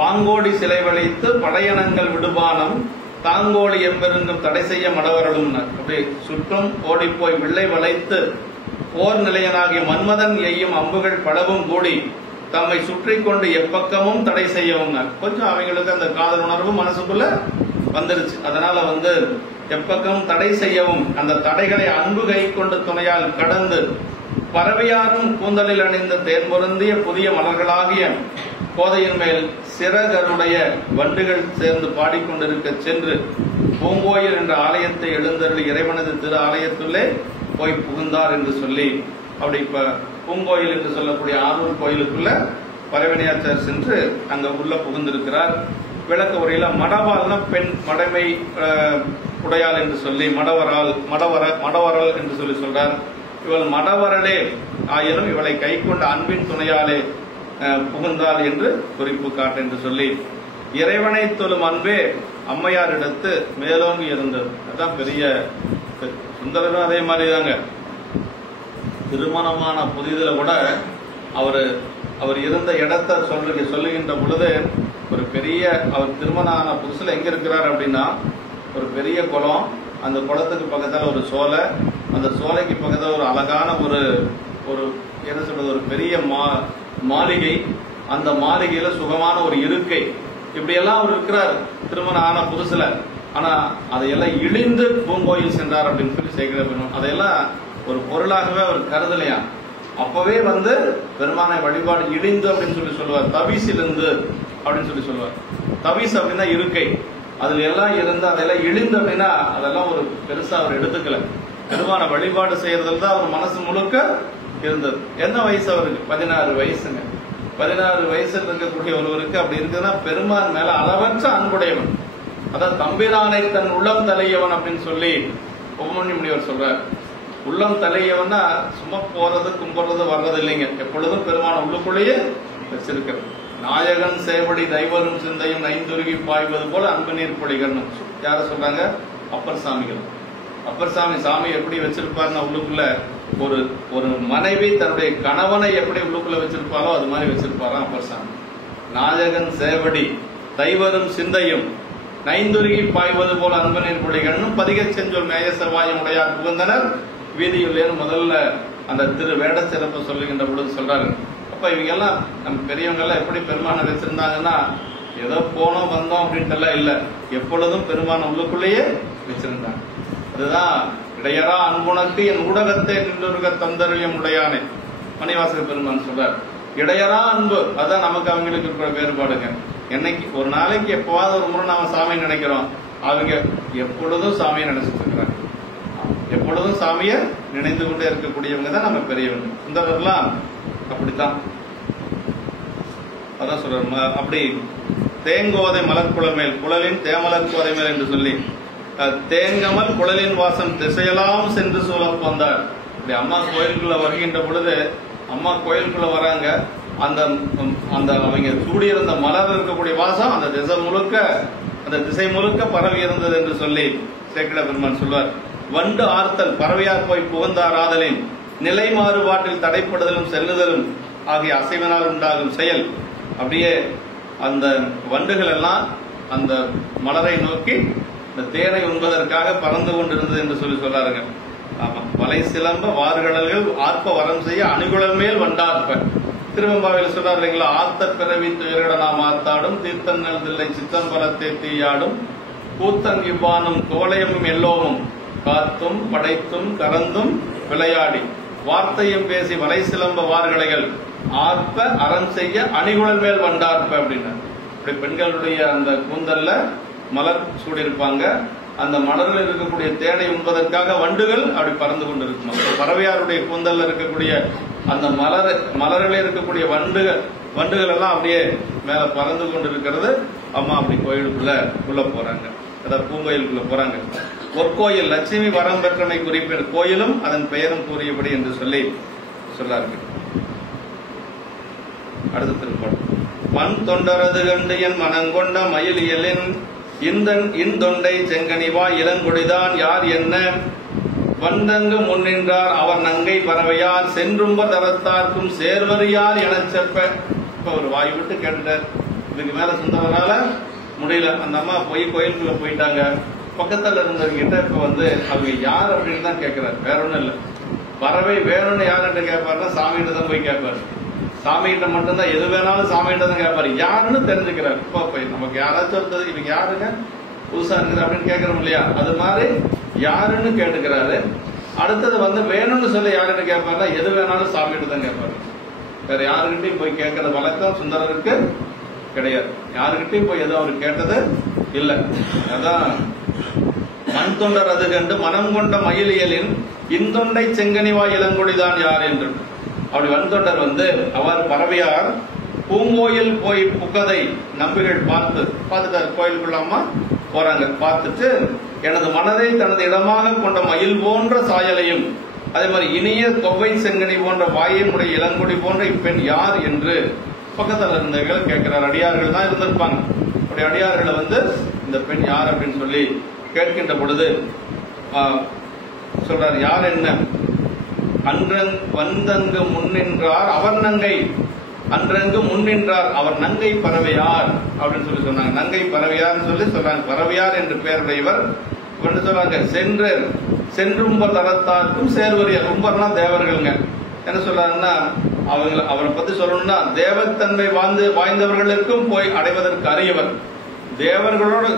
பாங்கோடி சிலை வளைத்து படையனங்கள் விடுபானம் தாங்கோழி எம்பெருங்கும் தடை செய்ய மடவரலும். அப்படி சுற்றும் ஓடி போய் வில்லை வளைத்து போர் நிலையனாகிய மன்மதன் எய்யும் அம்புகள் படவும் கூடி தம்மை சுற்றி கொண்டு எப்பக்கமும் தடை செய்யவும். கொஞ்சம் அவங்களுக்கு அந்த காதல் உணர்வு மனசுக்குள்ள வந்துருச்சு. அதனால எப்பக்கம் தடை செய்யவும் அந்த தடைகளை அன்பு கை கொண்டு துணையால் கடந்து பறவையாரும் கூந்தலில் அணிந்த தேன் பொருந்திய புதிய மலர்களாகிய கோதையின் மேல் சிறகருடைய வண்டுகள் சேர்ந்து பாடிக்கொண்டிருக்க சென்று பூங்கோயில் என்ற ஆலயத்தை எழுந்தருளி இறைவனது திரு ஆலயத்துள்ளே போய் புகுந்தார் என்று சொல்லி, அப்படி இப்ப பூங்கோயில் என்று சொல்லக்கூடிய ஆரூர் கோயிலுக்குள்ள பரவினையாச்சார் சென்று அங்க உள்ள புகுந்திருக்கிறார். விளக்க உரையில மடவாள்னா பெண், மடமை உடையாள் என்று சொல்லி மடவரல் என்று சொல்லி சொல்றார். இவள் மடவரலே ஆயினும் இவளை கை கொண்ட அன்பின் துணையாலே புகுந்தாள் என்று குறிப்பு காட்டு என்று சொல்லி, இறைவனை தொழும் அன்பே அம்மையாரிடத்து மேலோங்கி இருந்தது. அதான் பெரிய சுந்தரரும் அதே மாதிரிதாங்க. திருமணமான புதிதுல கூட அவர் இருந்த இடத்தை சொல்லுகின்ற பொழுது ஒரு பெரிய, அவர் திருமணம் ஆன புதுசுல எங்க இருக்கிறார் அப்படின்னா ஒரு பெரிய குளம், அந்த குளத்துக்கு பக்கத்துல ஒரு சோலை, அந்த சோலைக்கு பக்கத்துல ஒரு அழகான ஒரு என்ன சொல்றது ஒரு பெரிய மாளிகை, அந்த மாளிகையில சுகமான ஒரு இருக்கை, இப்படி எல்லாம் அவர் இருக்கிறார் திருமணம் ஆன புதுசுல. ஆனா அதையெல்லாம் இழிந்து பூங்கோயில் சென்றார் அப்படின்னு சொல்லி சேக்கிழார் அதையெல்லாம் ஒரு பொருளாகவே அவர் கருதலையா. அப்பவே பெருமானை வழிபாடு இழிந்து அப்படின்னு சொல்லி சொல்லுவார். தவிசிலிருந்து அப்படின்னு சொல்லி சொல்லுவார். தவிஸ் அப்படின்னா இருக்கை, அதுல எல்லாம் இருந்து அதெல்லாம் இழிந்து அப்படின்னா அதெல்லாம் ஒரு பெருசா அவர் எடுத்துக்கல. பெருமான வழிபாடு செய்யறதுல தான் அவர் மனசு முழுக்க இருந்தது. என்ன வயசு அவருக்கு? 16 வயசுங்க. 16 வயசுல இருக்கக்கூடிய ஒருவருக்கு அப்படி இருக்குதுன்னா பெருமான் மேல அளவற்ற அன்புடையவன். அதான் தம்பிரானை தன் உள்ளம் தலையவன் அப்படின்னு சொல்லி உபமன்யு முனிவர் சொல்றார். உள்ளம் தலையவன்னா சும்மா போறது கும்பிடுறது வர்றது இல்லைங்க, எப்பொழுதும் பெருமான உள்ளுக்குள்ளேயே வச்சிருக்கிறது. நாயகன் சேவடி தெய்வரும் சிந்தையும் நைந்துருகி பாய்வது போல அன்பு நீர் பொழிகணும். யார சொல்றாங்க? அப்பர் சாமிகள். அப்பர் சாமி எப்படி வச்சிருப்பாருன்னா உள்ளுக்குள்ள ஒரு மனைவி தன்னுடைய கணவனை எப்படி உள்ளுக்குள்ள வச்சிருப்பாரோ அது மாதிரி வச்சிருப்பாராம் அப்பர் சாமி. நாயகன் சேவடி தெய்வரும் சிந்தையும் நைந்துருகி பாய்வது போல அன்பு நீர் பொழிகணும். பதிக செஞ்சொல் மேய செவ்வாயம் உடையார் புகுந்தனர் வீதியுள்ளேன்னு முதல்ல அந்த திரு வேட சிறப்பு சொல்லுகின்ற பொழுது சொல்றாரு. அப்ப இவங்க எல்லாம் நம்ம பெரியவங்க எல்லாம் எப்படி பெருமானை வச்சிருந்தாங்கன்னா ஏதோ போனோம் வந்தோம் அப்படின்ட்டு எல்லாம் இல்ல, எப்பொழுதும் பெருமான உள்ளுக்குள்ளேயே வச்சிருந்தாங்க. அதுதான் இடையரா அன்புணக்கு என் ஊடகத்தை நின்றுருக தந்தருளியம் உடையானே மணிவாசக பெருமான் சொல்றார். இடையரா அன்பு, அதான் நமக்கு அவங்களுக்கு இருக்கிற வேறுபாடுங்க. என்னைக்கு ஒரு நாளைக்கு எப்பவாவது ஒரு முறை நாம சாமியை நினைக்கிறோம், அவங்க எப்பொழுதும் சாமியை நினைச்சிட்டு இருக்கிறாங்க. எப்பொழுதும் சாமியை நினைந்து கொண்டே இருக்கக்கூடியவங்க தான் நம்ம பெரியவங்க. சுந்தரர்லாம் அப்படித்தான். அதான் சொல்ற அப்படி தேங்கோதை மலர்குழல் மேல் குழலின் தேமலர் கோதை மேல் என்று சொல்லி தேங்கமல் குழலின் வாசம் திசையெல்லாம் சென்று சூழப் வந்தார். இப்படி அம்மா கோயிலுக்குள்ள வருகின்ற பொழுது அம்மா கோயிலுக்குள்ள வராங்க, அந்த அவங்க சூடியிருந்த மலர் இருக்கக்கூடிய வாசம் அந்த திசை முழுக்க பரவி இருந்தது என்று சொல்லி சேக்கிழார் பெருமான் சொல்வார். வண்டு ஆர்த்தல் பறவையார் போய் புகுந்தார் ஆதலின் நிலை மாறுபாட்டில் தடைப்படுதலும் செல்லுதலும் ஆகிய அசைவனால் உண்டாகும் செயல். அப்படியே அந்த வண்டுகள் எல்லாம் அந்த மலரை நோக்கி இந்த தேனை உண்பதற்காக பறந்து கொண்டிருந்தது என்று சொல்லி சொல்லாருங்க. ஆமா, வலை சிலம்ப வார்கடல்கள் ஆர்ப்ப வரம் செய்ய அணிகுழல் மேல் வண்டார்ப்ப. திருவம்பாவையில் சொல்றாரு இல்லைங்களா, ஆத்த பிறவி துயரிட நாம் ஆத்தாடும் தீர்த்தன் நல்தில்லை சித்தம் பலத்தை தீயாடும் கூத்தன் இவ்வானும் கோலையமும் எல்லோமும் காத்தும் படைத்தும் கறந்தும் விளையாடி வார்த்தையும் பேசி வலை சிலம்ப வார்கலைகள் ஆர்ப்ப அறம் செய்ய அணிகுழல் மேல் வண்டார்ப்ப அப்படின்னா. இப்படி பெண்களுடைய அந்த கூந்தல்ல மலர் சூடியிருப்பாங்க, அந்த மலரில் இருக்கக்கூடிய தேனை உண்பதற்காக வண்டுகள் அப்படி பறந்து கொண்டு இருக்கும். பறவையாருடைய கூந்தல்ல இருக்கக்கூடிய அந்த மலரில் இருக்கக்கூடிய வண்டுகள் எல்லாம் அப்படியே மேல பறந்து கொண்டு இருக்கிறது. அம்மா அப்படி கோயிலுக்குள்ள போறாங்க, அதாவது பூங்கோயிலுக்குள்ள போறாங்க. பொற்கோயில் லட்சுமி வரம் பெற்றமை குறிப்பிட்ட கோயிலும் அதன் பெயரும் கூறியபடி என்று சொல்லி சொல்லார்கள். அடுத்த திருப்பாடல். மண் தொண்டரது கண்டு என் மனங்கொண்ட மயிலியலின் இந்தொண்டை செங்கனிவா இளங்கொடிதான் யார் என்ன வந்தங்கு முன்னின்றார் அவர் நங்கை பறவையார் சென்றும்ப தரத்தார்க்கும் சேர்வறியார் என செப்ப. இப்ப ஒரு வாய் விட்டு கேட்டுட்டார். இதுக்கு மேல சொந்தவரால முடியல. அந்த அம்மா போய் கோயிலுக்குள்ள போயிட்டாங்க. பக்கத்துல இருந்தவங்கிட்ட இப்ப அவங்க யார் அப்படின்னு தான் கேட்கிறாரு, வேற ஒண்ணும் இல்ல. பறவை வேணும்னு யாருகிட்ட கேட்பாருன்னா சாமிகிட்ட தான் போய் கேட்பாரு. சாமிகிட்ட மட்டும்தான் எது வேணாலும் சாமிகிட்ட தான் கேட்பாரு. யாருன்னு தெரிஞ்சுக்கிறாரு. இப்போ போய் நமக்கு யாராச்சும் ஒருத்தது இவங்க யாருங்க புதுசா இருக்குது அப்படின்னு கேட்கறோம் இல்லையா, அது மாதிரி யாருன்னு கேட்டுக்கிறாரு. அடுத்தது வேணும்னு சொல்லி யாருன்னு கேட்பாருன்னா எது வேணாலும் சாமிகிட்ட தான் கேட்பாரு. வேற யாருக்கிட்டையும் போய் கேட்கற வழக்கம் சுந்தரருக்கு கிடையாது. யாருக்கிட்டையும் போய் எதுவும் அவர் கேட்டது இல்ல. அதான் மண் தொண்டர் அது கண்டு மனம் கொண்ட மயிலியலின் இந்தொண்டை செங்கனிவா இளங்கொடிதான் யார் என்று. அப்படி வன்தொண்டர் அவர் பறவையார் பூங்கோயில் போய் புக்கதை நம்பிகள் பார்த்துட்டாரு. கோயிலுக்குள்ளாம போறாங்க. பார்த்துட்டு எனது மனதை தனது இடமாக கொண்ட மயில் போன்ற சாயலையும் அதே மாதிரி இனிய கொவ்வை செங்கனி போன்ற வாயினுடைய இளங்குடி போன்ற இப்பெண் யார் என்று பக்கத்தில் இருந்தவர்கள் கேட்கிறார். அடியார்கள் தான் இருந்திருப்பாங்க. அப்படி அடியார்களை வந்து இந்த பெண் யார் அப்படின்னு சொல்லி கேட்கின்ற பொழுது சொல்றார், யார் என்ன? வந்தங்கு முன்னின்றார் அவர் நங்கை, அன்றங்கு முன்னின்றார் அவர் நங்கை பறவையார் அப்படின்னு சொல்லி சொன்னாங்க. நங்கை பறவையார் சொல்லி சொல்றாங்க. பறவையார் என்று பெயருடையவர் சொல்றாங்க. சென்றும்பர் தரத்தாருக்கும் சேர்வரியார். உம்பர்னா தேவர்களுங்க. என்ன சொல்றாங்கன்னா அவரை பத்தி சொல்லணும்னா தேவத்தன்மை வாய்ந்தவர்களுக்கும் போய் அடைவதற்கு அரியவர்.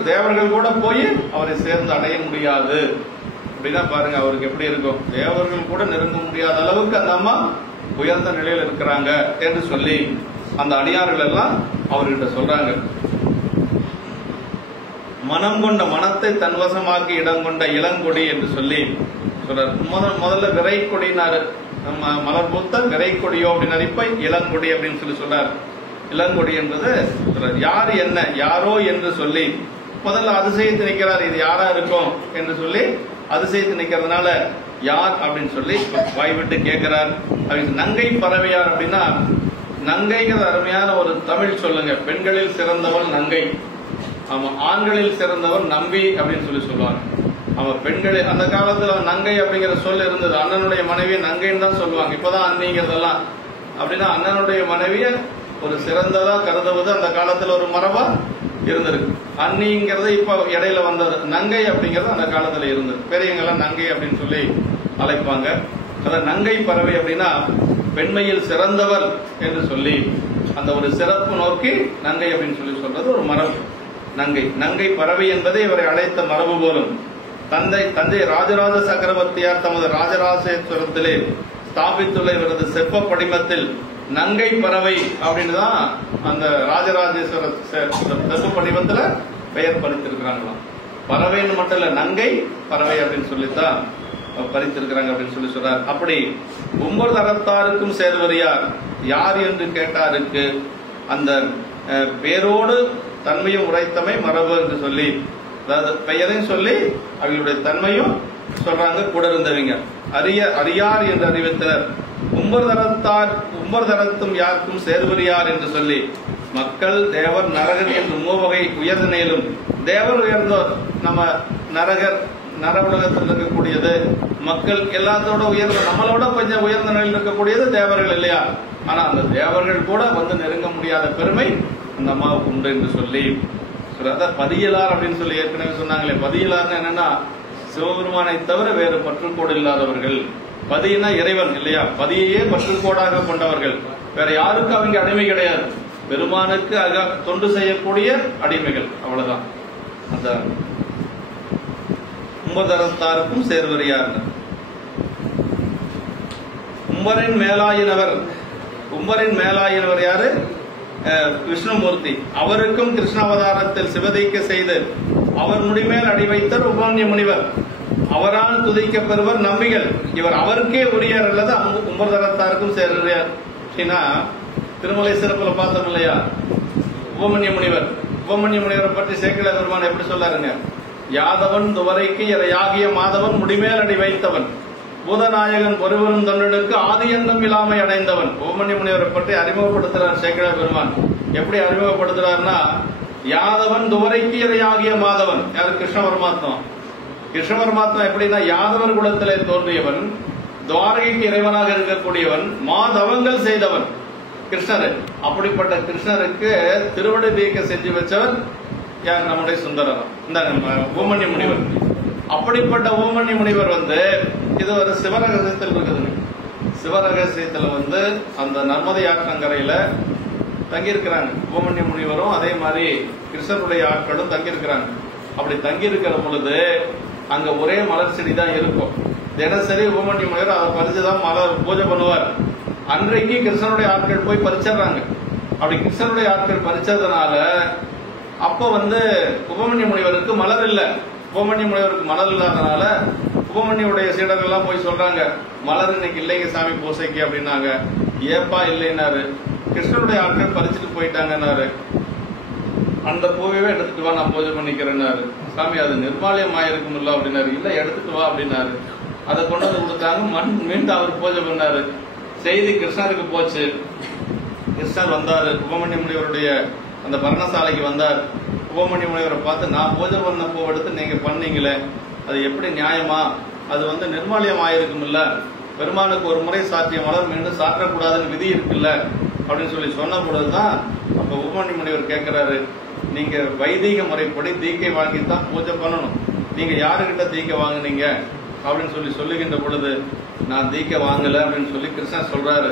தேவர்கள் கூட போய் அவரை சேர்ந்து அடைய முடியாது அப்படின்னா பாருங்க அவருக்கு எப்படி இருக்கும். தேவர்கள் கூட நெருங்க முடியாத அளவுக்கு அந்த அம்மா உயர்ந்த நிலையில் இருக்கிறாங்க என்று சொல்லி அந்த அடியார்கள் எல்லாம் அவர்கிட்ட சொல்றாங்க. மனம் கொண்ட மனத்தை தன்வசமாக்கி இடம் கொண்ட இளங்கொடி என்று சொல்லி சொல்றாரு. முதல்ல விரை கொடினாரு. நம்ம மலர் பூத்த விரை கொடியோ அப்படின்னு இப்ப இளங்கொடி அப்படின்னு சொல்லி சொல்றாரு. இளங்கொடி என்பது யார் என்ன யாரோ என்று சொல்லி முதல்ல அதிசயத்து நிற்கிறார். இது யாரா இருக்கும் என்று சொல்லி அதிசயத்து நிற்கிறதுனால யார் அப்படின்னு சொல்லி வாய் விட்டு கேட்கிறார். நங்கை பறவையார் அப்படின்னா நங்கைங்கிற அருமையான ஒரு தமிழ் சொல்லுங்க. பெண்களில் சிறந்தவள் நங்கை. ஆமா, ஆண்களில் சிறந்தவள் நம்பி அப்படின்னு சொல்லி சொல்லுவாங்க. ஆமா, பெண்களில் அந்த காலத்துல நங்கை அப்படிங்கிற சொல் இருந்தது. அண்ணனுடைய மனைவி நங்கைன்னு தான் சொல்லுவாங்க. இப்பதான் அண்ணிங்கிறதெல்லாம் அப்படின்னா அண்ணனுடைய மனைவிய ஒரு சிறந்ததா கருதுவது அந்த காலத்துல ஒரு மரபா இருந்திருக்கு. அண்ணிங்கிறது இப்ப இடையில வந்தது. நங்கை அப்படிங்கிறது அந்த காலத்துல இருந்தது. பெரியவங்கெல்லாம் நங்கை அப்படின்னு சொல்லி அழைப்பாங்க. அதான் நங்கை பறவை அப்படின்னா பெண்மையில் சிறந்தவர் என்று சொல்லி அந்த ஒரு சிறப்பு நோக்கி நங்கை அப்படின்னு சொல்லி சொல்றது ஒரு மரபு. நங்கை பறவை என்பதை இவரை அழைத்த மரபு போலும். தந்தை ராஜராஜ சக்கரவர்த்தியார் தமது ராஜராஜேஸ்வரத்திலே ஸ்தாபித்துள்ள இவரது செப்ப படிமத்தில் நங்கை பறவை அப்படின்னு தான் அந்த ராஜராஜேஸ்வர செப்ப படிமத்துல பெயர் பறித்திருக்கிறாங்களாம். பறவைன்னு மட்டும் இல்ல, நங்கை பறவை அப்படின்னு சொல்லித்தான் பறித்திருக்கிறாங்க அப்படின்னு சொல்லி சொல்றார். அப்படி ஒவ்வொரு தரத்தாருக்கும் சேர்வரியார் யார் என்று கேட்டாருக்கு அந்த பேரோடு தன்மையும் உரைத்தமை மரபு என்று சொல்லி, அதாவது பெயரையும் சொல்லி அவர்களுடைய தன்மையும் சொல்றாங்க. கூட இருந்தவங்க அறியார் என்று அறிவித்தனர். உம்பர் தரத்தும் யாருக்கும் சேர்வரியார் என்று சொல்லி மக்கள் தேவர் நரகர் என்று மூவகை உயர்ந்த நிலையிலும் தேவர் உயர்ந்தோர். நம்ம நரகர் நர உலகத்தில் இருக்கக்கூடியது மக்கள் எல்லாத்தோட உயர்ந்த, நம்மளோட கொஞ்சம் உயர்ந்த நிலையில் இருக்கக்கூடியது தேவர்கள் இல்லையா? ஆனா அந்த தேவர்கள் கூட வந்து நெருங்க முடியாத பெருமை அந்த அம்மாவுக்கு உண்டு என்று சொல்லி பதியலார் அப்படின்னு சொல்லி ஏற்கனவே சொன்னாங்களே. பதியலார்னு என்னன்னா சிவபெருமானை தவிர வேறு பற்றுக்கோடு இல்லாதவர்கள். பதினா இறைவன் இல்லையா? பதியையே பற்றுக்கோடாக கொண்டவர்கள். வேற யாருக்கும் அவங்க அடிமை கிடையாது. பெருமானுக்கு தொண்டு செய்யக்கூடிய அடிமைகள், அவ்வளவுதான். அந்த உம்பதரத்தாருக்கும் சேர்வரியார். உம்பரின் மேலாயினவர் யாரு? விஷ்ணுமூர்த்தி. அவருக்கும் கிருஷ்ணாவதாரத்தில் சிவதைக்க செய்து அவர் முடிமேல் அடி வைத்தர் உபமன்ய முனிவர். அவரால் துதிக்க பெறுவர் நம்பிகள். இவர் அவருக்கே உரியர் அல்லது உம்பதரத்தாருக்கும் சேர்வரியார். திருமலை சிறப்புல பார்த்தோம் இல்லையா? உபமன்ய முனிவரை பற்றி சேக்கிழ பெருமான் எப்படி சொல்லாருங்க? யாதவன் துவரைக்கு யாகிய மாதவன் முடிமேல் அடி வைத்தவன், பூதநாயகன் ஒருவரும் தொண்டனுக்கு ஆதி எண்ணம் இல்லாமை அடைந்தவன். உபமன்ய முனிவரை பற்றி அறிமுகப்படுத்துறார் சேக்கிழ பெருமான். எப்படி அறிமுகப்படுத்துறாருன்னா, யாதவன் துவரைக்கு யாகிய மாதவன். யாரு? கிருஷ்ண பரமாத்மா. கிருஷ்ண பரமாத்மா எப்படின்னா யாதவர் குலத்திலே தோன்றியவன், துவாரகைக்கு இறைவனாக இருக்கக்கூடியவன், மாதவங்கள் செய்தவன் கிருஷ்ணர். அப்படிப்பட்ட கிருஷ்ணருக்கு திருவடி தீக்க செஞ்சு வச்சவர் யார்? நம்முடைய சுந்தரர், இந்த உபமன்ய முனிவர். அப்படிப்பட்ட உபமன்ய முனிவர் வந்து இது ஒரு சிவரகசியத்தில் இருக்குதுங்க. சிவரகசியத்துல வந்து அந்த நர்மதை ஆற்றங்கரையில தங்கியிருக்கிறாங்க. உபமன்ய முனிவரும் அதே மாதிரி கிருஷ்ணருடைய ஆட்களும் தங்கியிருக்கிறாங்க. அப்படி தங்கியிருக்கிற பொழுது அங்க ஒரே மலர் செடி தான் இருக்கும். தினசரி உபமன்ய முனிவர் அதை பறிச்சுதான் மலர் பூஜை பண்ணுவார். அன்றைக்கு கிருஷ்ணனுடைய ஆட்கள் போய் பறிச்சிடுறாங்க. அப்படி கிருஷ்ணனுடைய ஆட்கள் பறிச்சதுனால அப்ப வந்து உபமன்ய முனிவருக்கு மலர் இல்ல. உபமன்ய முனிவருக்கு மலர் இல்லாதனால உபமன்யுடைய சீடர்கள் எல்லாம் போய் சொல்றாங்க, மலர் இன்னைக்கு இல்லைங்க சாமி பூசைக்கு அப்படின்னாங்க. ஏப்பா இல்லைன்னாரு, கிருஷ்ணனுடைய ஆட்கள் பறிச்சுட்டு போயிட்டாங்கன்னாரு. அந்த பூவையே எடுத்துட்டு வா, நான் பூஜை பண்ணிக்கிறேன்னாரு. சாமி அது நிர்மாலயம் ஆயிருக்கும்ல அப்படின்னாரு. இல்ல எடுத்துட்டு வா அப்படின்னாரு. அதை கொண்டு வந்து கொடுத்தாங்க. மீண்டும் அவர் பூஜை பண்ணாரு. செய்தி கிருஷ்ணருக்கு போச்சு. கிருஷ்ணர் வந்தாரு. உபமன்ய முனிவருடைய அந்த பர்ணசாலைக்கு வந்தார். உபமன்ய முனிவரை பார்த்து, நான் பூஜை பண்ண பூவை எடுத்து நீங்க பண்ணீங்களே, அது எப்படி நியாயமா? அது வந்து நிர்மாலயம் ஆயிருக்கும்ல, பெருமானுக்கு ஒரு முறை சாத்திய மலர் மீண்டும் சாற்றக்கூடாதுன்னு விதி இருக்குல்ல அப்படின்னு சொல்லி சொன்ன பொழுதுதான் அப்ப உபமன்ய முனிவர் கேட்கிறாரு, நீங்க வைதிக முறைப்படி தீக்கை வாங்கித்தான் பூஜை பண்ணணும், நீங்க யாருகிட்ட தீக்கை வாங்கினீங்க அப்படின்னு சொல்லி சொல்லுகின்ற பொழுது, நான் தீக்கை வாங்கல அப்படின்னு சொல்லி கிருஷ்ணர் சொல்றாரு.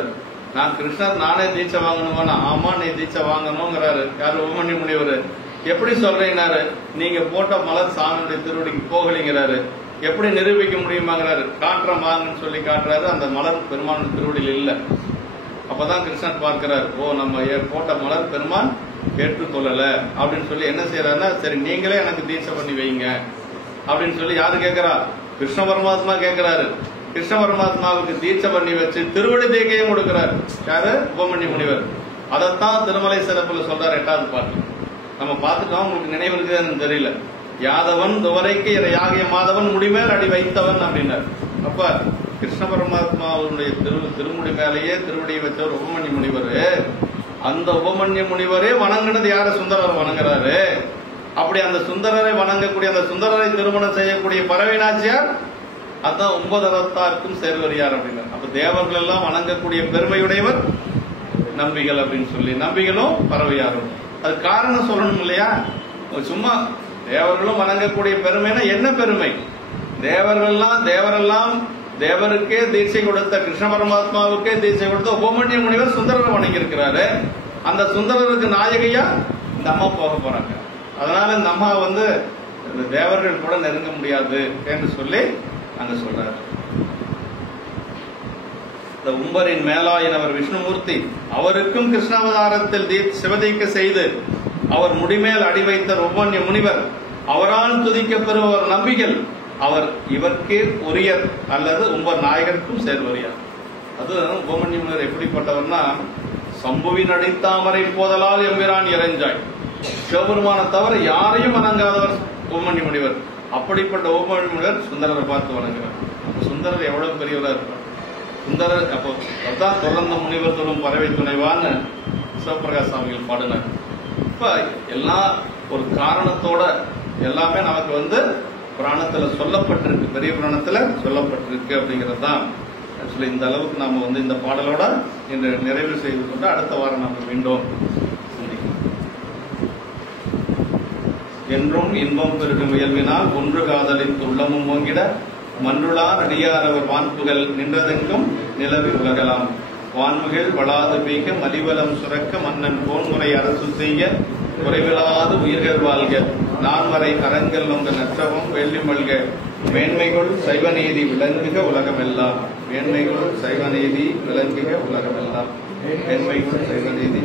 நான் கிருஷ்ணர் நானே தீட்சை வாங்கணுமா? ஆமா நீ தீட்சை வாங்கணுங்கிறாரு. யாரு? உபமன்ய முனிவர். எப்படி சொல்றீங்கன்னாரு, நீங்க போட்ட மலர் சாமியுடைய திருவடிக்கு போகலைங்கிறாரு. எப்படி நிரூபிக்க முடியுமாங்கிறாரு. காட்டுற வாங்கன்னு சொல்லி காட்டுறாரு. அந்த மலர் பெருமான் திருவடியில் இல்ல. அப்பதான் கிருஷ்ணன் பார்க்கிறார், ஓ நம்ம போட்ட மலர் பெருமான் ஏற்றுக்கொள்ளல அப்படின்னு சொல்லி என்ன செய்யறாருன்னா, சரி நீங்களே எனக்கு தீட்சை பண்ணி வைங்க அப்படின்னு சொல்லி யாரு கேட்கிறா? கிருஷ்ண பரமாத்மா கேட்கிறாரு. கிருஷ்ண பரமாத்மாவுக்கு தீட்சை பண்ணி வச்சு திருவடி தீக்கையும் கொடுக்கிறார். யாரு? உபமன்ய முனிவர். அதைத்தான் திருமலை சிறப்புல சொல்றாரு 8வது பாட்டு. நம்ம பார்த்துட்டோம், உங்களுக்கு நினைவு இருக்குதுன்னு தெரியல. யாதவன் துவரைக்கு இறையாகிய மாதவன் முடிமேல் அடி வைத்தவன் அப்படின்னார். அப்ப கிருஷ்ண பரமாத்மாவுடைய திருமுடி மேலேயே திருவடியை வச்சவர் உபமன்ய முனிவர். அந்த உபமன்ய முனிவரே வணங்கினது யாரு? சுந்தரர் வணங்குறாரு. அப்படி அந்த சுந்தரரை வணங்கக்கூடிய, அந்த சுந்தரரை திருமணம் செய்யக்கூடிய பறவை நாச்சியார், அதான் 9 அறத்தார்க்கும் சேர்வரியார் அப்படின்னார். அப்ப தேவர்கள் எல்லாம் வணங்கக்கூடிய பெருமையுடையவர் நம்பிகள் அப்படின்னு சொல்லி, நம்பிகளும் பறவையாரும். அது காரணம் சொல்லணும் இல்லையா? சும்மா தேவர்களும் வணங்கக்கூடிய பெருமைனா என்ன பெருமை? தேவரெல்லாம் தேவருக்கே தீட்சை கொடுத்த, கிருஷ்ண பரமாத்மாவுக்கே தீட்சை கொடுத்த உபமன்ய முனிவர் சுந்தரரை வணங்கி இருக்கிறாரு. அந்த சுந்தரருக்கு நாயகியா இந்த அம்மா போக போறாங்க. அதனால இந்த அம்மா வந்து தேவர்கள் கூட நெருங்க முடியாது என்று சொல்லி அங்க சொல்றாரு. இந்த உம்பரின் மேலாயினவர் விஷ்ணுமூர்த்தி, அவருக்கும் கிருஷ்ணாவதாரத்தில் சிவதீக்க செய்து அவர் முடிமேல் அடி வைத்த உபமன்ய முனிவர், அவரால் துதிக்கப்பெறுவர் நம்பிகள், அவர் இவர்க்கே உரியர் அல்லது உம்பர் நாயகருக்கும் சேர்வரியார். அது உபமன்ய முனிவர் எப்படிப்பட்டவர்னா, சம்புவின் அடித்தாமரை போதலால் எம்பிரான் இறைஞ்சாய், சிவபெருமான தவிர யாரையும் வணங்காதவர் உபமன்ய முனிவர். அப்படிப்பட்ட உபமன்ய முனிவர் சுந்தரரை பார்த்து வணங்குறார். சுந்தரர் எவ்வளவு பெரியவரா இருப்பார்? சுந்தரர் அப்போ அதான் தொடர்ந்த முனிவர் தொழும் பறவை துணைவான்னு சிவபிரகாஷ் சுவாமிகள் பாடினார். இப்ப எல்லாம் ஒரு காரணத்தோட எல்லாமே நமக்கு வந்து புராணத்துல சொல்லப்பட்டிருக்கு, பெரிய புராணத்துல சொல்லப்பட்டிருக்கு அப்படிங்கிறது தான். ஆக்சுவலி இந்த அளவுக்கு நாம வந்து இந்த பாடலோட இன்று நிறைவு செய்து கொண்டு அடுத்த வாரம் நம்ம மீண்டும் சந்திக்கலாம். என்றும் இன்பம் பெருகும் இயல்பினால் ஒன்று காதலின் உள்ளமும் ஓங்கிட மன்றுளார் அடியார் அவர் வான்புகள் நின்றதெங்கும் நிலவி உலகலாம். வான்முகில் வளாது பெய்க மலிவலம் சுரக்க மன்னன் போன்முறை அரசு செய்ய குறைவிலாது உயிர்கள் வாழ்க. நான்வரை அறங்கள் உங்க நற்றவும் வெள்ளி மல்க. மேன்மைகள் சைவநீதி விளங்குக உலகமெல்லாம். மேன்மைகள் சைவநீதி விளங்குக உலகமெல்லாம். மேன்மைகள் சைவநீதி